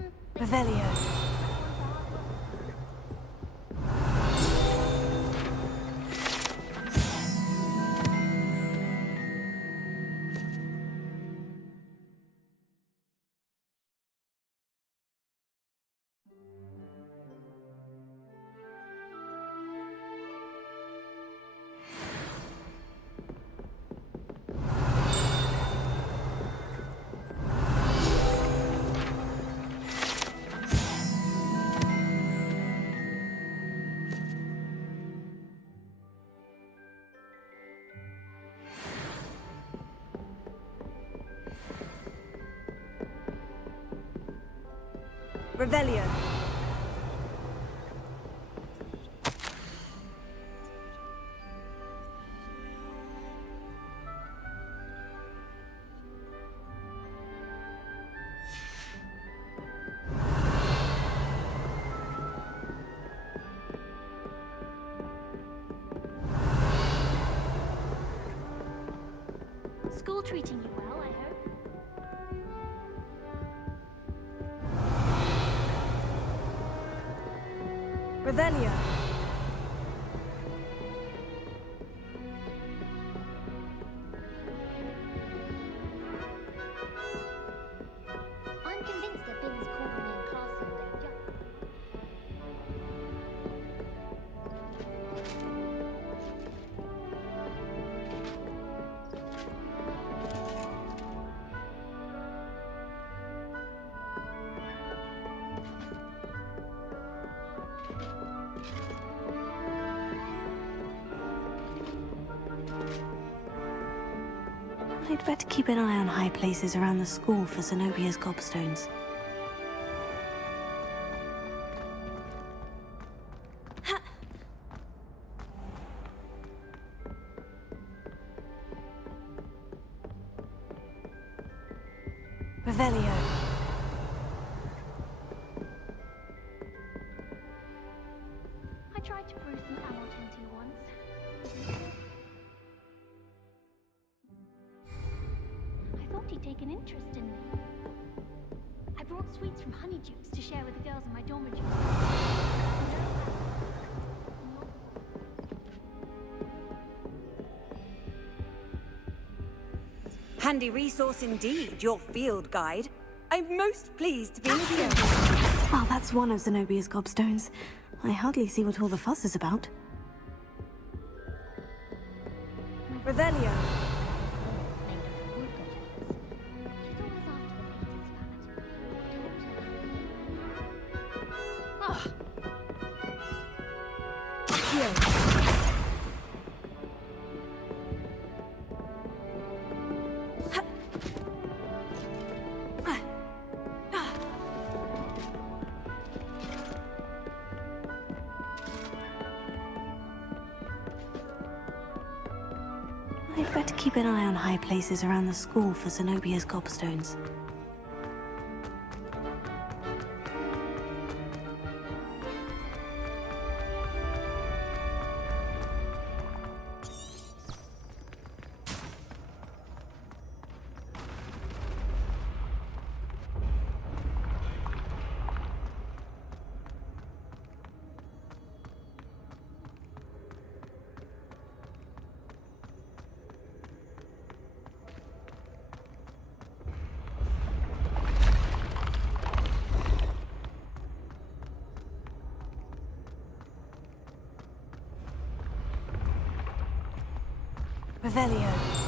is. Revelio. Revelio. School treating you well, I hope. Revelio. I'm convinced that Bin's corner me in class in danger. I'd better keep an eye on high places around the school for Zenobia's gobstones. Revelio. I tried to brew some Hamilton tea once. I thought he'd take an interest in me. I brought sweets from Honeydukes to share with the girls in my dormitory. Handy resource indeed, your field guide. I'm most pleased to be with you. Well, that's one of Zenobia's gobstones. I hardly see what all the fuss is about. Revelio. I'd better keep an eye on high places around the school for Zenobia's gobstones. Revelio.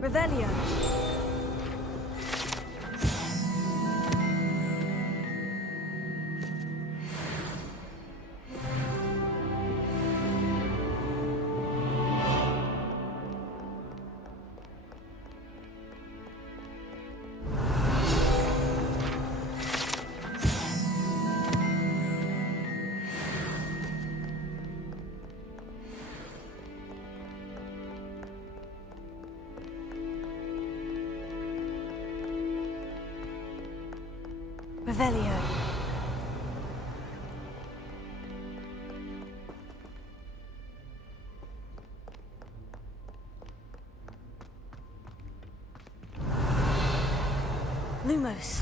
Revelio. Revelio. Lumos.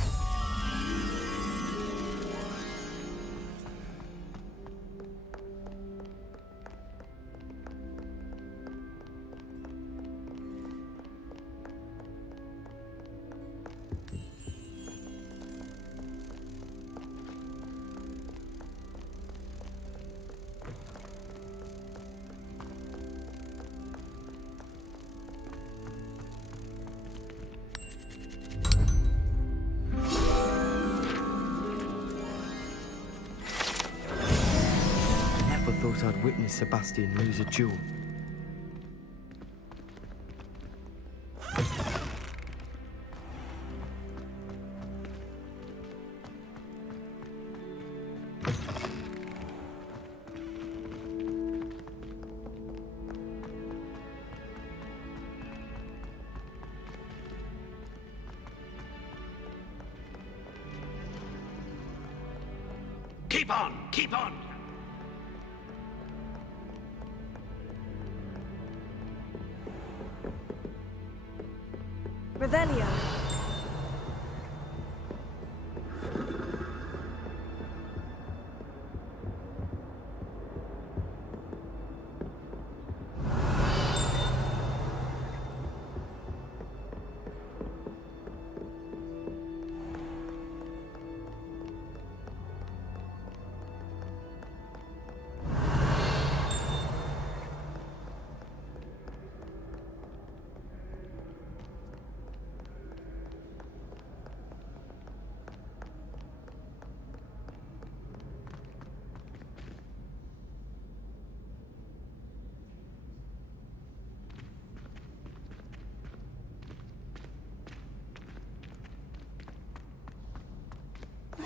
Thought I'd witness Sebastian lose a duel. Keep on! Keep on! Revelio.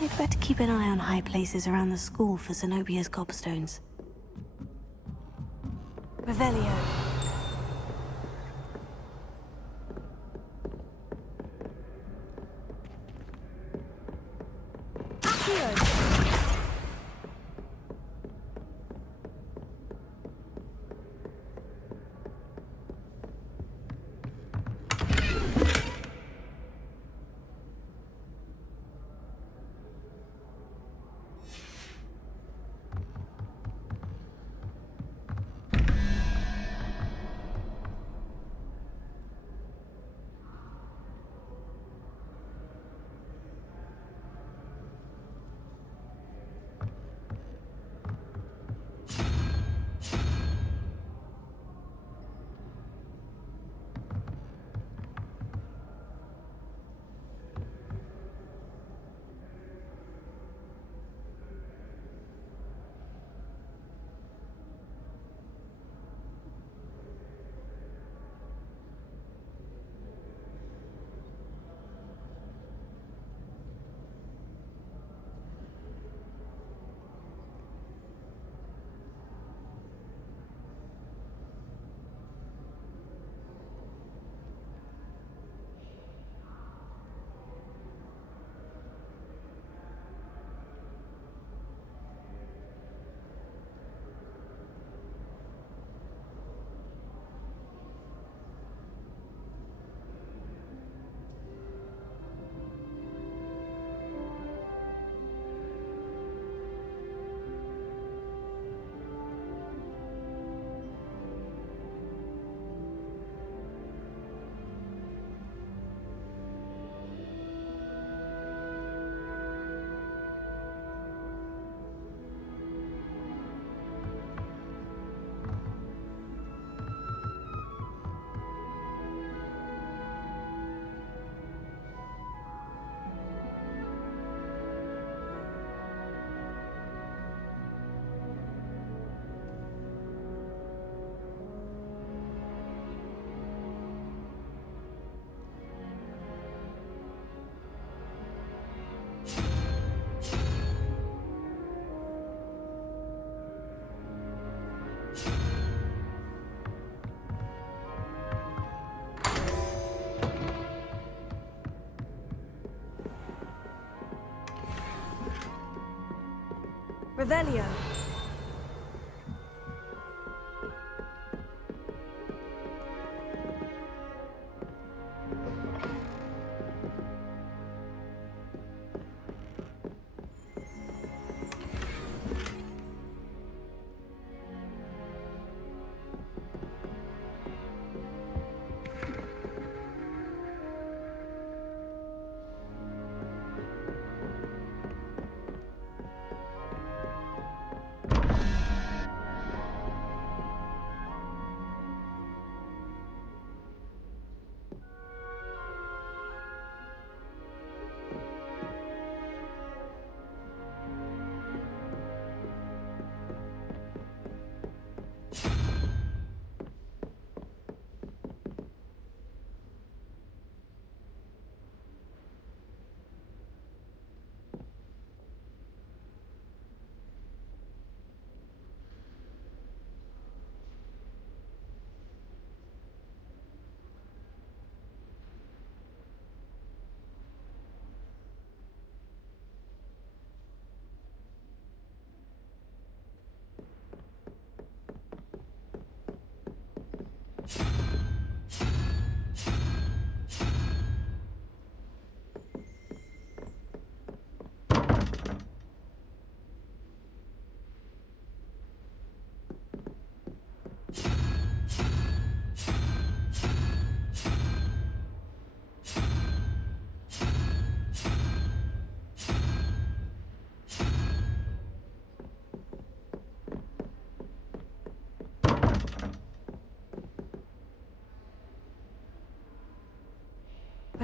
I'd better keep an eye on high places around the school for Zenobia's gobstones. Revelio. Revelio.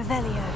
Revelio.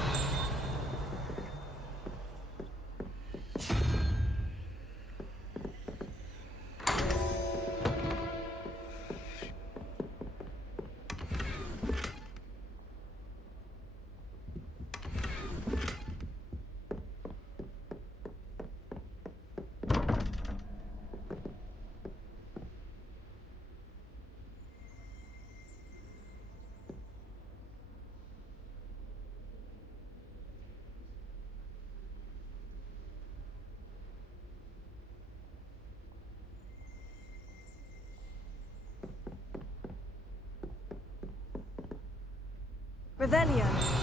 Revelio.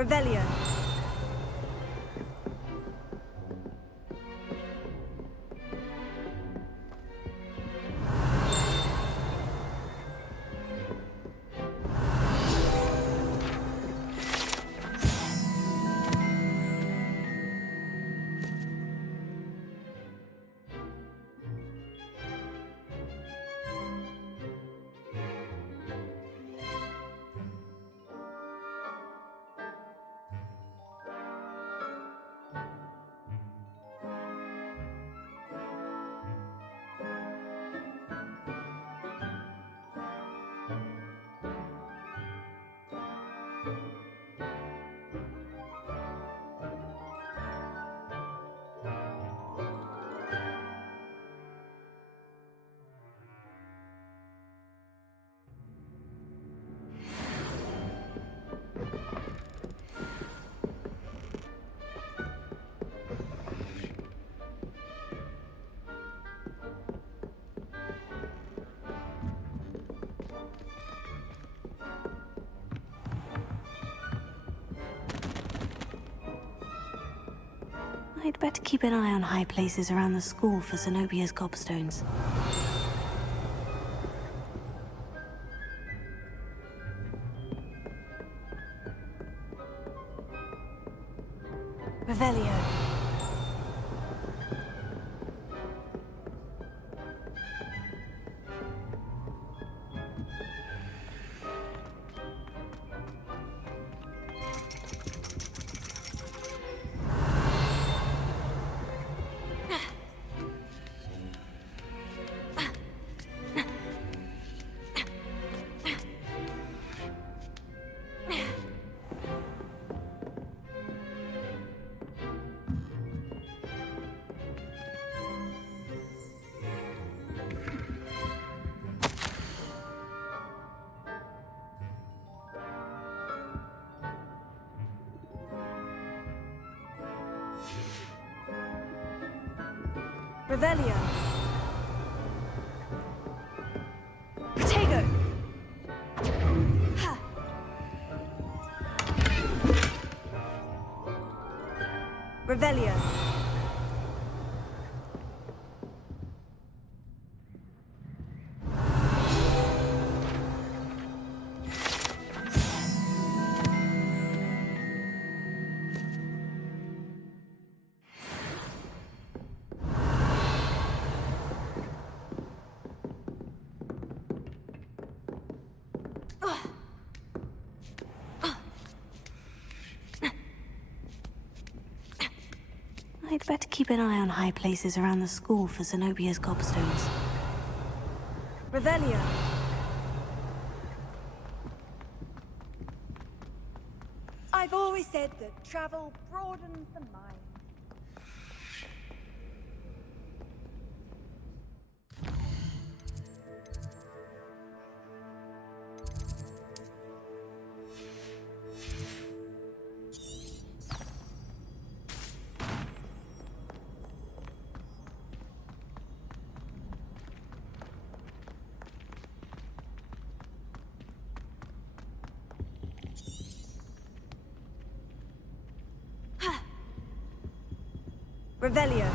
Revelio. I'd better keep an eye on high places around the school for Zenobia's gobstones. Revelio. Revelio. Protego. Ha. Revelio. I'd better keep an eye on high places around the school for Zenobia's gobstones. Revelio. I've always said that travel broadens the mind. Revelio.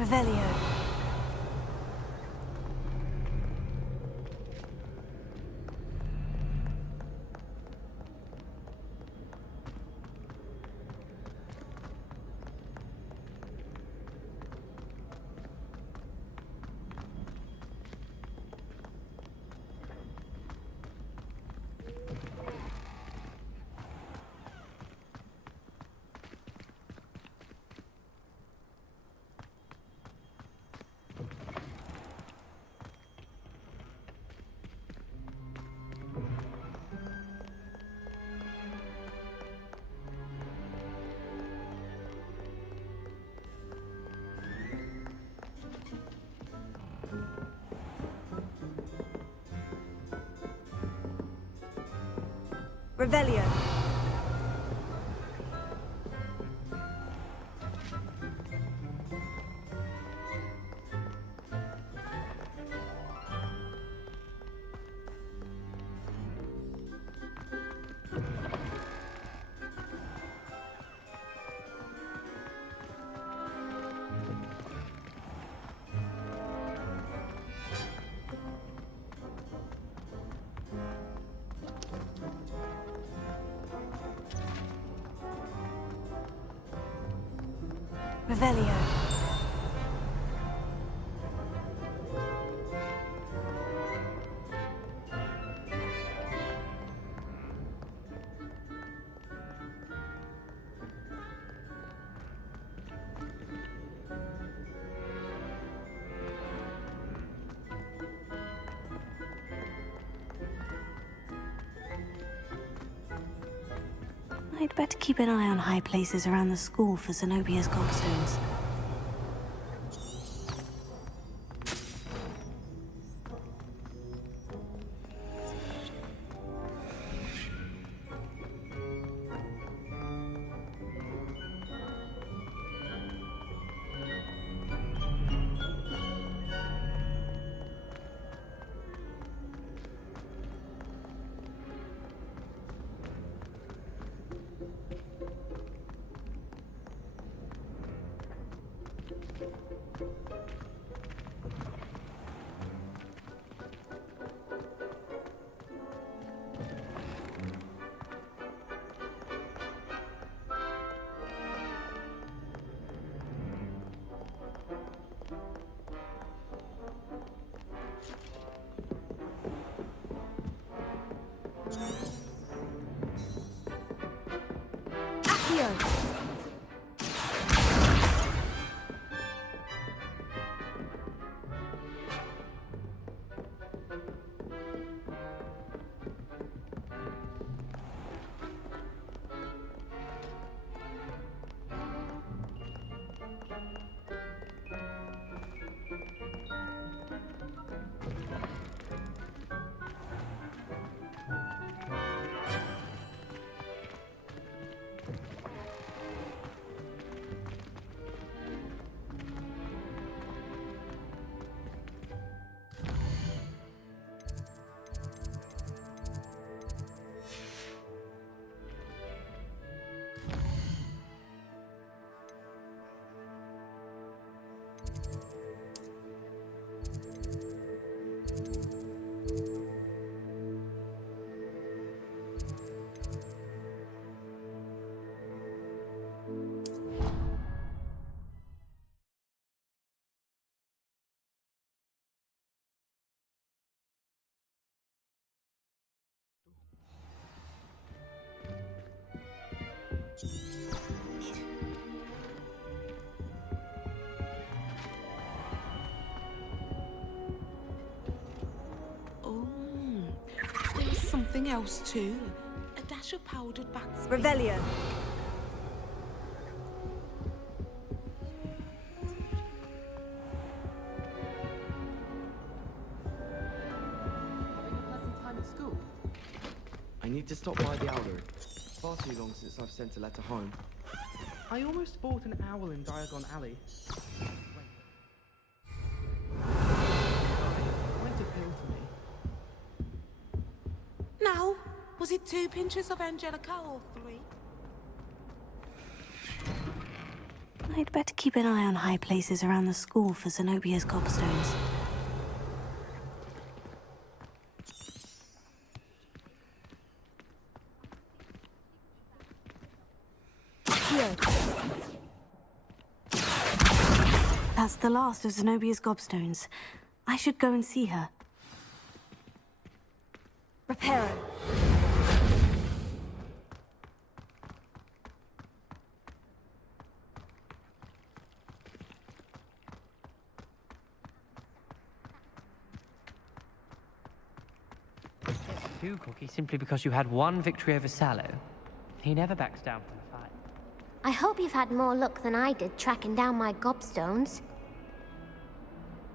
Revelio. Revelio. Revelio. I'd better keep an eye on high places around the school for Zenobia's gobstones. something else too. A dash of powdered bat speed. Revelio. Having a pleasant time at school? I need to stop by the owlery. It's far too long since I've sent a letter home. I almost bought an owl in Diagon Alley. Went a pill to me. Now, was it 2 pinches of Angelica or 3? I'd better keep an eye on high places around the school for Zenobia's gobstones. That's the last of Zenobia's gobstones. I should go and see her. Reparo. Two, Cookie, simply because you had one victory over Sallow. He never backs down from a fight. I hope you've had more luck than I did tracking down my gobstones.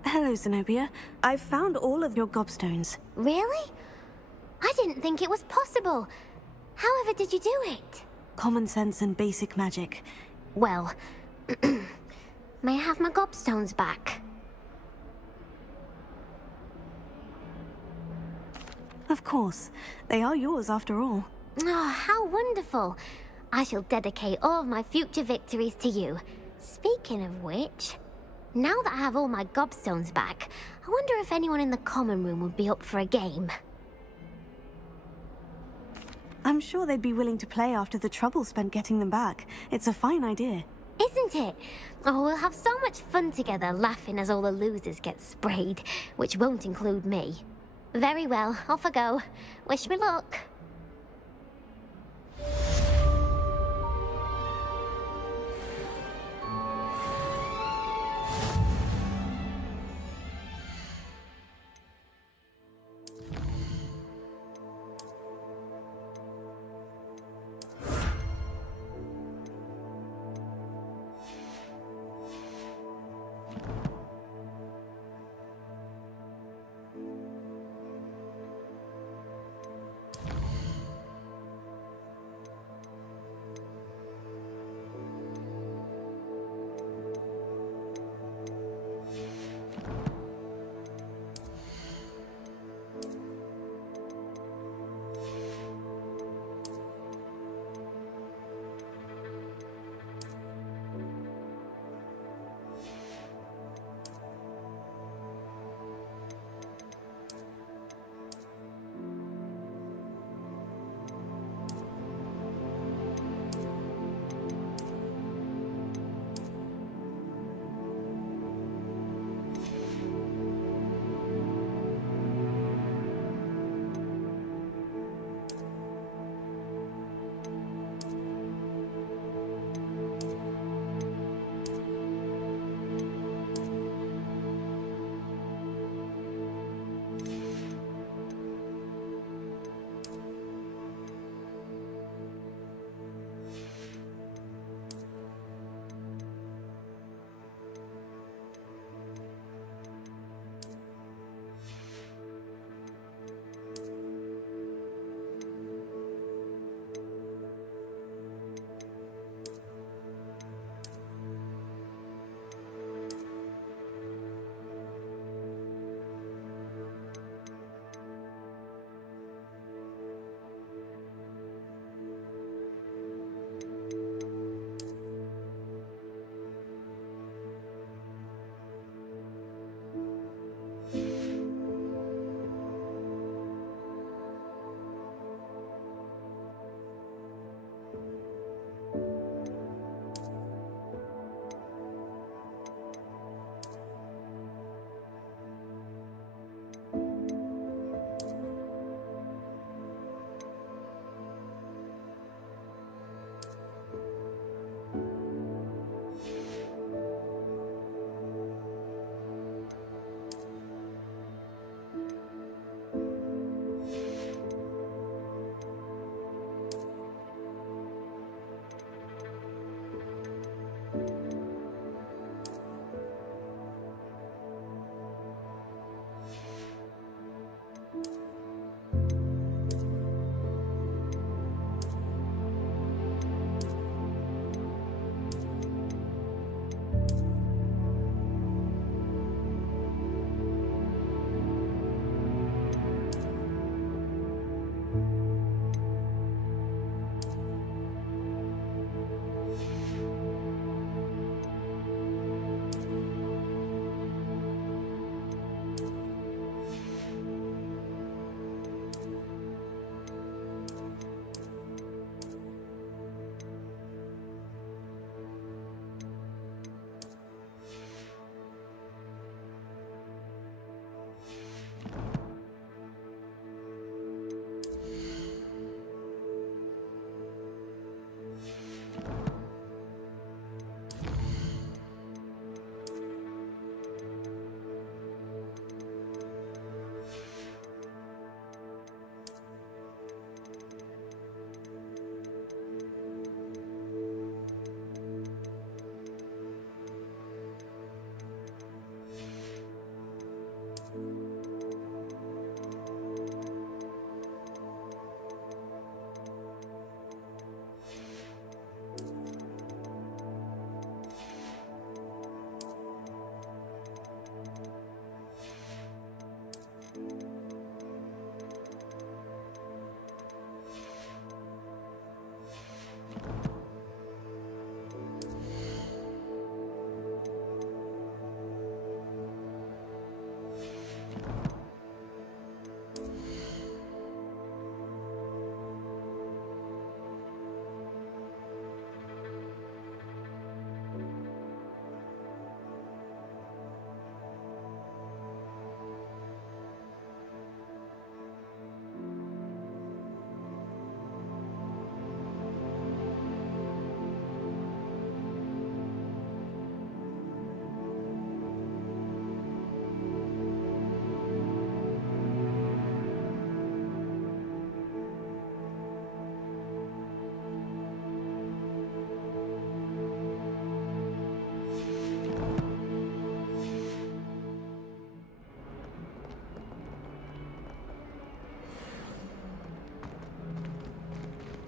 Hello, Zenobia. I've found all of your gobstones. Really? I didn't think it was possible. However did you do it? Common sense and basic magic. Well, may I have my gobstones back? Of course. They are yours after all. Oh, how wonderful. I shall dedicate all of my future victories to you. Speaking of which, now that I have all my gobstones back, I wonder if anyone in the common room would be up for a game. I'm sure they'd be willing to play after the trouble spent getting them back. It's a fine idea. Isn't it? Oh, we'll have so much fun together laughing as all the losers get sprayed, which won't include me. Very well, off I go. Wish me luck.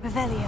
Revelio.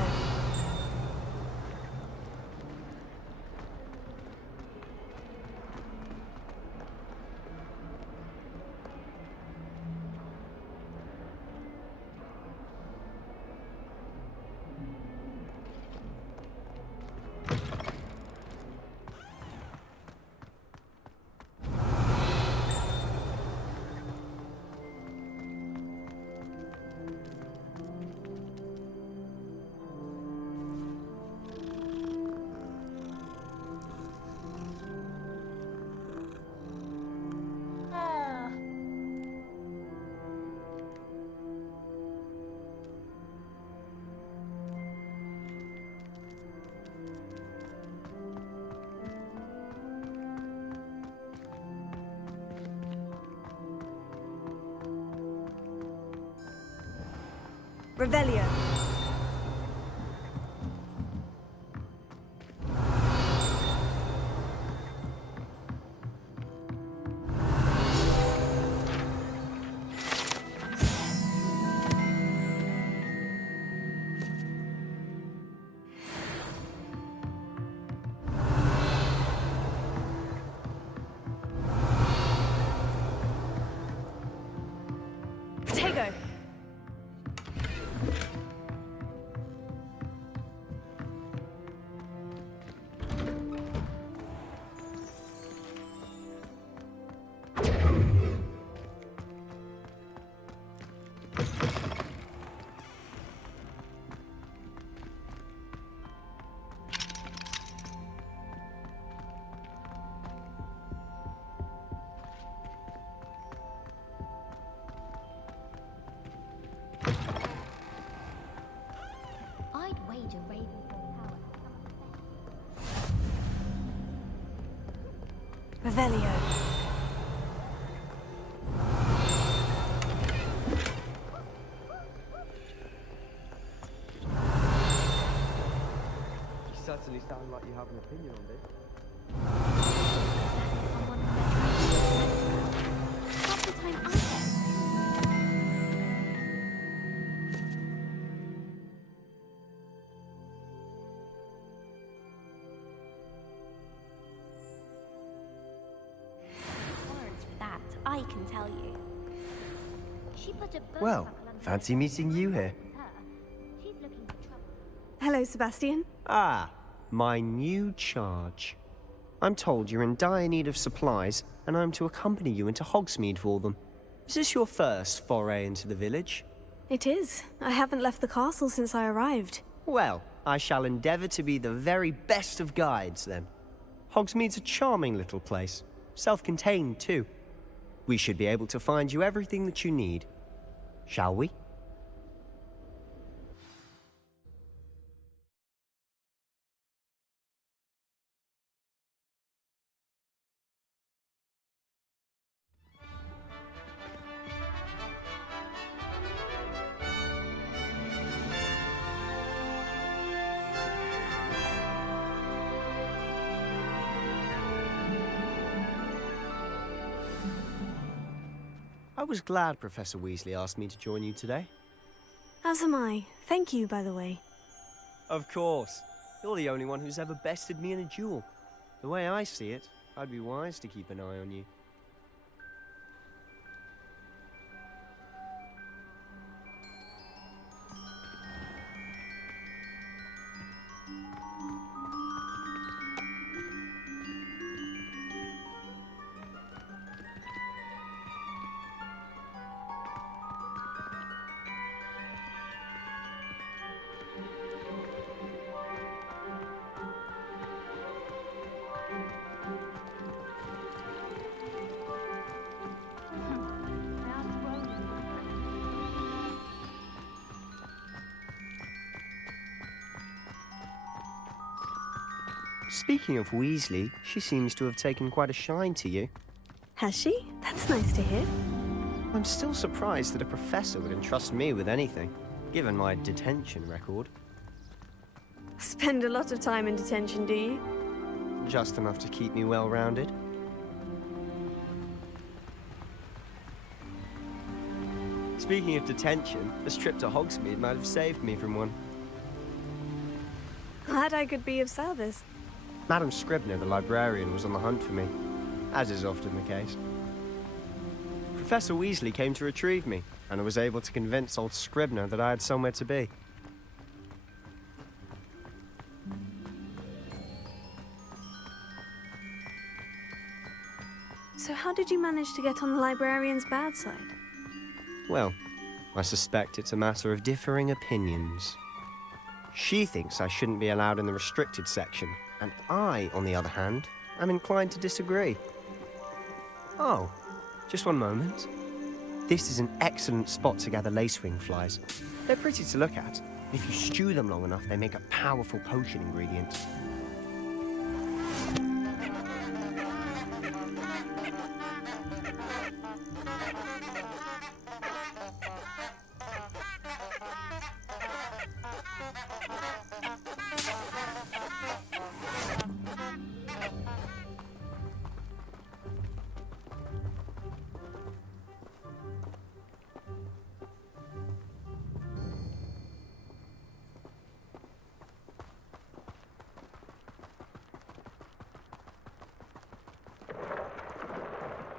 Revelio. Protego. I'd wager Ravenfall Tower. Revelio. You certainly sound like you have an opinion on this. Half the time I get Words for that, I can tell you. She put a bird Well, buckle on fancy meeting you here. her. She's looking for trouble. Hello, Sebastian. Ah, my new charge. I'm told you're in dire need of supplies, and I'm to accompany you into Hogsmeade for them. Is this your first foray into the village? It is. I haven't left the castle since I arrived. Well, I shall endeavour to be the very best of guides, then. Hogsmeade's a charming little place. Self-contained, too. We should be able to find you everything that you need. Shall we? I was glad Professor Weasley asked me to join you today. As am I. Thank you, by the way. Of course. You're the only one who's ever bested me in a duel. The way I see it, I'd be wise to keep an eye on you. Speaking of Weasley, she seems to have taken quite a shine to you. Has she? That's nice to hear. I'm still surprised that a professor would entrust me with anything, given my detention record. Spend a lot of time in detention, do you? Just enough to keep me well-rounded. Speaking of detention, this trip to Hogsmeade might have saved me from one. Glad I could be of service. Madam Scribner, the librarian, was on the hunt for me, as is often the case. Professor Weasley came to retrieve me, and I was able to convince old Scribner that I had somewhere to be. So how did you manage to get on the librarian's bad side? Well, I suspect it's a matter of differing opinions. She thinks I shouldn't be allowed in the restricted section, and I, on the other hand, am inclined to disagree. Oh, just one moment. This is an excellent spot to gather lacewing flies. They're pretty to look at. If you stew them long enough, they make a powerful potion ingredient.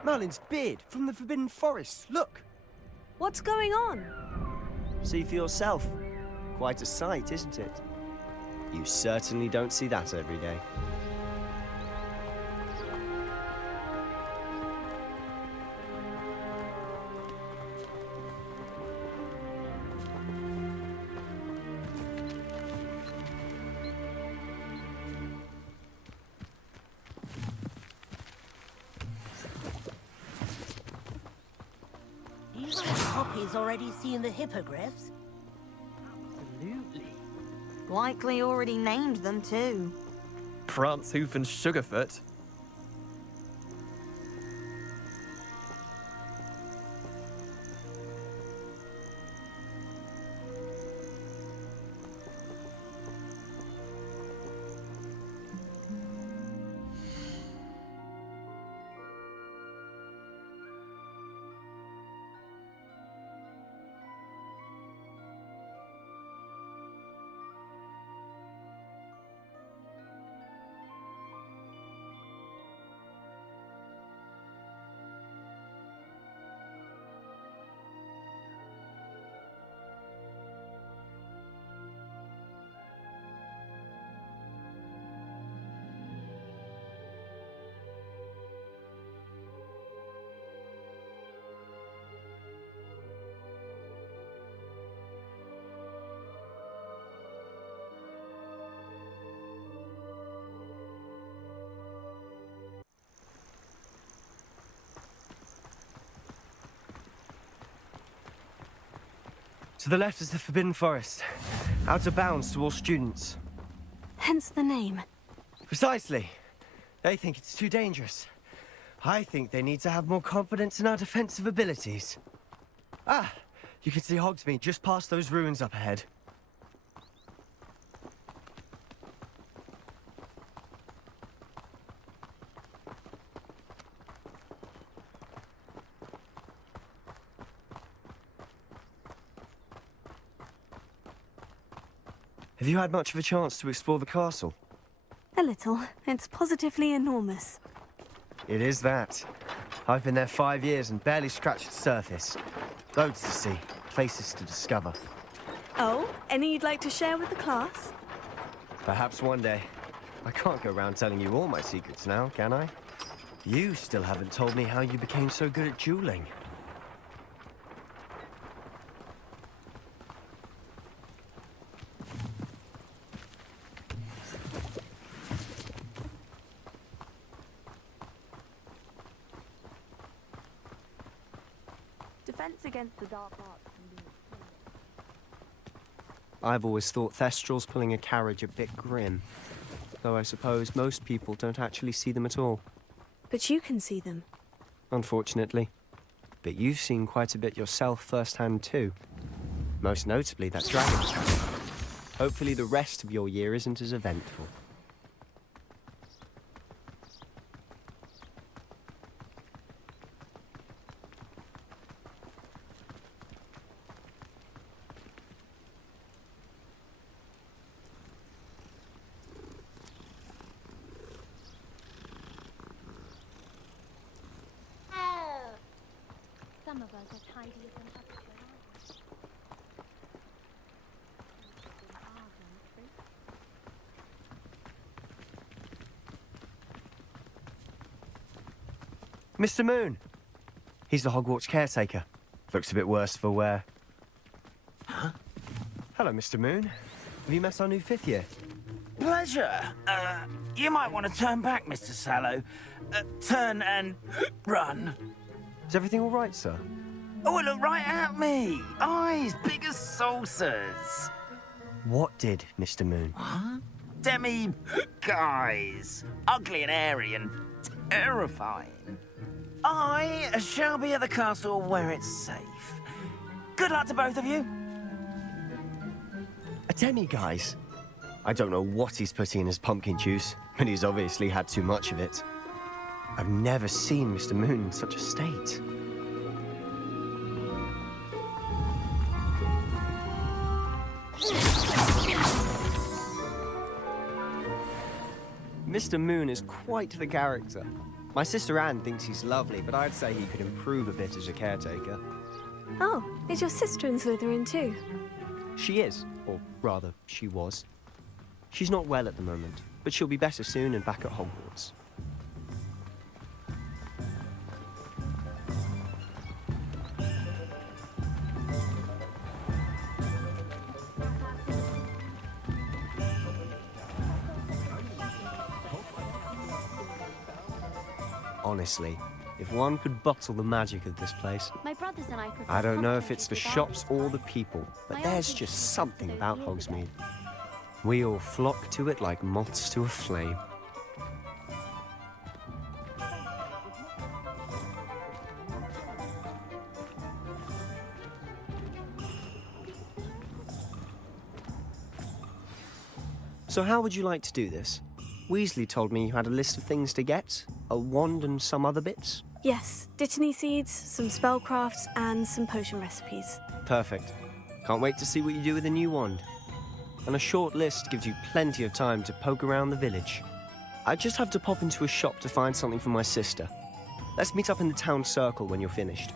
Merlin's beard from the Forbidden Forest. Look! What's going on? See for yourself. Quite a sight, isn't it? You certainly don't see that every day. Do you think Poppy's already seen the hippogriffs? Absolutely. Likely already named them too. Prance, Hoof, and Sugarfoot. To the left is the Forbidden Forest, out of bounds to all students. Hence the name. Precisely. They think it's too dangerous. I think they need to have more confidence in our defensive abilities. Ah, you can see Hogsmeade just past those ruins up ahead. Have you had much of a chance to explore the castle? A little. It's positively enormous. It is that. I've been there 5 years and barely scratched the surface. Loads to see, places to discover. Oh, any you'd like to share with the class? Perhaps one day. I can't go around telling you all my secrets now, can I? You still haven't told me how you became so good at dueling. Defense against the dark arts can be... I've always thought Thestrals pulling a carriage a bit grim. Though I suppose most people don't actually see them at all. But you can see them. Unfortunately. But you've seen quite a bit yourself firsthand too. Most notably that dragon. Hopefully the rest of your year isn't as eventful. Some of us are tidier than others. Mr. Moon. He's the Hogwarts caretaker. Looks a bit worse for wear. Huh? Hello, Mr. Moon. Have you met our new 5th year? Pleasure. You might want to turn back, Mr. Sallow. Turn and run. Is everything all right, sir? Oh, look right at me. Eyes big as saucers. What did, Mr. Moon? Huh? Demi guys. Ugly and airy and terrifying. I shall be at the castle where it's safe. Good luck to both of you. A demi-guise? I don't know what he's putting in his pumpkin juice, but he's obviously had too much of it. I've never seen Mr. Moon in such a state. Mr. Moon is quite the character. My sister Anne thinks he's lovely, but I'd say he could improve a bit as a caretaker. Oh, is your sister in Slytherin too? She is, or rather, she was. She's not well at the moment, but she'll be better soon and back at Hogwarts. Honestly, if one could bottle the magic of this place. My brothers and I prefer I don't know if pumpkin it's the juice shops or the people, but there's just something about Hogsmeade. We all flock to it like moths to a flame. So how would you like to do this? Weasley told me you had a list of things to get, a wand and some other bits. Yes, Dittany seeds, some spellcrafts, and some potion recipes. Perfect. Can't wait to see what you do with the new wand. And a short list gives you plenty of time to poke around the village. I just have to pop into a shop to find something for my sister. Let's meet up in the town circle when you're finished.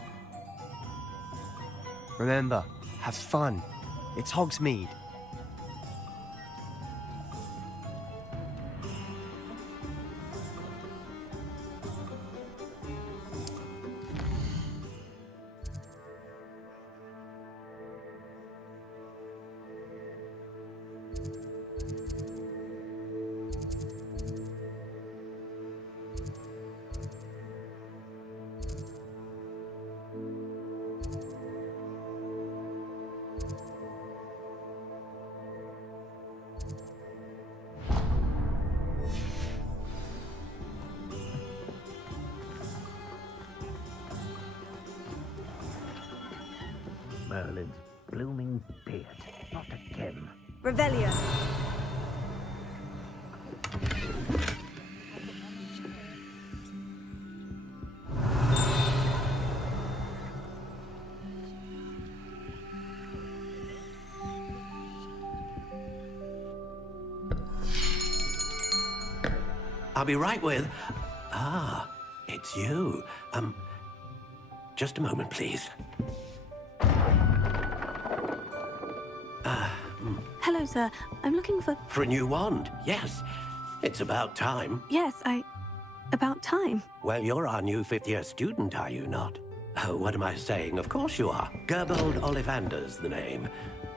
Remember, have fun. It's Hogsmeade. Merlin's blooming beard, not a gem. Revelio. I'll be right with... Ah, it's you. Just a moment, please. Hello, sir. I'm looking for... For a new wand, yes. It's about time. Yes, about time. Well, you're our new 5th-year student, are you not? Oh, what am I saying? Of course you are. Gerbold Ollivander's the name.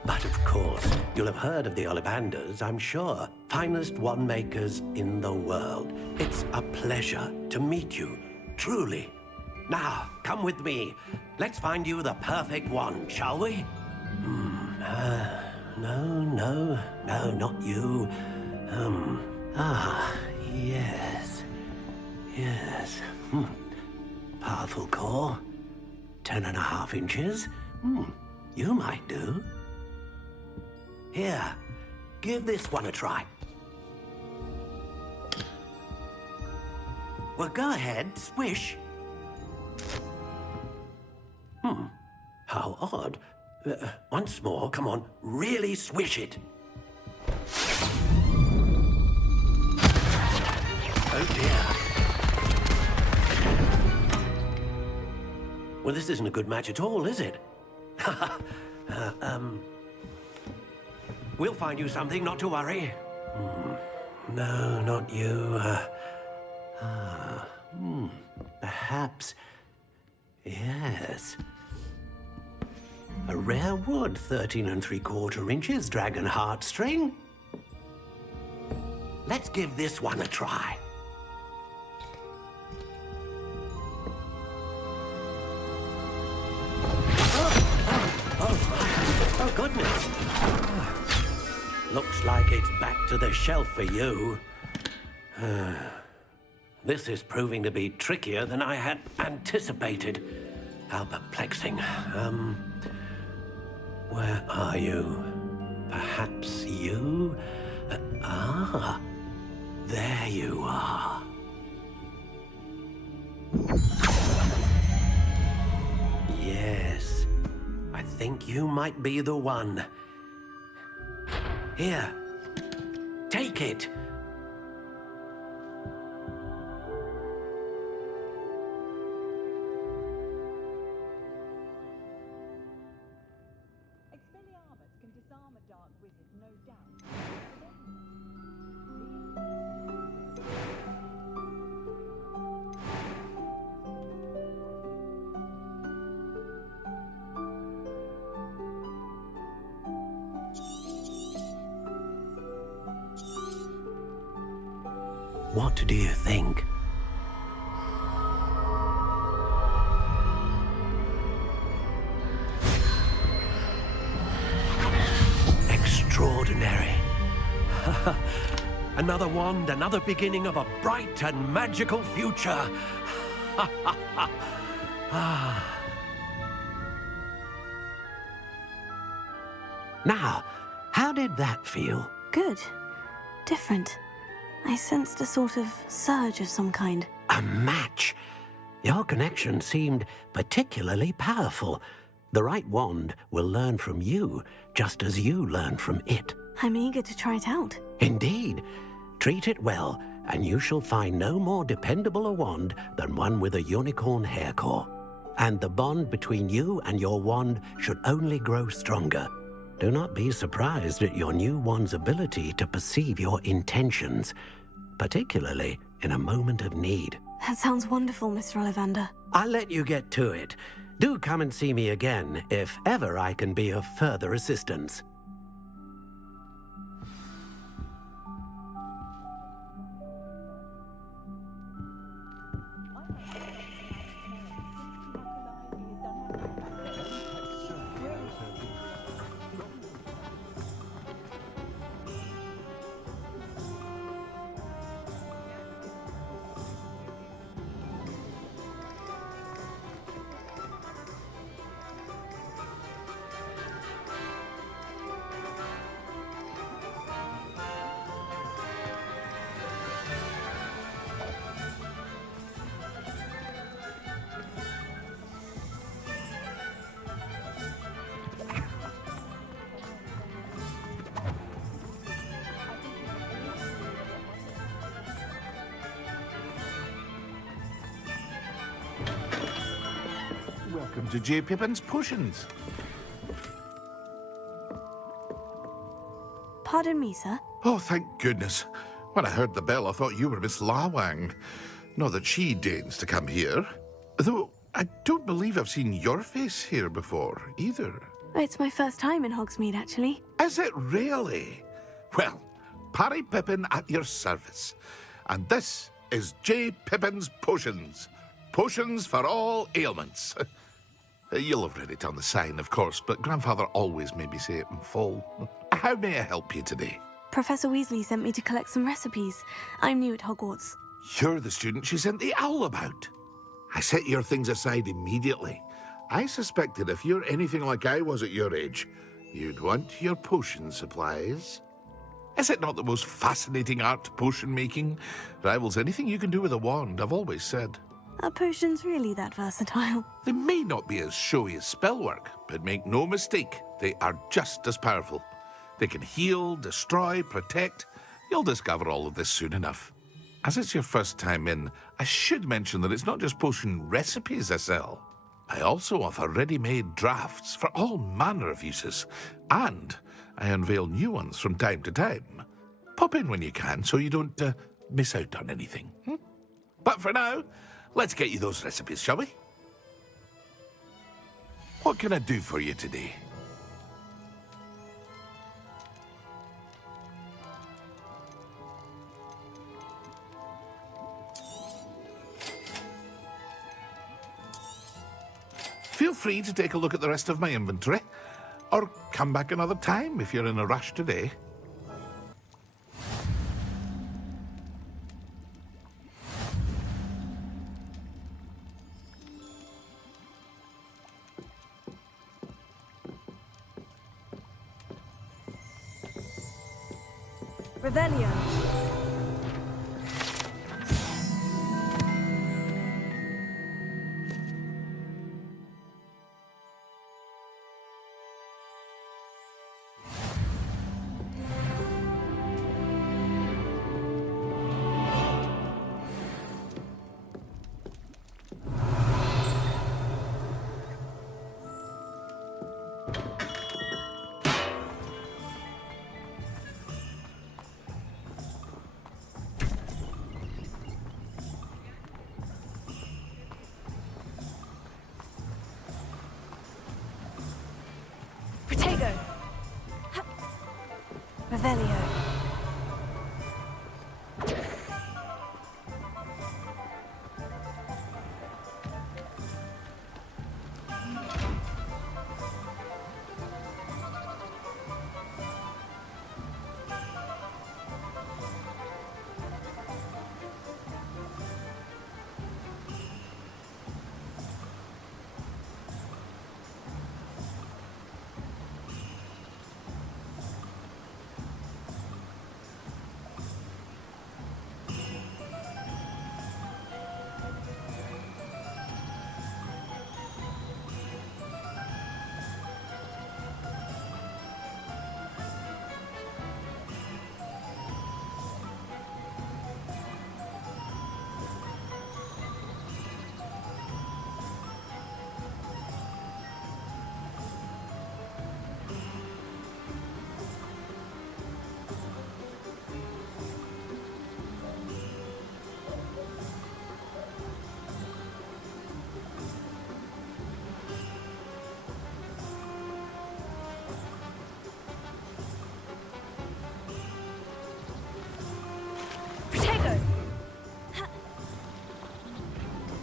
But of course, you'll have heard of the Ollivanders, I'm sure. Finest wand makers in the world. It's a pleasure to meet you, truly. Now, come with me. Let's find you the perfect wand, shall we? No, not you. Yes. Powerful core. 10.5 inches. You might do. Here, give this one a try. Well, go ahead, swish. How odd. Once more, come on, really swish it. Oh dear. Well, this isn't a good match at all, is it? We'll find you something, not to worry. No, not you. Perhaps... Yes. A rare wood, 13 3/4 inches, dragon heartstring. Let's give this one a try. Oh, goodness. Looks like it's back to the shelf for you. This is proving to be trickier than I had anticipated. How perplexing. Where are you? Perhaps you? There you are. Yes, I think you might be the one. Here, take it. What do you think? Extraordinary. Another wand, another beginning of a bright and magical future. Now, how did that feel? Good. Different. I sensed a sort of surge of some kind. A match? Your connection seemed particularly powerful. The right wand will learn from you, just as you learn from it. I'm eager to try it out. Indeed. Treat it well, and you shall find no more dependable a wand than one with a unicorn hair core. And the bond between you and your wand should only grow stronger. Do not be surprised at your new wand's ability to perceive your intentions, particularly in a moment of need. That sounds wonderful, Mr. Ollivander. I'll let you get to it. Do come and see me again if ever I can be of further assistance. Welcome to J. Pippin's Potions. Pardon me, sir. Oh, thank goodness. When I heard the bell, I thought you were Miss Lawang. Not that she deigns to come here. Though, I don't believe I've seen your face here before, either. It's my first time in Hogsmeade, actually. Is it really? Well, Parry Pippin at your service. And this is J. Pippin's Potions. Potions for all ailments. You'll have read it on the sign, of course, but Grandfather always made me say it in full. How may I help you today? Professor Weasley sent me to collect some recipes. I'm new at Hogwarts. You're the student she sent the owl about. I set your things aside immediately. I suspected if you're anything like I was at your age, you'd want your potion supplies. Is it not the most fascinating art, potion making? Rivals anything you can do with a wand, I've always said. Are potions really that versatile? They may not be as showy as spellwork, but make no mistake, they are just as powerful. They can heal, destroy, protect. You'll discover all of this soon enough. As it's your first time in, I should mention that it's not just potion recipes I sell. I also offer ready-made drafts for all manner of uses, and I unveil new ones from time to time. Pop in when you can so you don't miss out on anything. But for now, let's get you those recipes, shall we? What can I do for you today? Feel free to take a look at the rest of my inventory, or come back another time if you're in a rush today. Revelio. Protego. Revelio.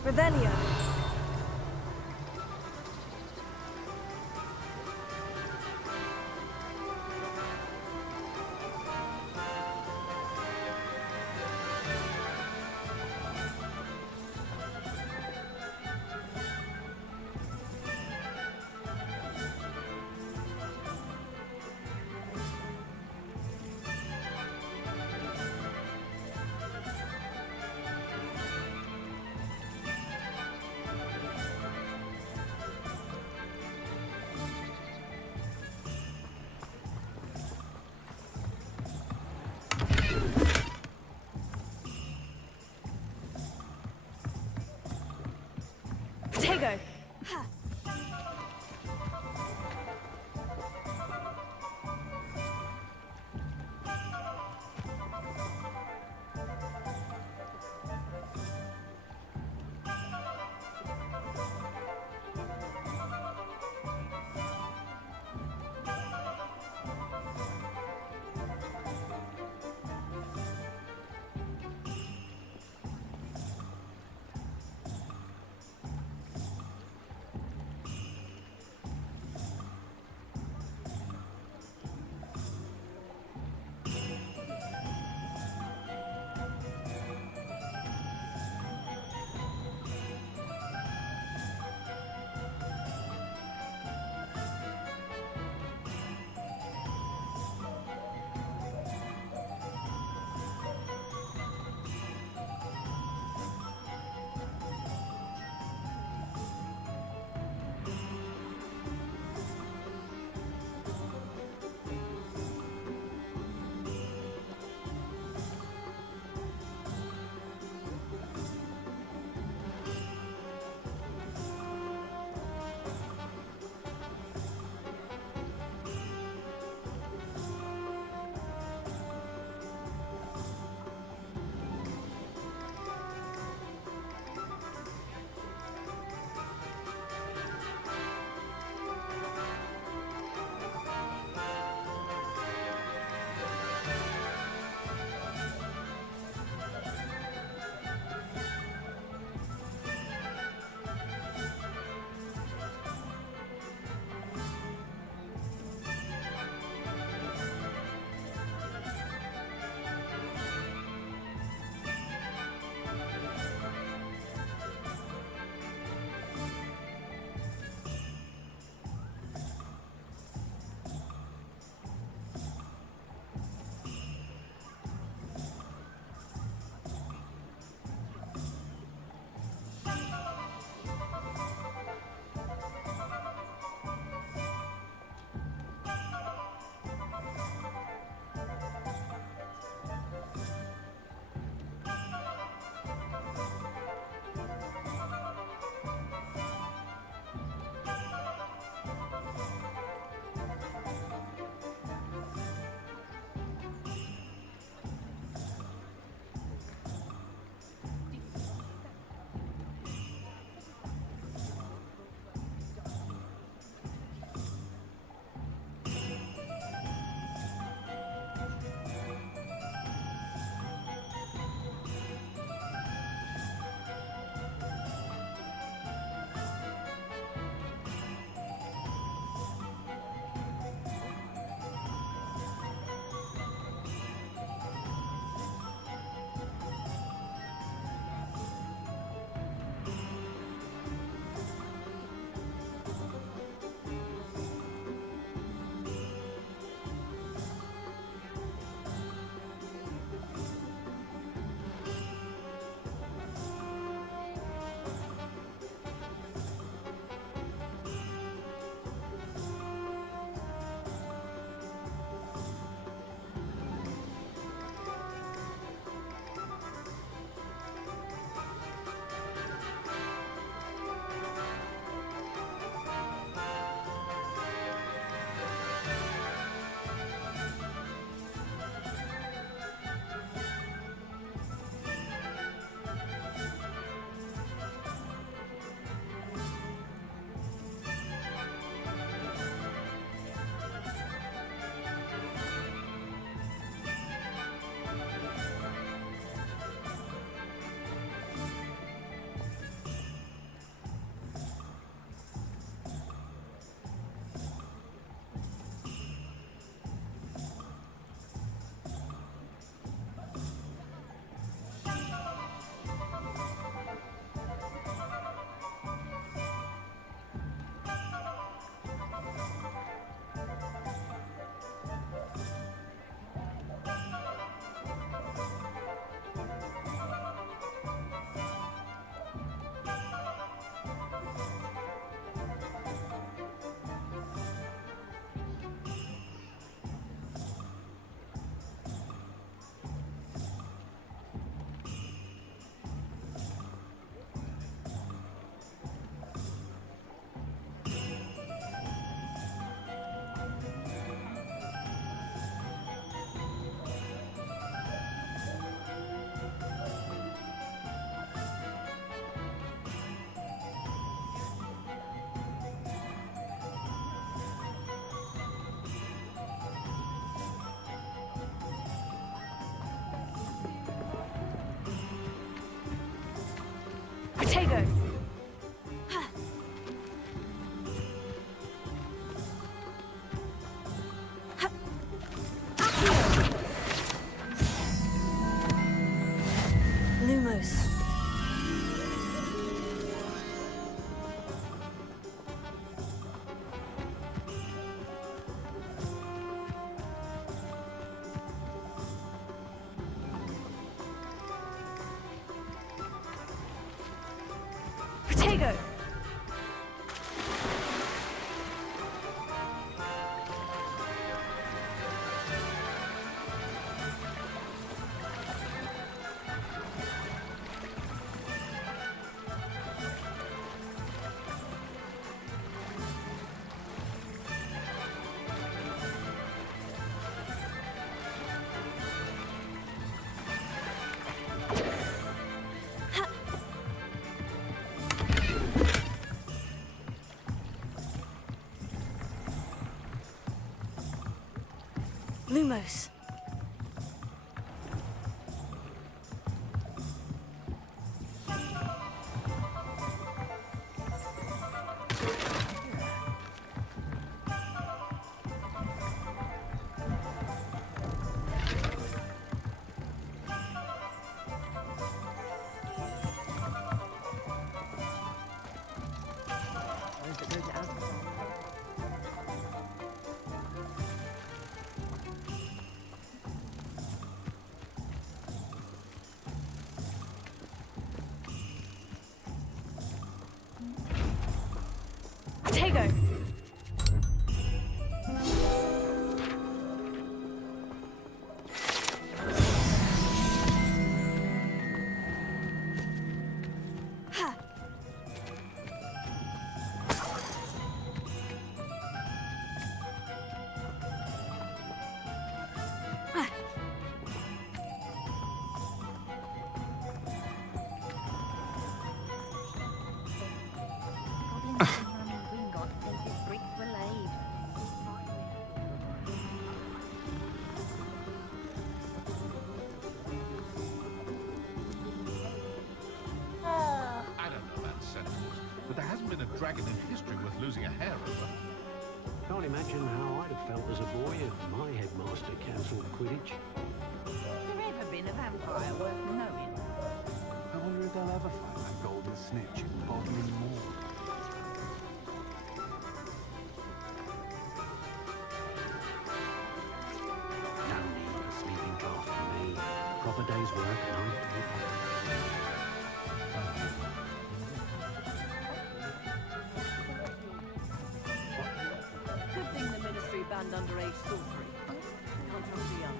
Revelio. Tego! Lumos. Tego! I don't know that sentiment, but there hasn't been a dragon in history worth losing a hair over. Can't imagine how I'd have felt as a boy if my headmaster cancelled Quidditch. Has there ever been a vampire worth knowing? I wonder if they'll ever find that golden snitch in Bodmin Moor. No need for sleeping draught for me. Proper day's work and I'm to be paid. Good thing the Ministry banned underage sorcery. Can't trust the young.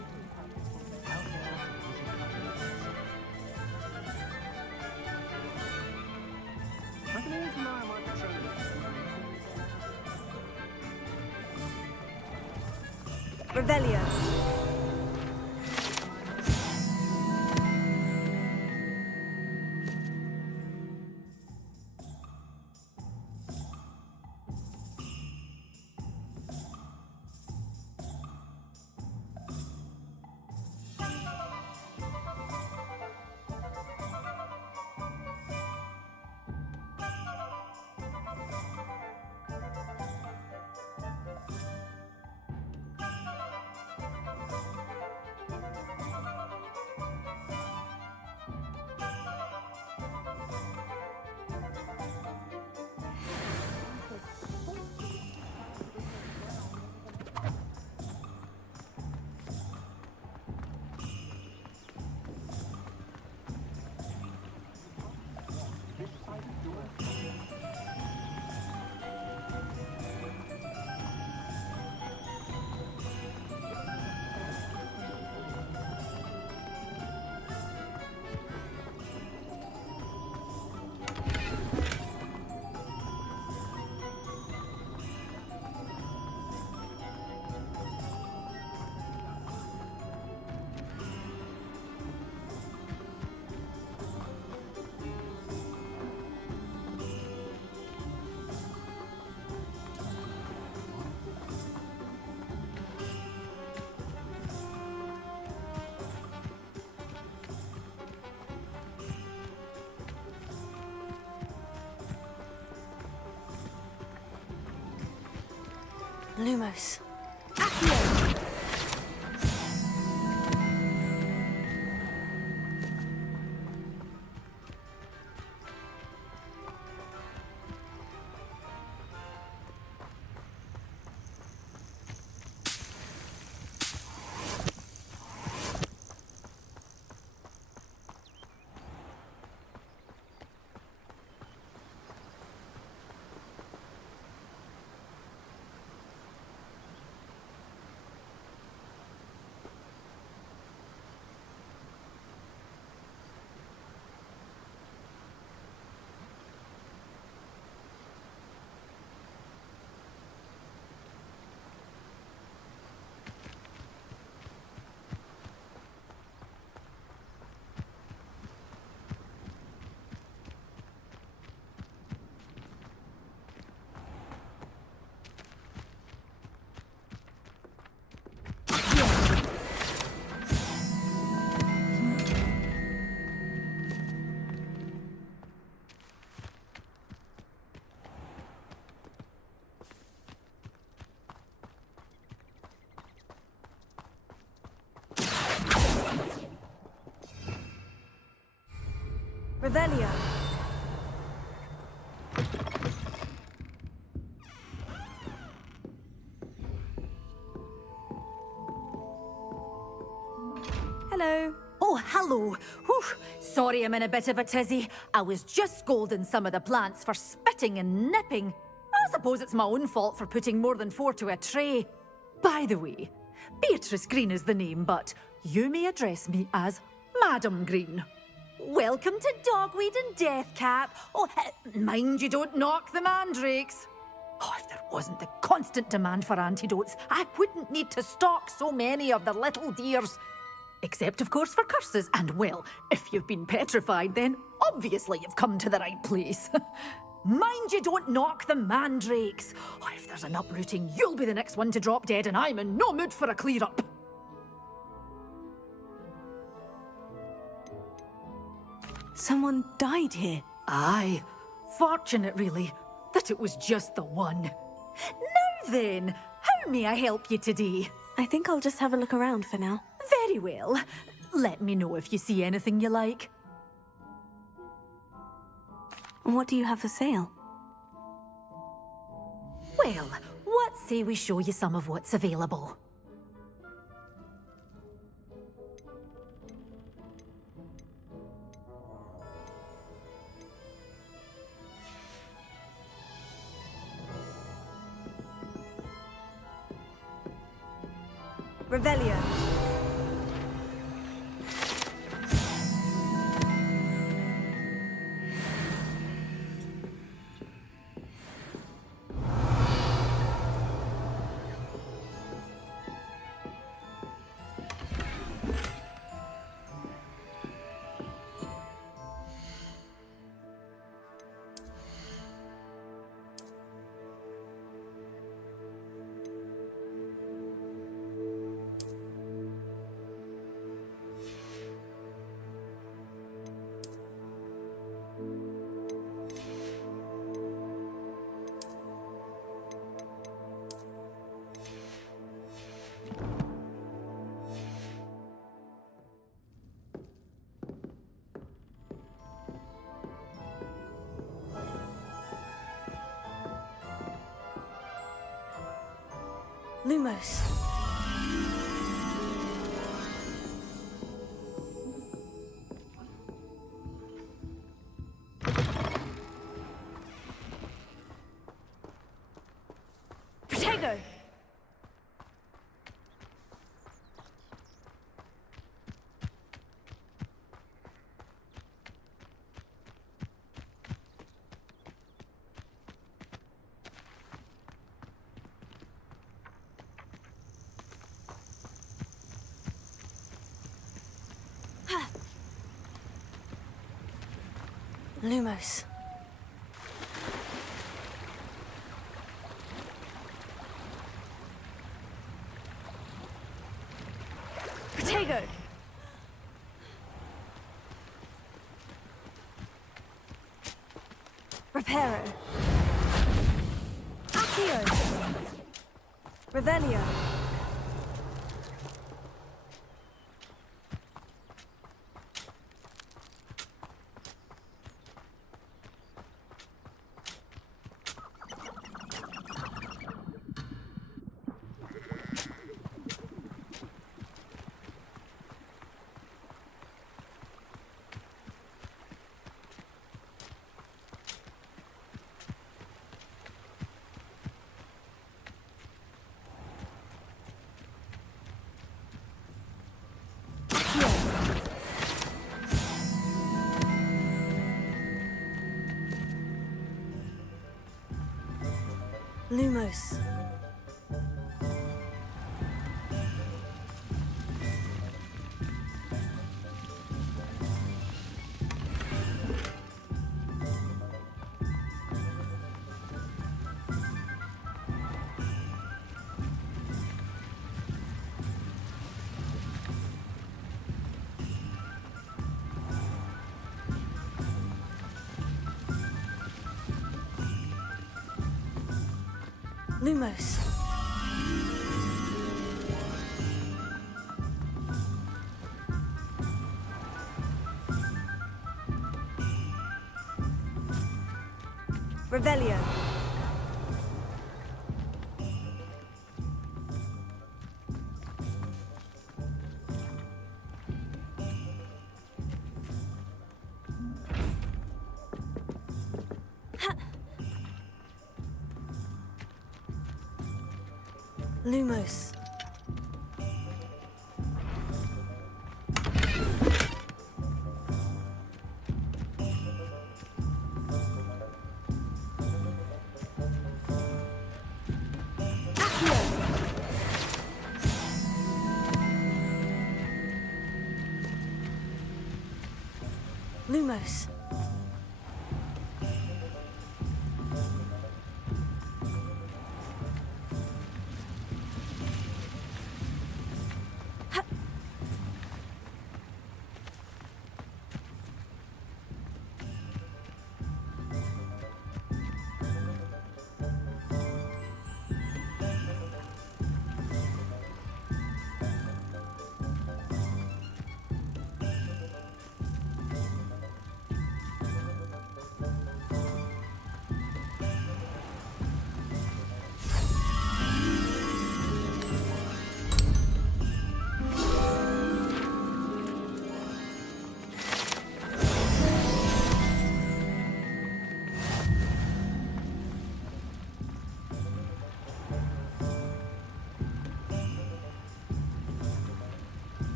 I can always rely on my patrolling. Revelio. Lumos. Revelio. Hello. Oh, hello. Whew. Sorry I'm in a bit of a tizzy. I was just scolding some of the plants for spitting and nipping. I suppose it's my own fault for putting more than 4 to a tray. By the way, Beatrice Green is the name, but you may address me as Madam Green. Welcome to Dogweed and Deathcap. Oh, mind you don't knock the mandrakes. Oh, if there wasn't the constant demand for antidotes, I wouldn't need to stock so many of the little dears. Except, of course, for curses. And, well, if you've been petrified, then obviously you've come to the right place. Mind you don't knock the mandrakes. Oh, if there's an uprooting, you'll be the next one to drop dead, and I'm in no mood for a clear-up. Someone died here. Aye. Fortunate, really, that it was just the one. Now then, how may I help you today? I think I'll just have a look around for now. Very well. Let me know if you see anything you like. What do you have for sale? Well, what say we show you some of what's available? Revelio. Lumos. Protego. Lumos. Protego. Reparo. Accio. Revelio. Lumos. Lumos. Revelio. Lumos. Lumos.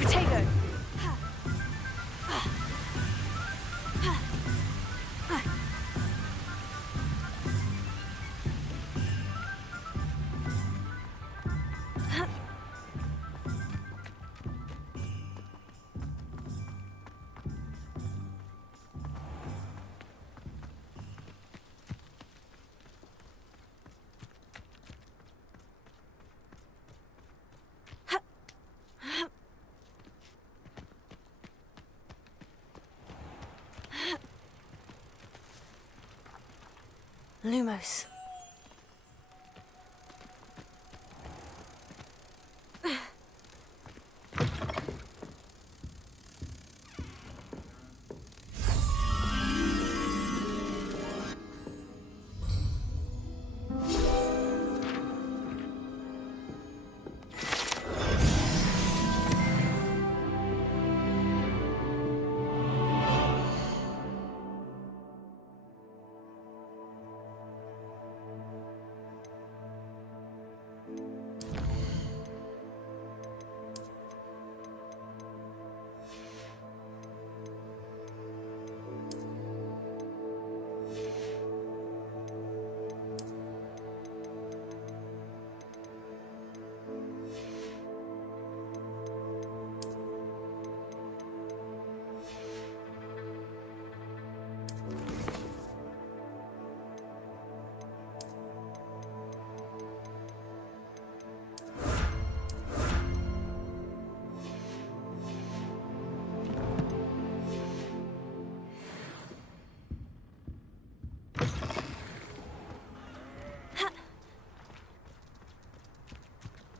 Potato. Lumos.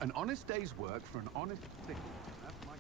An honest day's work for an honest thing. That's my...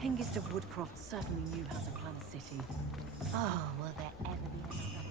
Hengist of Woodcroft certainly knew how to plan a city. Oh, will there ever be another?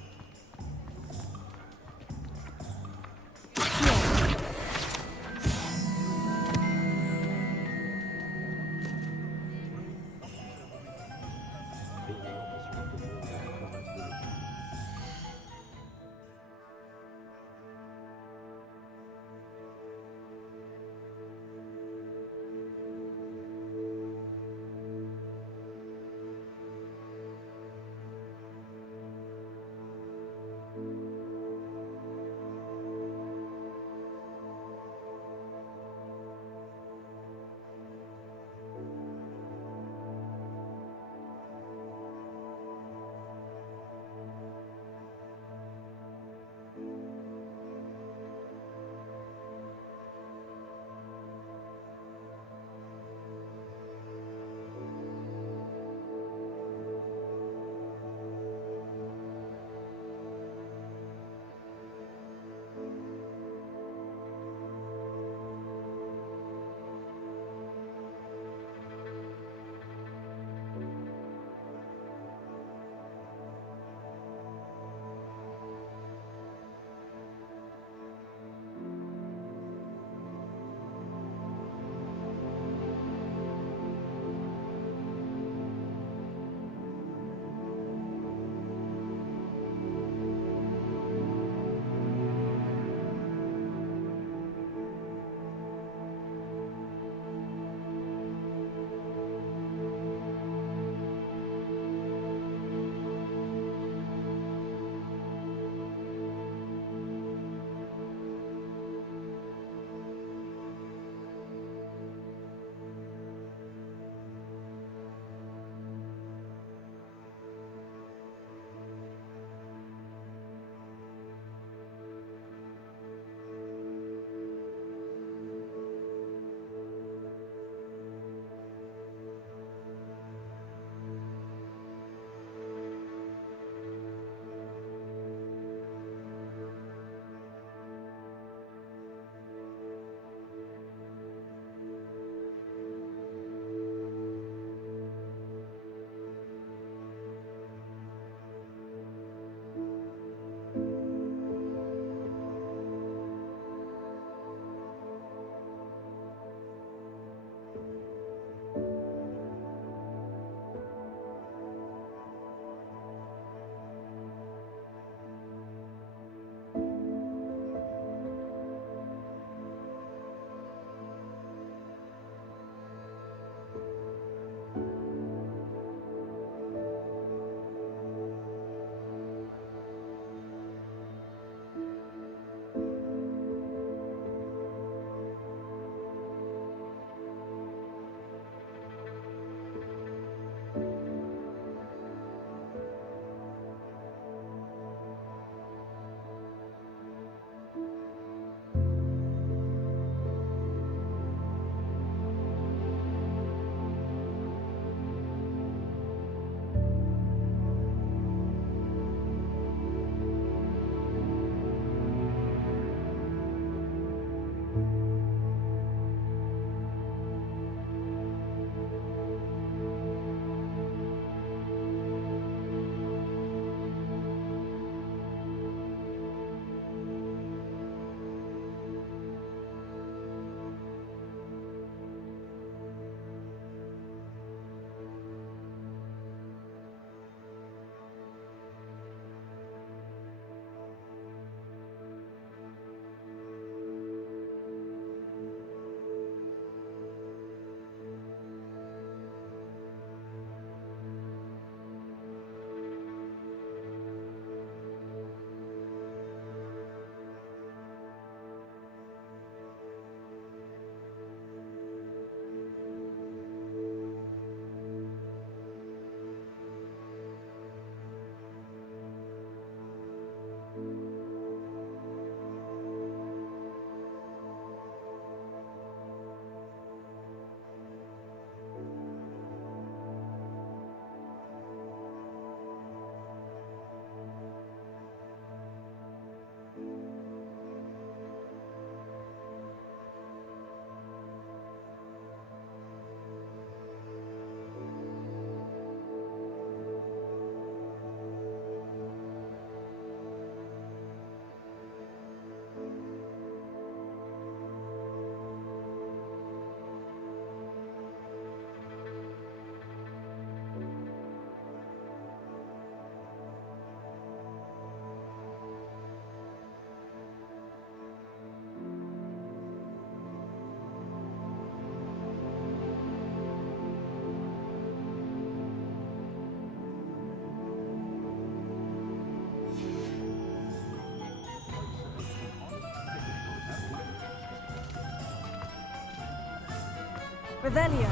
Revelio.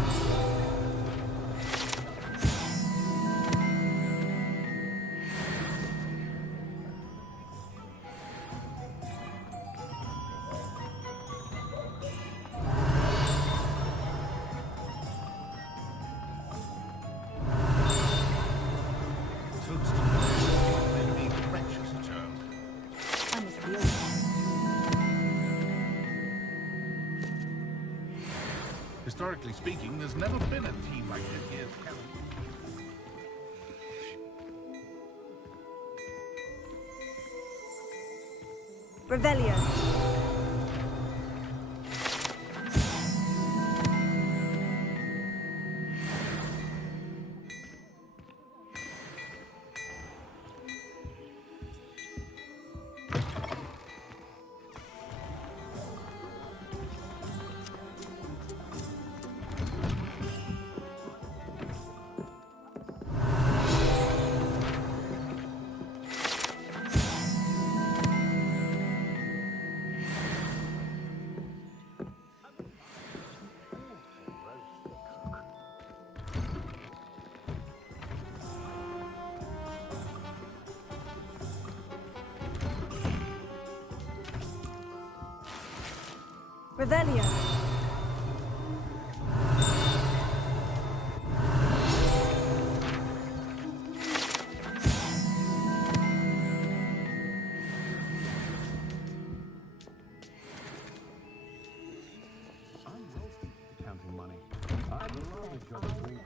Historically speaking, there's never been a team like this here's Kelly. Revelio. Revelio. Counting money. I love a job of doing it.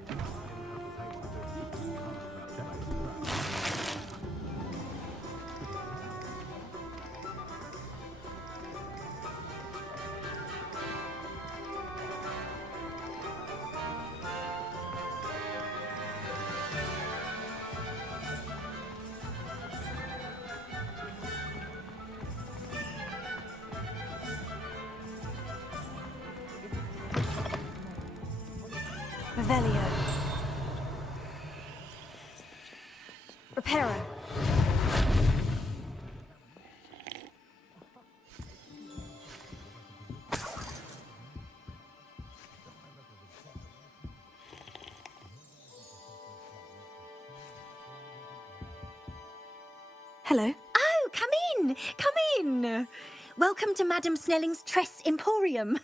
Revelio. Reparo. Hello. Oh, come in! Come in! Welcome to Madame Snelling's Tress Emporium.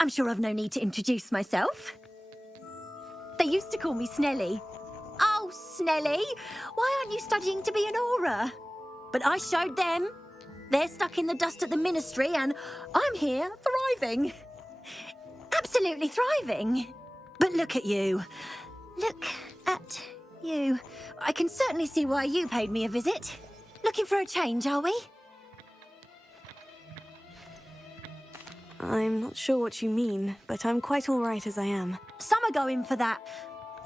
I'm sure I've no need to introduce myself. They used to call me Snelly. Oh, Snelly, why aren't you studying to be an aura? But I showed them. They're stuck in the dust at the ministry and I'm here thriving. Absolutely thriving. But look at you. Look at you. I can certainly see why you paid me a visit. Looking for a change, are we? I'm not sure what you mean, but I'm quite all right as I am. Some are going for that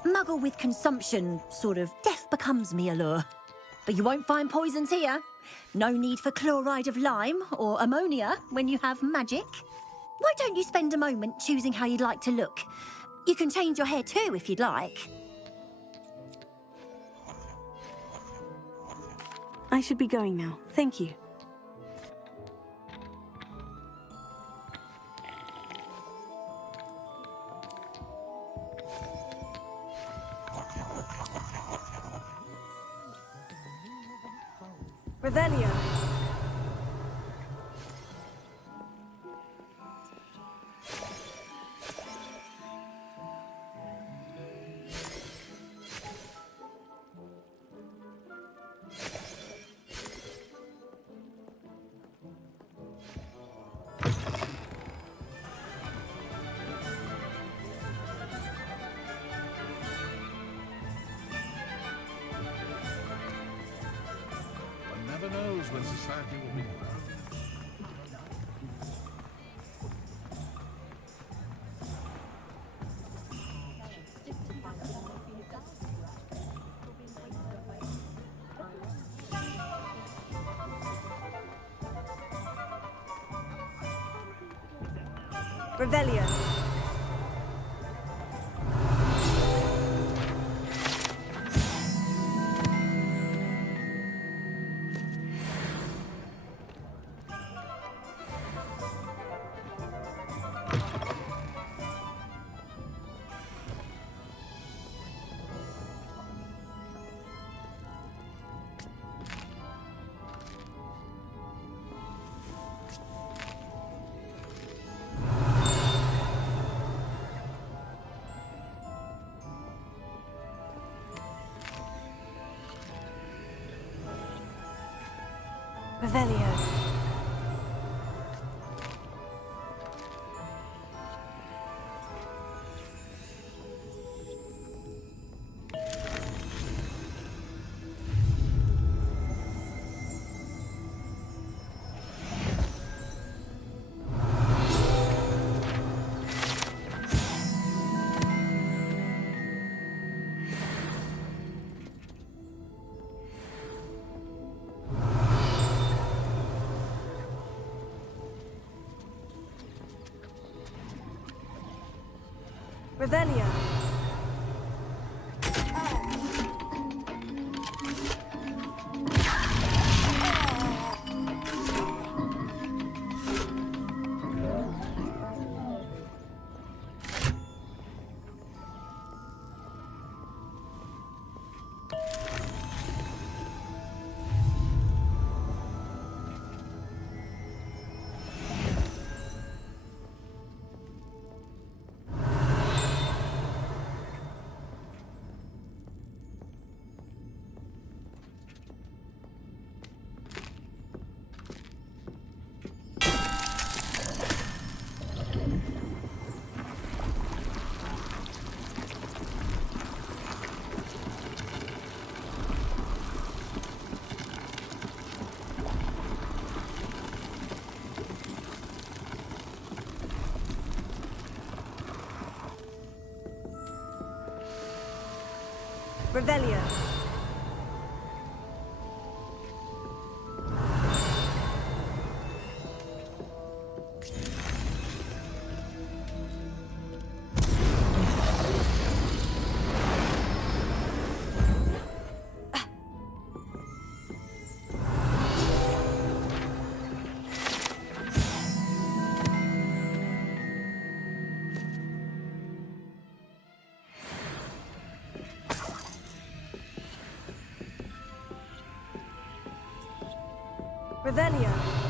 muggle with consumption, sort of death becomes me allure. But you won't find poisons here. No need for chloride of lime or ammonia when you have magic. Why don't you spend a moment choosing how you'd like to look? You can change your hair too if you'd like. I should be going now. Thank you. Revelio. One never knows when society will be found. Revelio. Revelio. Revelio. Revelio. Revelio.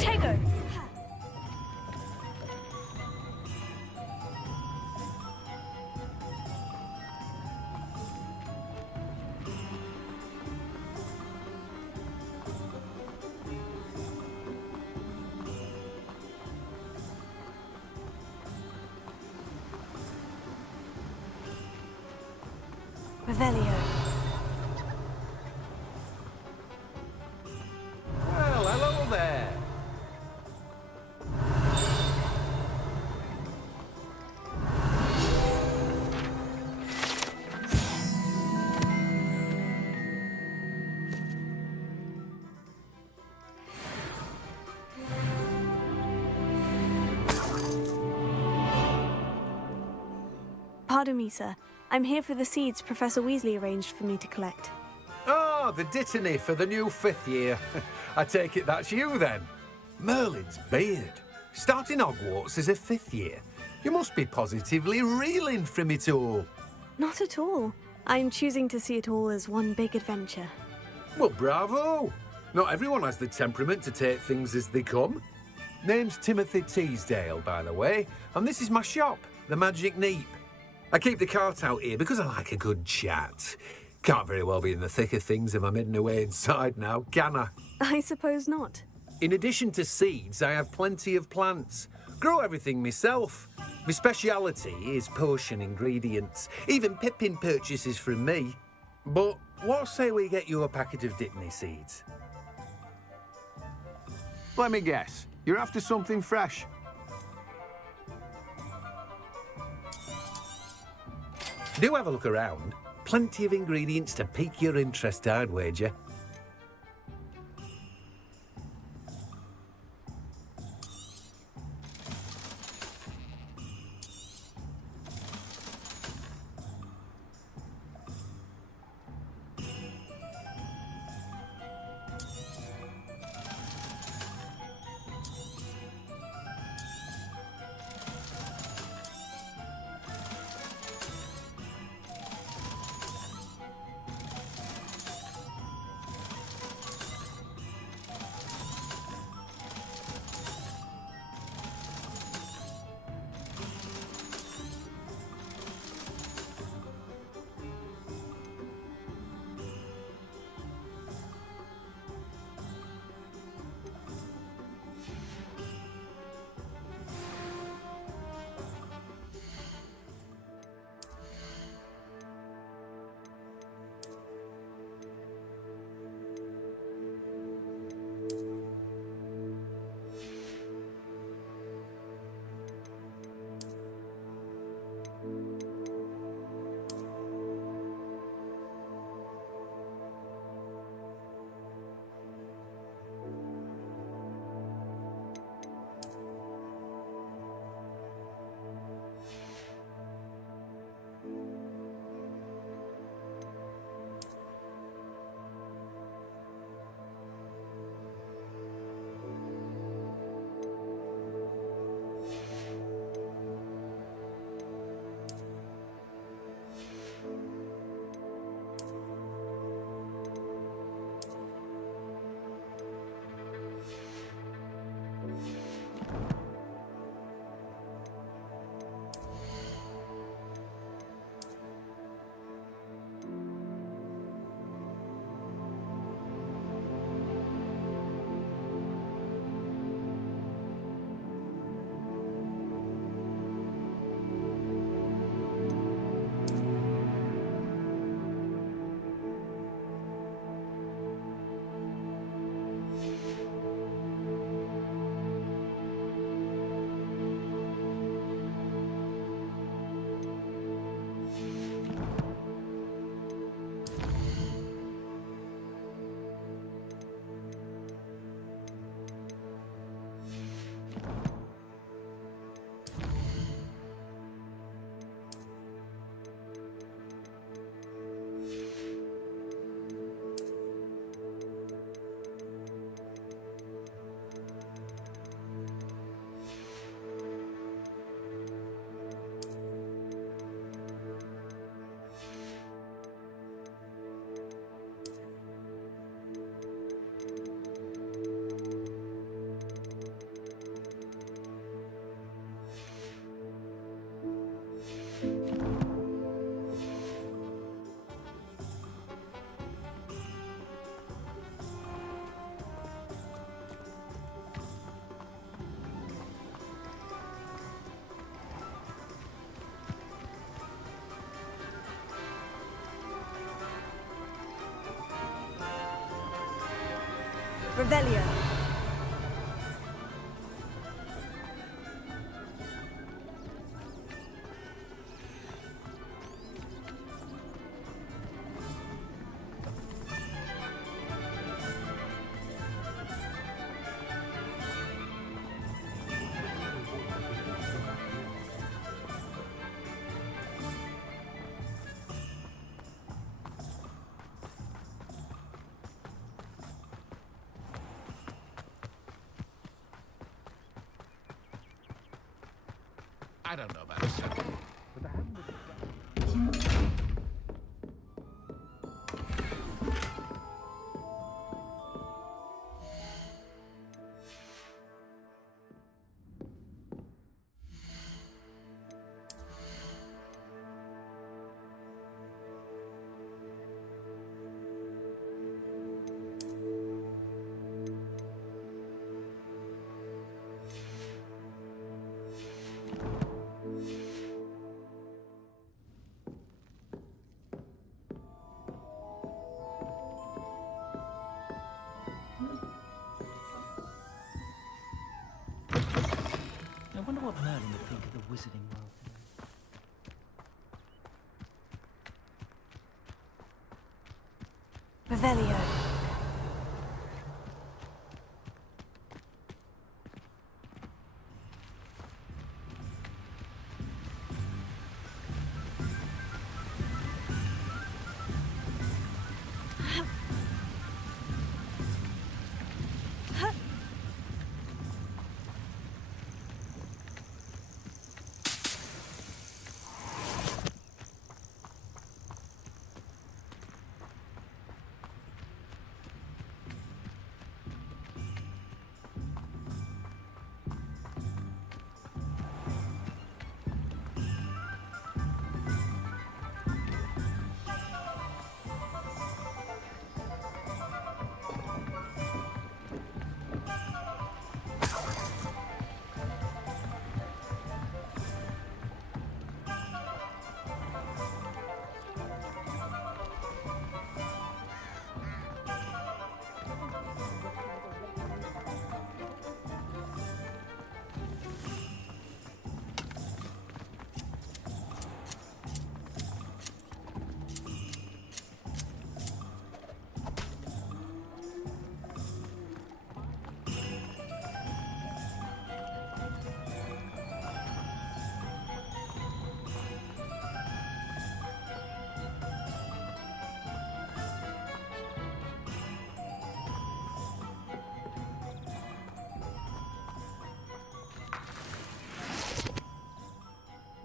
Protego! Revelio. Well, hello there. Pardon me, sir. I'm here for the seeds Professor Weasley arranged for me to collect. Oh, the dittany for the new 5th year. I take it that's you then. Merlin's beard. Starting Hogwarts as a 5th year. You must be positively reeling from it all. Not at all. I'm choosing to see it all as one big adventure. Well, bravo. Not everyone has the temperament to take things as they come. Name's Timothy Teasdale, by the way, and this is my shop, the Magic Neep. I keep the cart out here because I like a good chat. Can't very well be in the thick of things if I'm hidden away inside now, can I? I suppose not. In addition to seeds, I have plenty of plants. Grow everything myself. My speciality is potion ingredients. Even Pippin purchases from me. But what say we get you a packet of Dittany seeds? Let me guess. You're after something fresh. Do have a look around. Plenty of ingredients to pique your interest, I'd wager. Revelio. I don't know about second, but I haven't I wonder what Merlin would think of the wizarding world today. Revelio.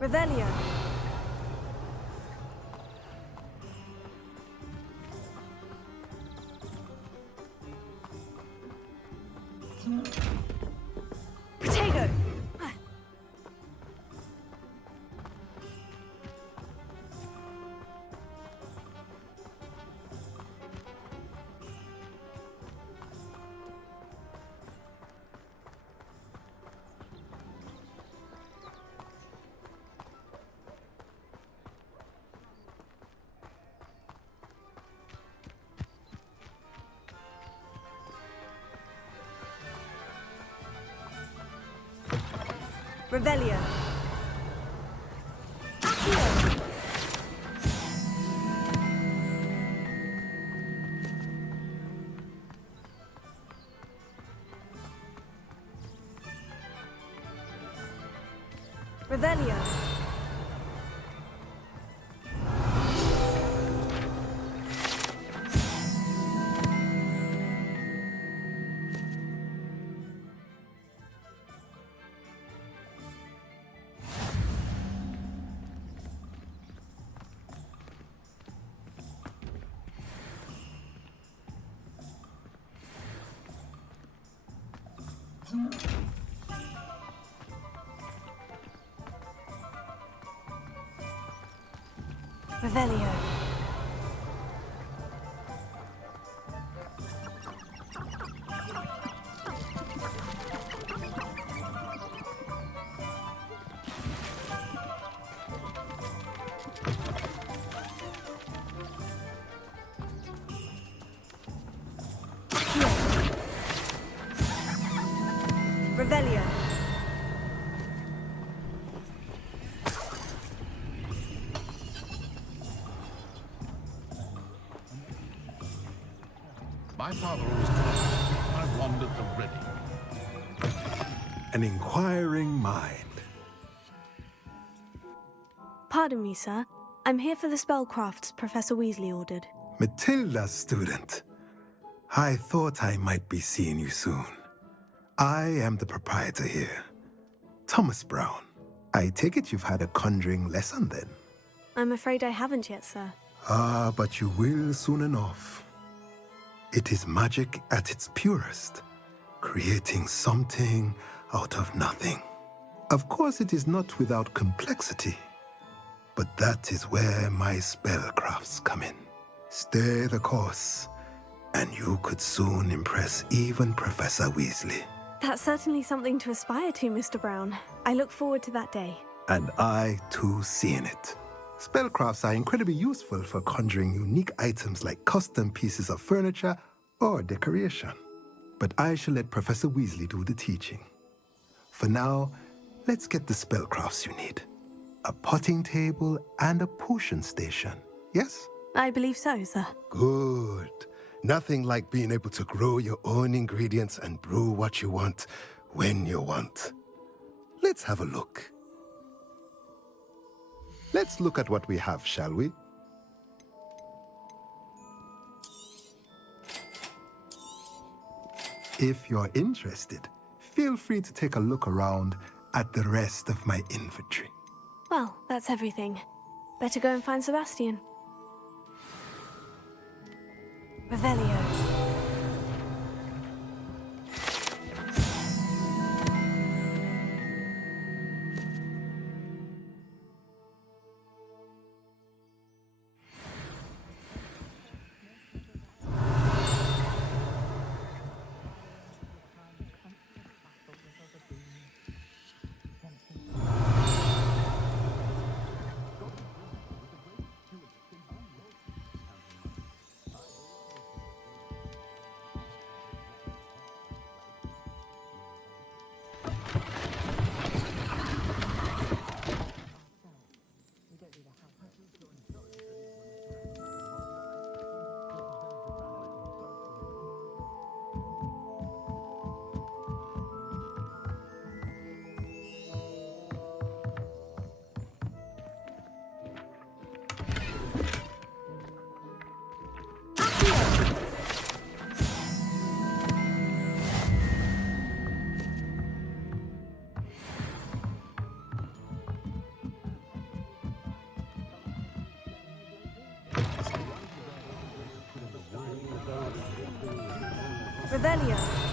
Revelio. Potato. Revelio. Revelio. Revelio. Revelio. My father always told me my wand at the ready. An inquiring mind. Pardon me, sir. I'm here for the spellcrafts Professor Weasley ordered. Matilda's student. I thought I might be seeing you soon. I am the proprietor here, Thomas Brown. I take it you've had a conjuring lesson then? I'm afraid I haven't yet, sir. Ah, but you will soon enough. It is magic at its purest, creating something out of nothing. Of course, it is not without complexity, but that is where my spellcrafts come in. Stay the course, and you could soon impress even Professor Weasley. That's certainly something to aspire to, Mr. Brown. I look forward to that day. And I, too, seeing it. Spellcrafts are incredibly useful for conjuring unique items like custom pieces of furniture or decoration. But I shall let Professor Weasley do the teaching. For now, let's get the spellcrafts you need. A potting table and a potion station, yes? I believe so, sir. Good. Nothing like being able to grow your own ingredients and brew what you want when you want. Let's have a look. Let's look at what we have, shall we? If you're interested, feel free to take a look around at the rest of my inventory. Well, that's everything. Better go and find Sebastian. Revelio. Revelio.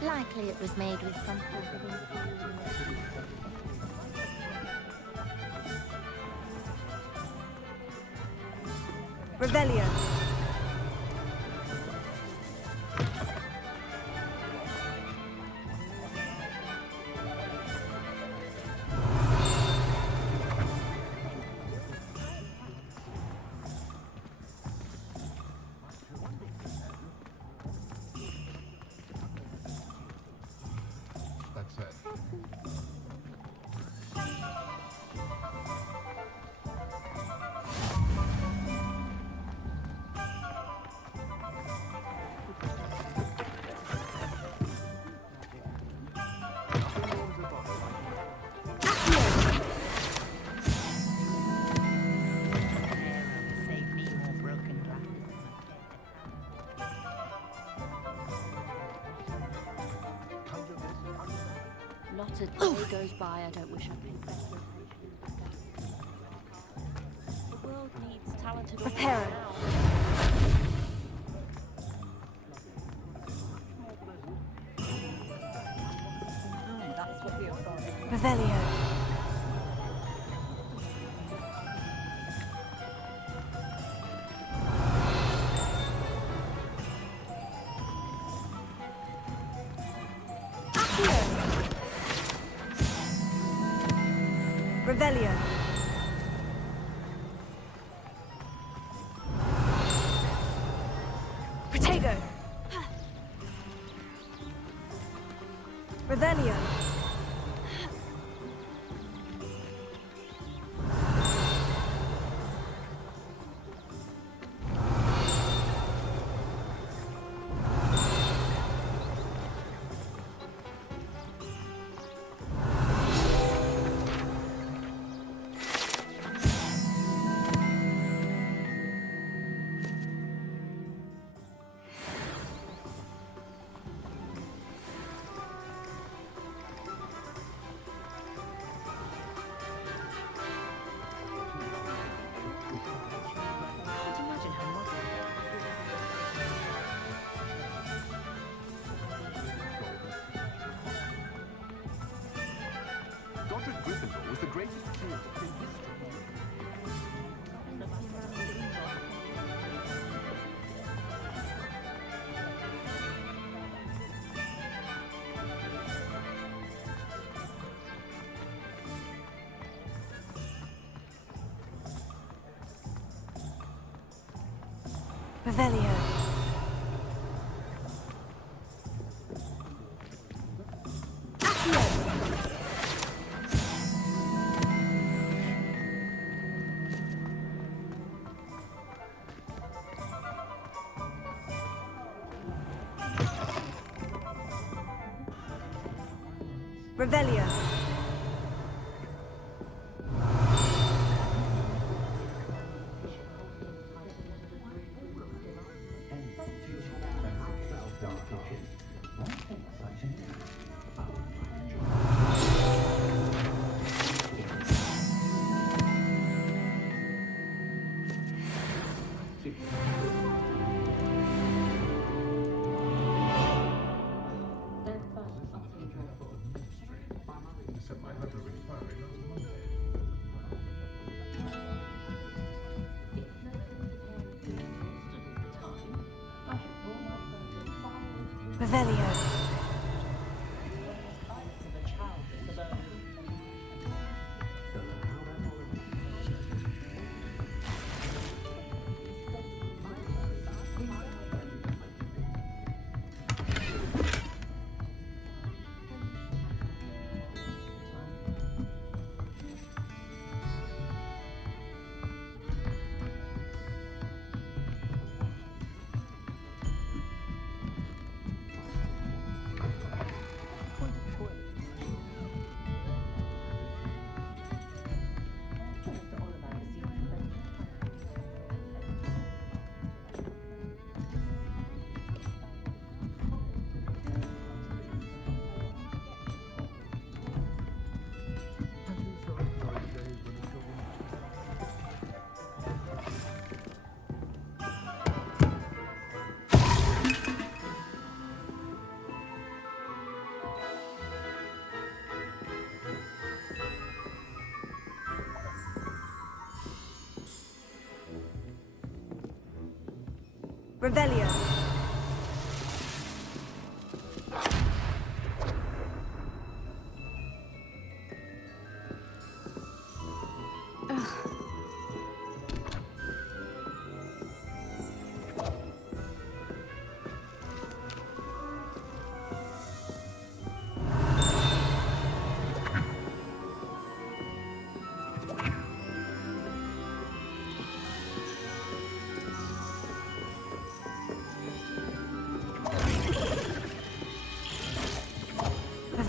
Likely it was made with some Revelio. That's it. Not a day goes by I don't wish I paid better attention. The world needs talented Prepare. That's what we are from. Revelio. Revelio. Protego. Revelio. Revelio. Revelio. Revelio. Revelio.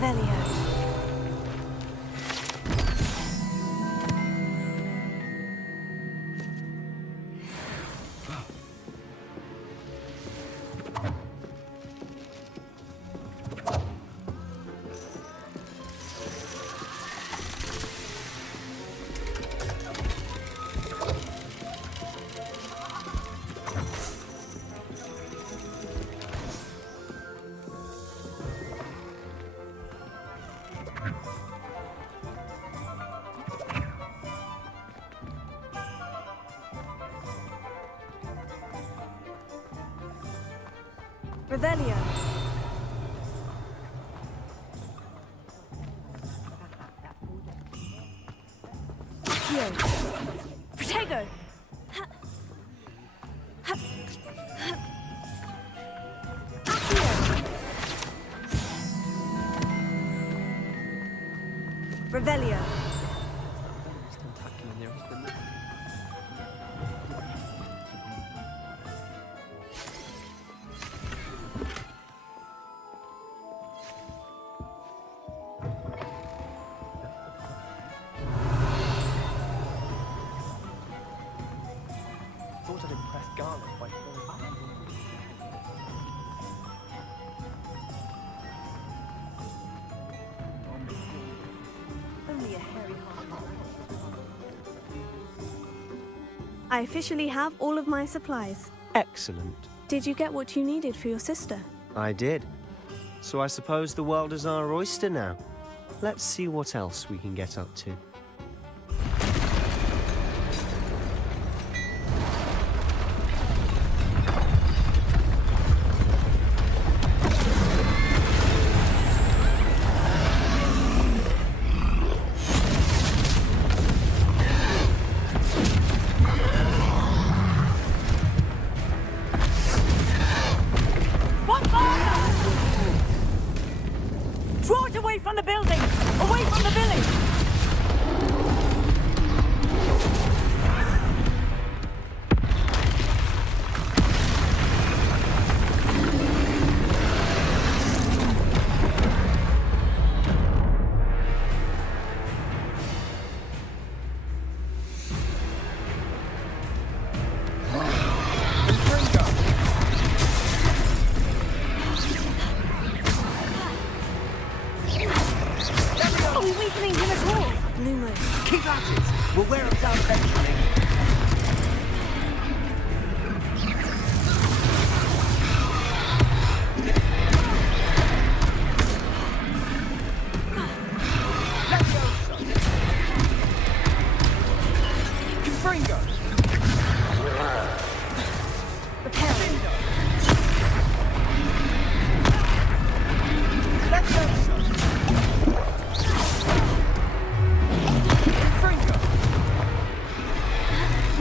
Revelio. Revelio. Accio. Protego. Accio. Revelio. Thought I'd impress Garland by falling. Only a hairy heart. I officially have all of my supplies. Excellent. Did you get what you needed for your sister? I did. So I suppose the world is our oyster now. Let's see what else we can get up to. at it. We'll wear them down eventually.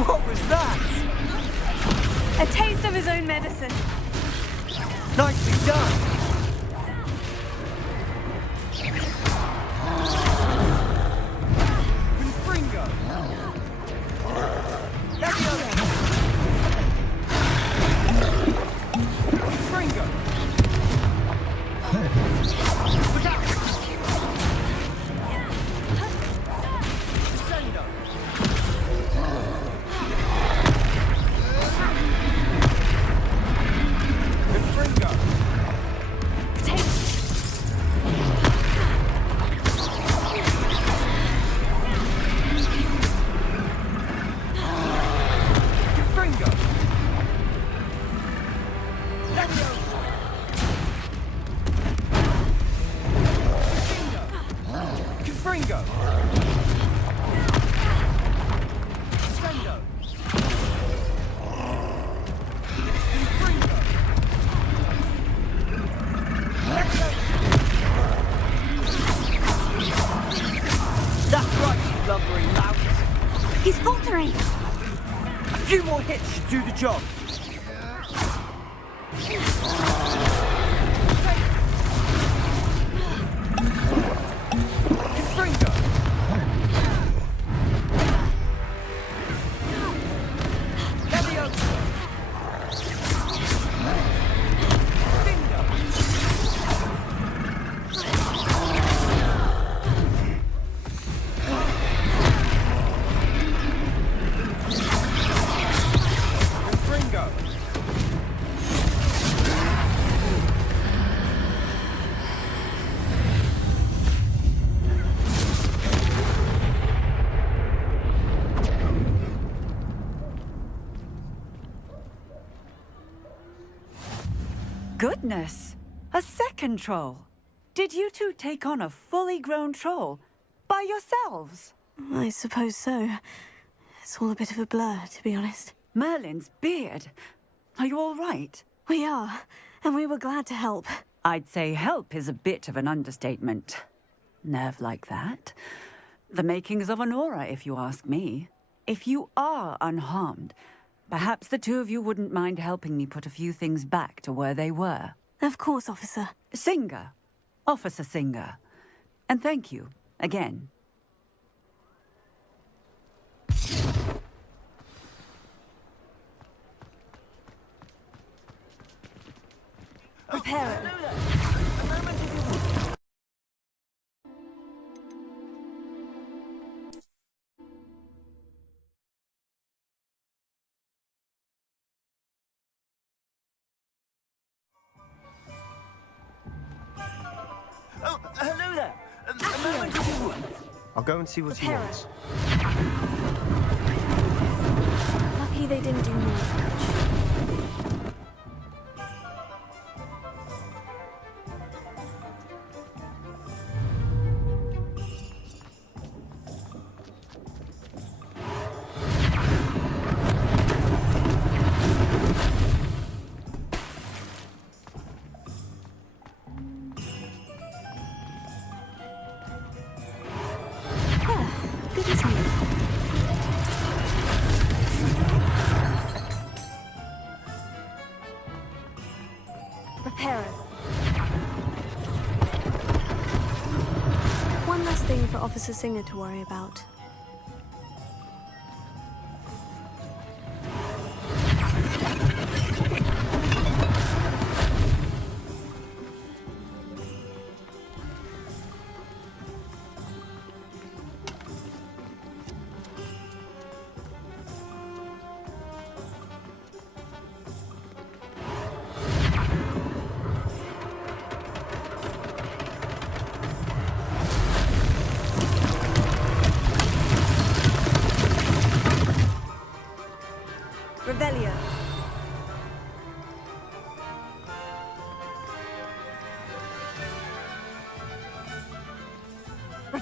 What was that? A taste of his own medicine. Nicely done. He's faltering. A few more hits should do the job. Goodness! A second troll. Did you two take on a fully grown troll by yourselves? I suppose so. It's all a bit of a blur, to be honest. Merlin's beard. Are you all right? We are, and we were glad to help. I'd say help is a bit of an understatement. Nerve like that. The makings of an aura, if you ask me. If you are unharmed, perhaps the two of you wouldn't mind helping me put a few things back to where they were. Of course, officer. Singer. Officer Singer. And thank you, again. Prepare it. Oh, hello there. A moment if you would. I'll go and see what he wants. Lucky they didn't do more damage. Prepare it. One less thing for Officer Singer to worry about.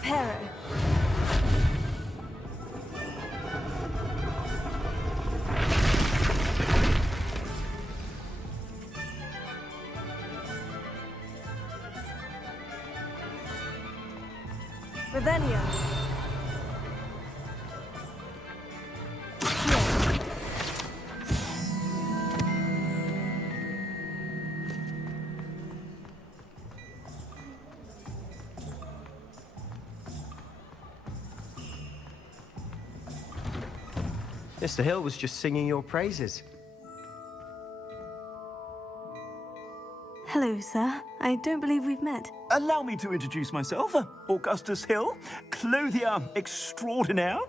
Pero. Revelio. Mr. Hill was just singing your praises. Hello, sir. I don't believe we've met. Allow me to introduce myself, Augustus Hill, clothier extraordinaire.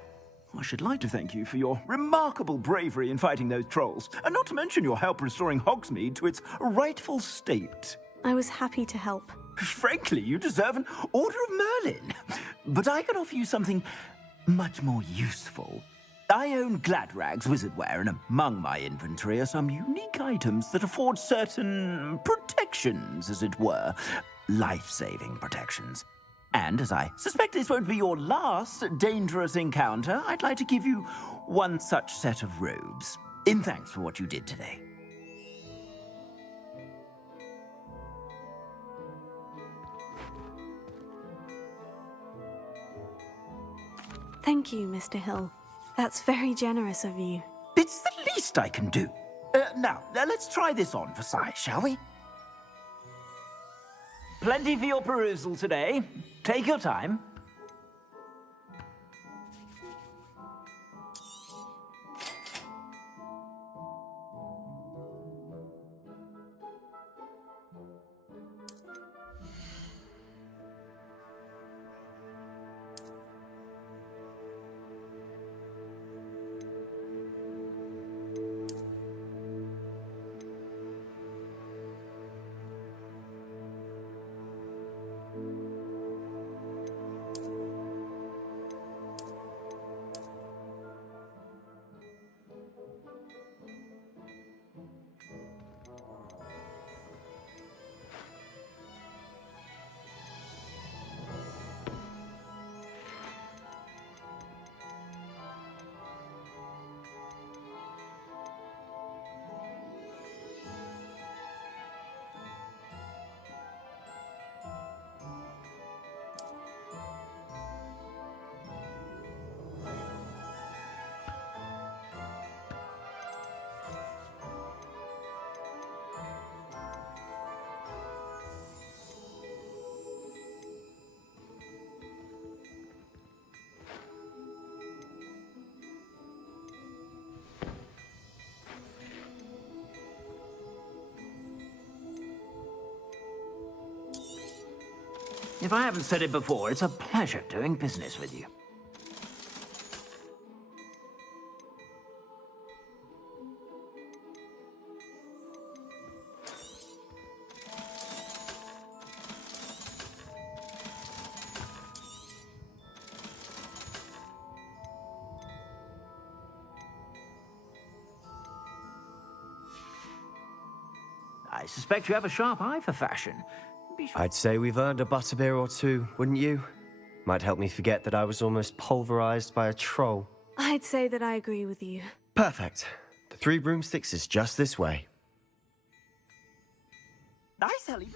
I should like to thank you for your remarkable bravery in fighting those trolls, and not to mention your help restoring Hogsmeade to its rightful state. I was happy to help. Frankly, you deserve an Order of Merlin. But I can offer you something much more useful. I own Gladrag's wizardware, and among my inventory are some unique items that afford certain protections, as it were. Life-saving protections. And as I suspect this won't be your last dangerous encounter, I'd like to give you one such set of robes, in thanks for what you did today. Thank you, Mr. Hill. That's very generous of you. It's the least I can do. Now, let's try this on for size, shall we? Plenty for your perusal today. Take your time. If I haven't said it before, it's a pleasure doing business with you. I suspect you have a sharp eye for fashion. I'd say we've earned a butterbeer or two, wouldn't you? Might help me forget that I was almost pulverized by a troll. I'd say that I agree with you. Perfect. The Three Broomsticks is just this way. I sell even...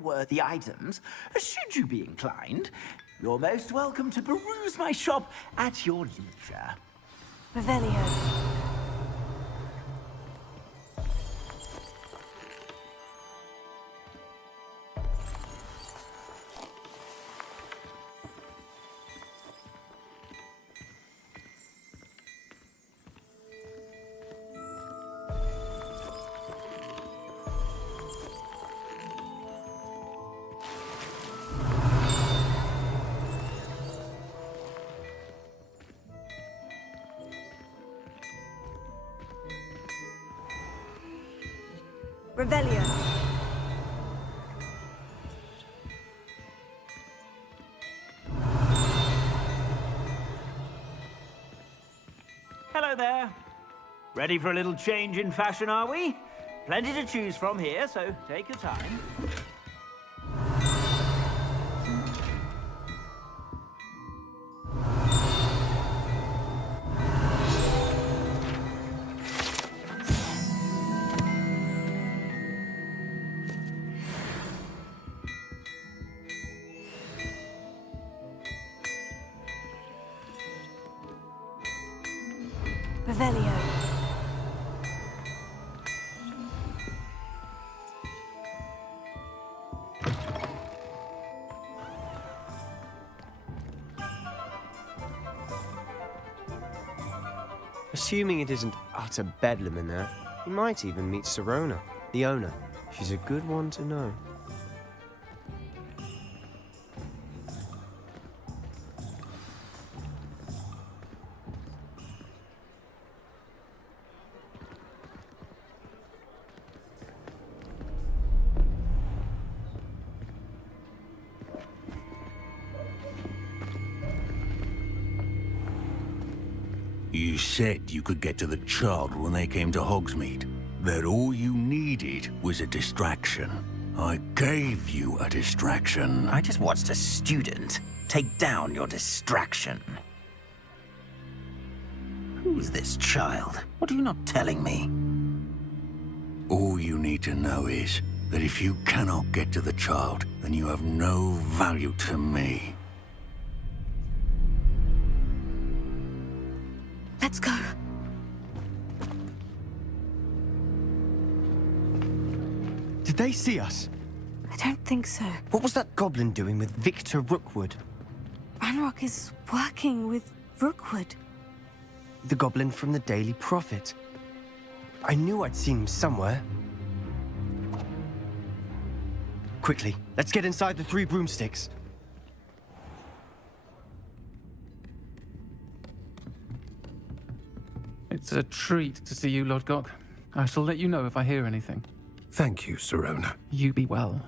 sale-worthy items, should you be inclined. You're most welcome to peruse my shop at your leisure. Revelio. Revelio. Hello there. Ready for a little change in fashion, are we? Plenty to choose from here, so take your time. Revelio. Assuming it isn't utter bedlam in there, you might even meet Sirona, the owner. She's a good one to know. You said you could get to the child when they came to Hogsmeade. That all you needed was a distraction. I gave you a distraction. I just watched a student take down your distraction. Who's this child? What are you not telling me? All you need to know is that if you cannot get to the child, then you have no value to me. Let's go. Did they see us? I don't think so. What was that goblin doing with Victor Rookwood? Ranrock is working with Rookwood. The goblin from the Daily Prophet. I knew I'd seen him somewhere. Quickly, let's get inside the 3 broomsticks. It's a treat to see you, Lodgok. I shall let you know if I hear anything. Thank you, Sirona. You be well.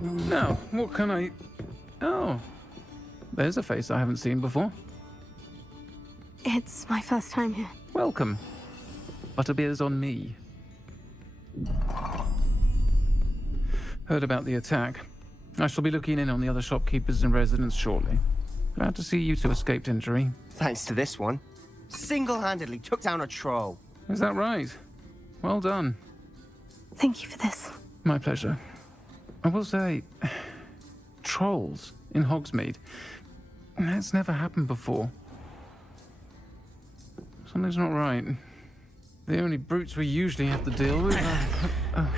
Now, what can I... Oh, there's a face I haven't seen before. It's my first time here. Welcome. Butterbeer's on me. Heard about the attack. I shall be looking in on the other shopkeepers and residents shortly. Glad to see you two escaped injury. Thanks to this one. Single-handedly took down a troll. Is that right? Well done. Thank you for this. My pleasure. I will say, trolls in Hogsmeade. That's never happened before. Something's not right. The only brutes we usually have to deal with are...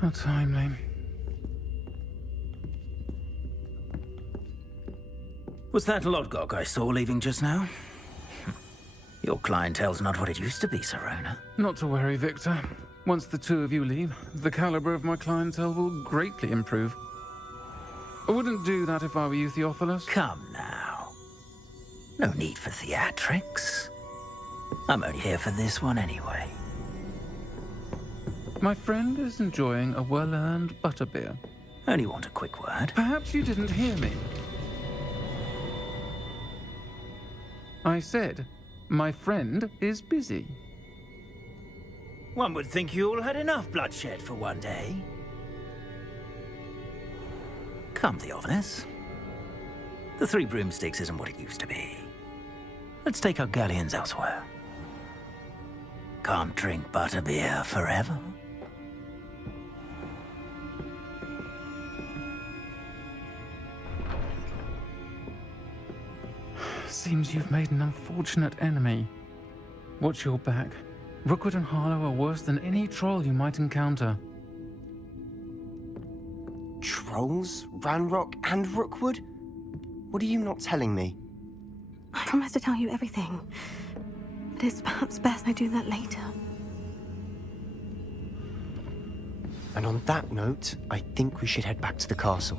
How timely. Was that Lodgok I saw leaving just now? Your clientele's not what it used to be, Sirona. Not to worry, Victor. Once the two of you leave, the caliber of my clientele will greatly improve. I wouldn't do that if I were you, Theophilus. Come now. No need for theatrics. I'm only here for this one anyway. My friend is enjoying a well-earned butterbeer. Only want a quick word. Perhaps you didn't hear me. I said, my friend is busy. One would think you all had enough bloodshed for one day. Come, Theophilus. The Three Broomsticks isn't what it used to be. Let's take our galleons elsewhere. Can't drink butterbeer forever. Seems you've made an unfortunate enemy. Watch your back. Rookwood and Harlow are worse than any troll you might encounter. Trolls? Ranrock and Rookwood? What are you not telling me? I promise to tell you everything. But it's perhaps best I do that later. And on that note, I think we should head back to the castle.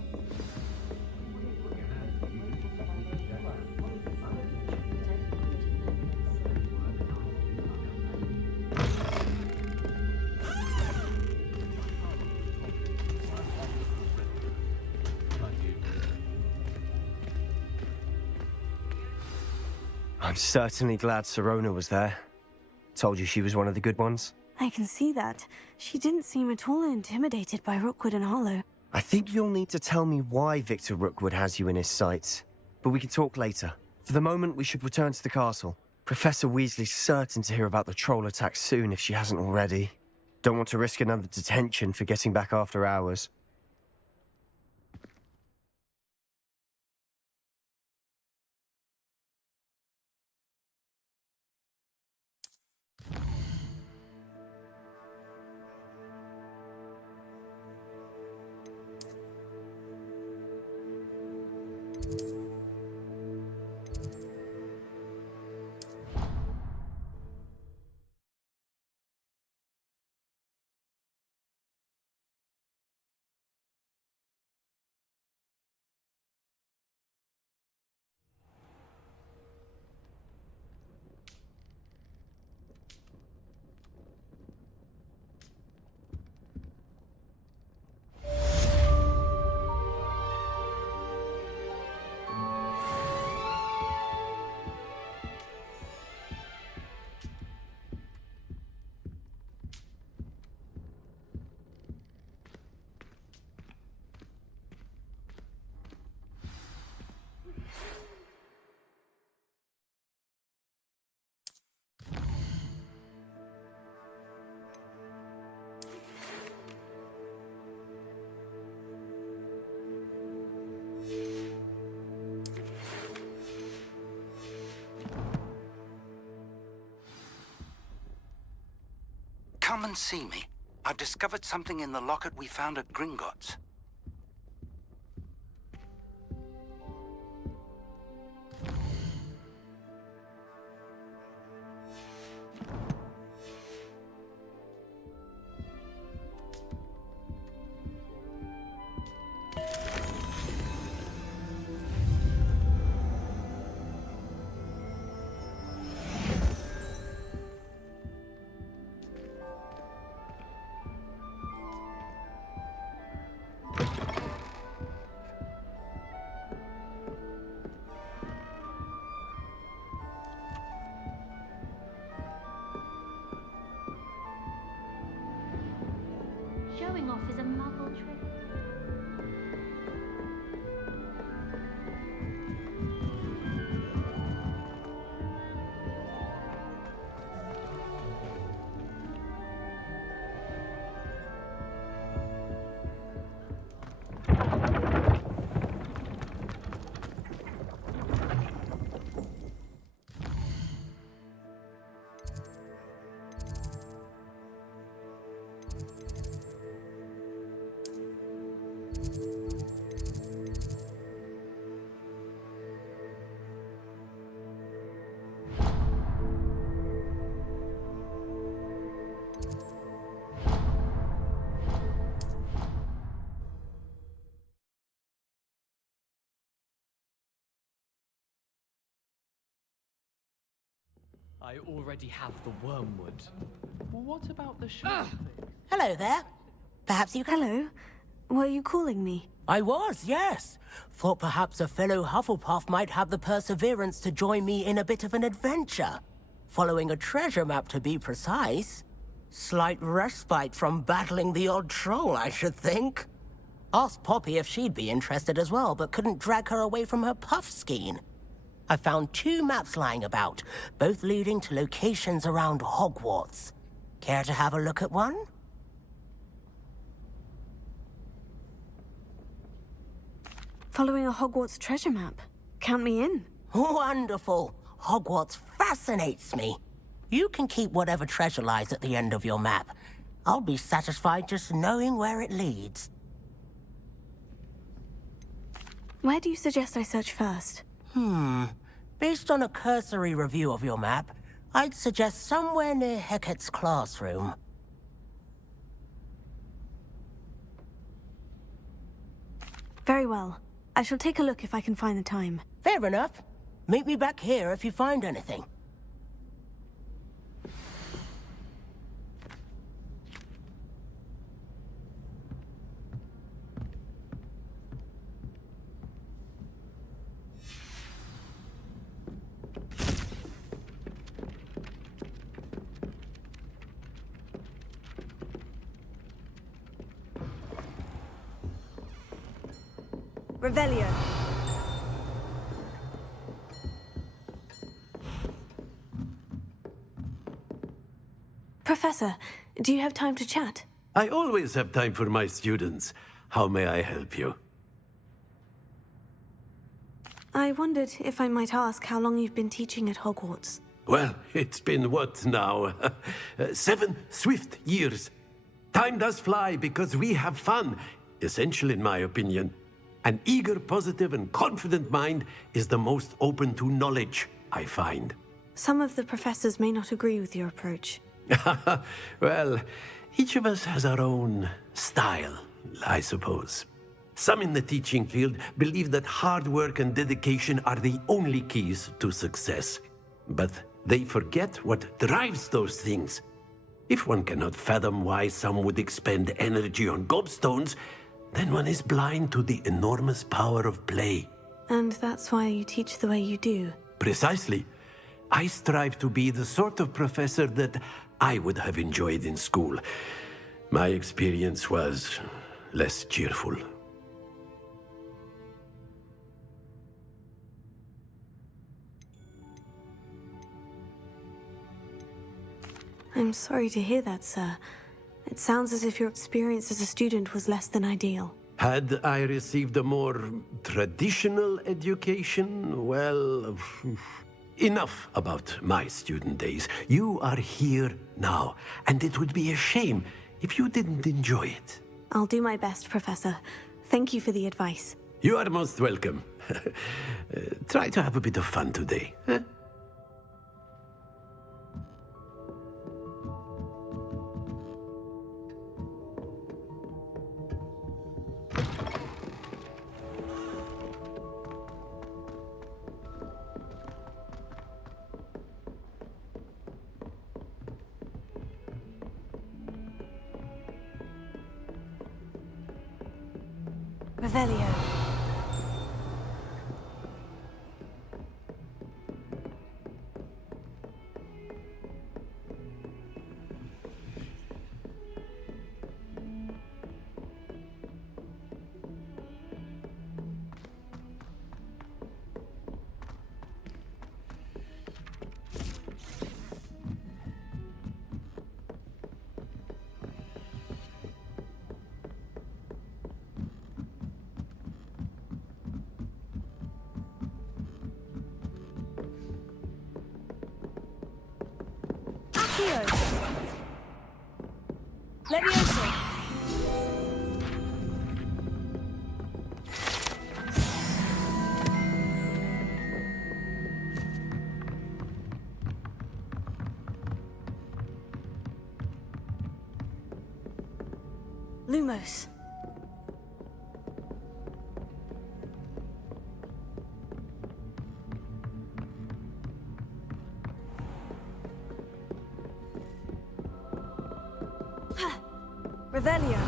I'm certainly glad Sirona was there. Told you she was one of the good ones. I can see that. She didn't seem at all intimidated by Rookwood and Harlow. I think you'll need to tell me why Victor Rookwood has you in his sights. But we can talk later. For the moment, we should return to the castle. Professor Weasley's certain to hear about the troll attack soon if she hasn't already. Don't want to risk another detention for getting back after hours. Come and see me. I've discovered something in the locket we found at Gringotts. Showing off is a muggle trick. I already have the wormwood. Well, what about the shark? Hello there. Perhaps you can... Hello. Were you calling me? I was, yes. Thought perhaps a fellow Hufflepuff might have the perseverance to join me in a bit of an adventure. Following a treasure map, to be precise. Slight respite from battling the odd troll, I should think. Asked Poppy if she'd be interested as well, but couldn't drag her away from her puff skein. I found 2 maps lying about, both leading to locations around Hogwarts. Care to have a look at one? Following a Hogwarts treasure map. Count me in. Wonderful. Hogwarts fascinates me. You can keep whatever treasure lies at the end of your map. I'll be satisfied just knowing where it leads. Where do you suggest I search first? Based on a cursory review of your map, I'd suggest somewhere near Hecat's classroom. Very well. I shall take a look if I can find the time. Fair enough. Meet me back here if you find anything. Revelio. Professor, do you have time to chat? I always have time for my students. How may I help you? I wondered if I might ask how long you've been teaching at Hogwarts. Well, it's been what now? 7 swift years. Time does fly because we have fun. Essential in my opinion. An eager, positive, and confident mind is the most open to knowledge, I find. Some of the professors may not agree with your approach. Well, each of us has our own style, I suppose. Some in the teaching field believe that hard work and dedication are the only keys to success. But they forget what drives those things. If one cannot fathom why some would expend energy on gobstones, then one is blind to the enormous power of play. And that's why you teach the way you do. Precisely. I strive to be the sort of professor that I would have enjoyed in school. My experience was less cheerful. I'm sorry to hear that, sir. It sounds as if your experience as a student was less than ideal. Had I received a more traditional education, well, enough about my student days. You are here now, and it would be a shame if you didn't enjoy it. I'll do my best, Professor. Thank you for the advice. You are most welcome. Try to have a bit of fun today. Huh? Revelio. Levioso. Lumos. Revelio.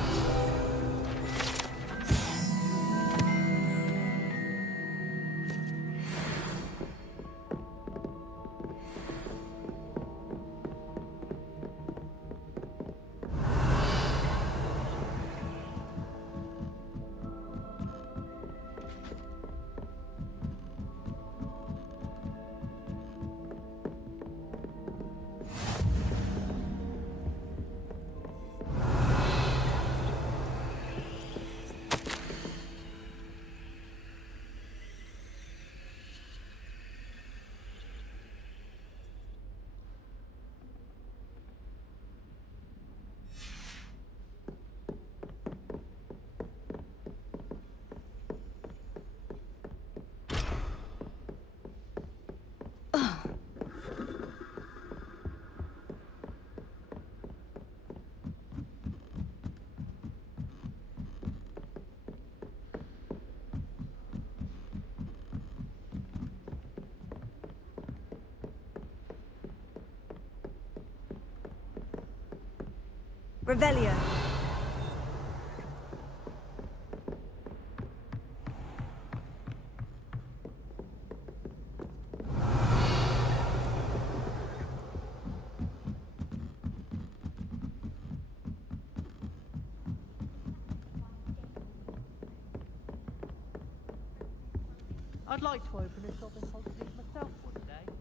Revelio. I'd like to open a shop in Hogsmeade myself one day.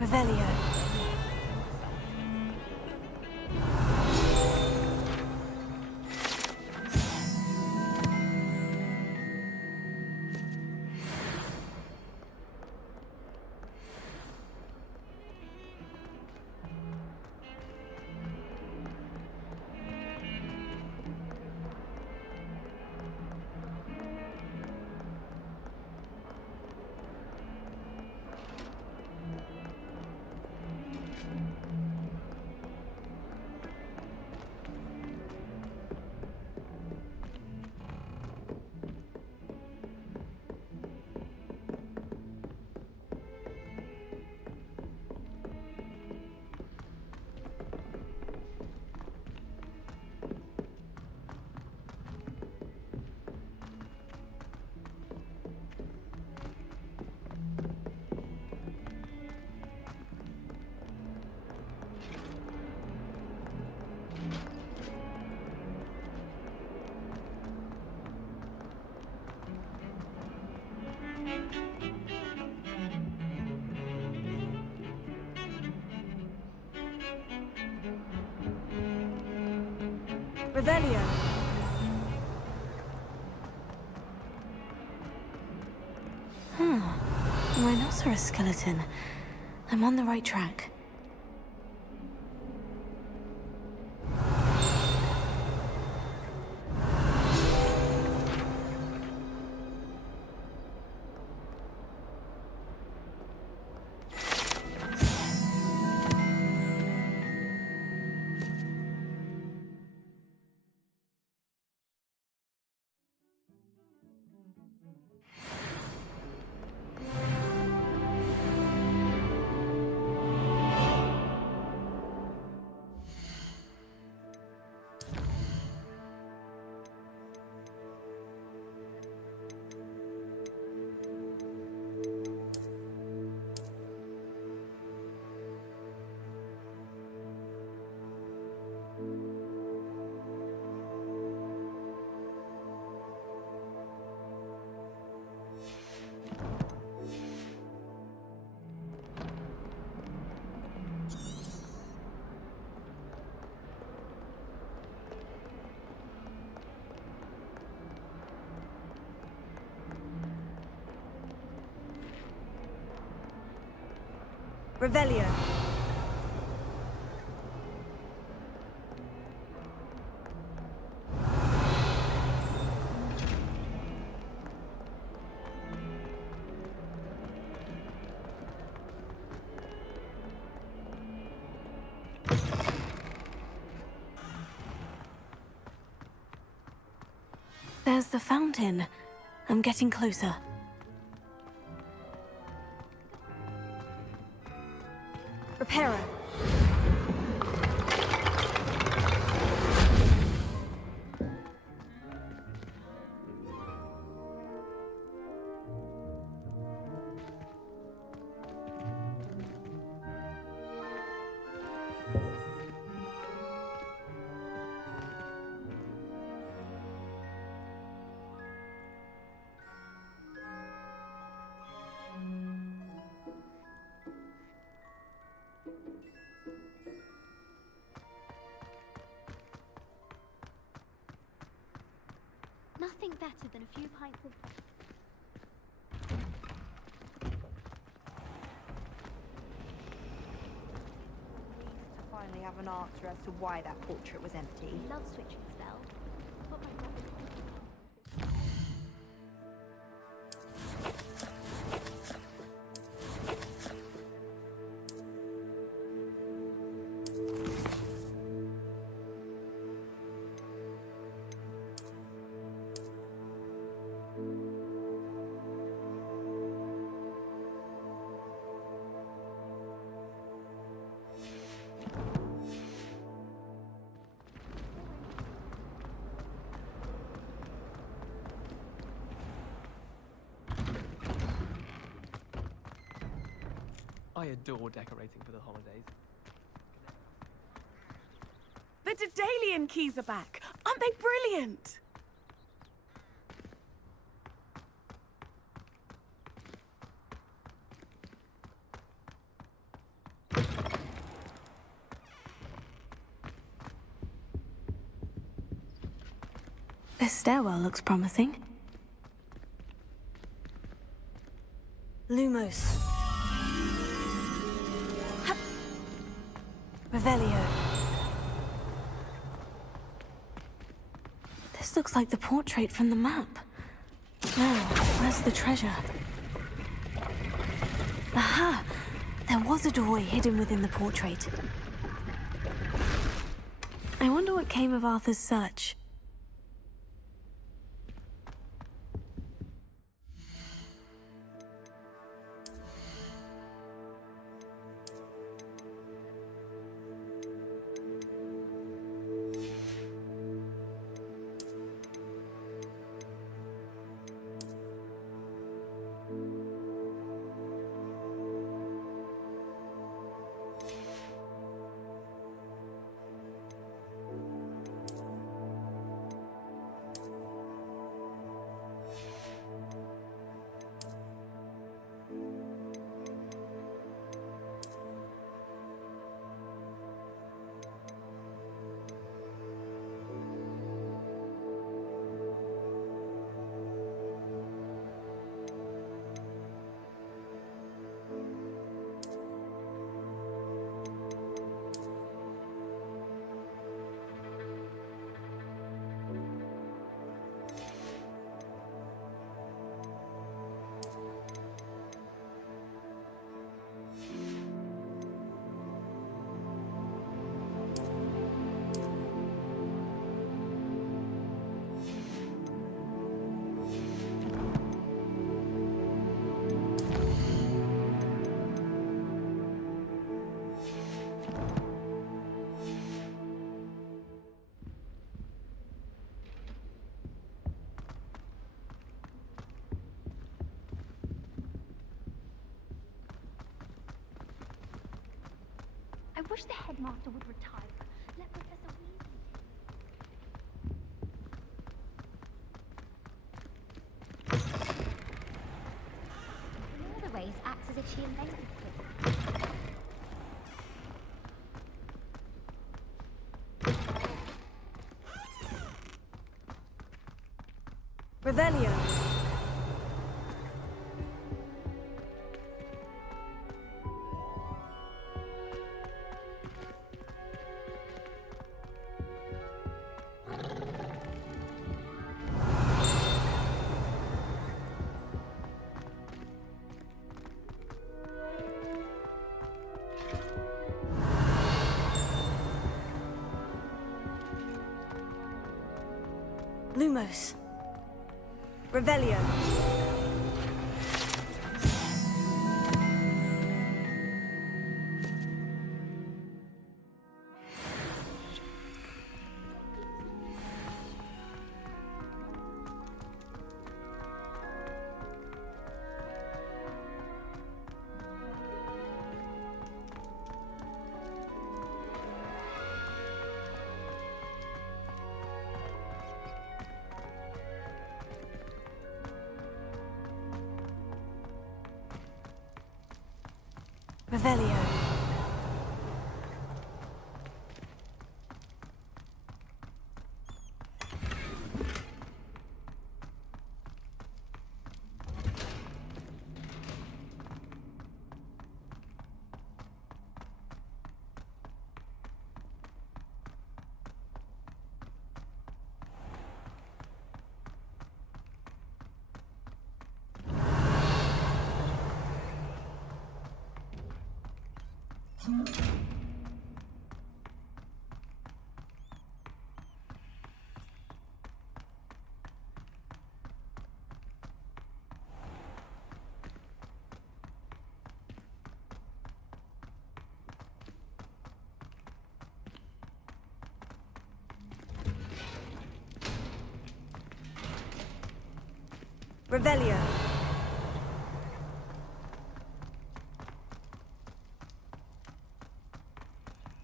Revelio. Revelio. Rhinoceros skeleton. I'm on the right track. Revelio. There's the fountain. I'm getting closer. Reparo. Nothing better than a few pints of... To find finally have an answer as to why that portrait was empty. Love switching spell. Put my brother- I adore decorating for the holidays. The Daedalian keys are back. Aren't they brilliant? This stairwell looks promising. Lumos. Revelio. This looks like the portrait from the map. Now, where's the treasure? Aha! There was a doorway hidden within the portrait. I wonder what came of Arthur's search. I wish the headmaster would retire. Let Professor Weasley. The other race acts as if she invented it. Revelio. Lumos. Revelio. Revelio. Revelio.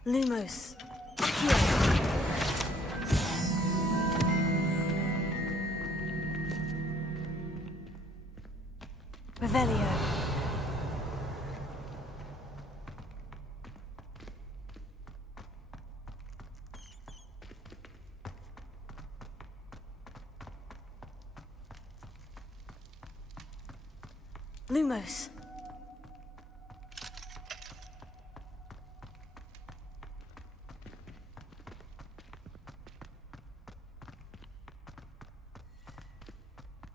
Lumos. Revelio. Lumos.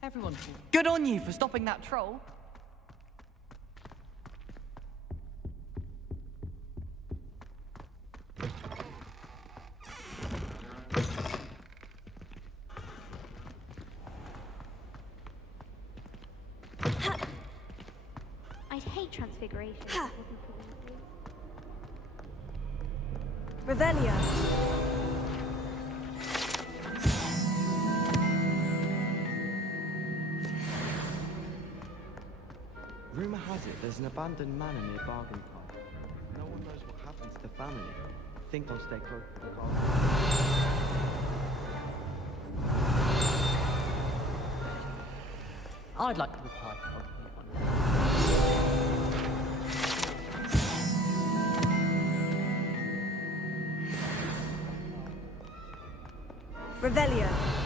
Everyone, good on you for stopping that troll. I'd hate transfiguration. if it wasn't for these. Revelio. Rumor has it there's an abandoned manor near Bargain Park. No one knows what happened to the family. Think I'll stay close to the castle. I'd like to reply. Revelio.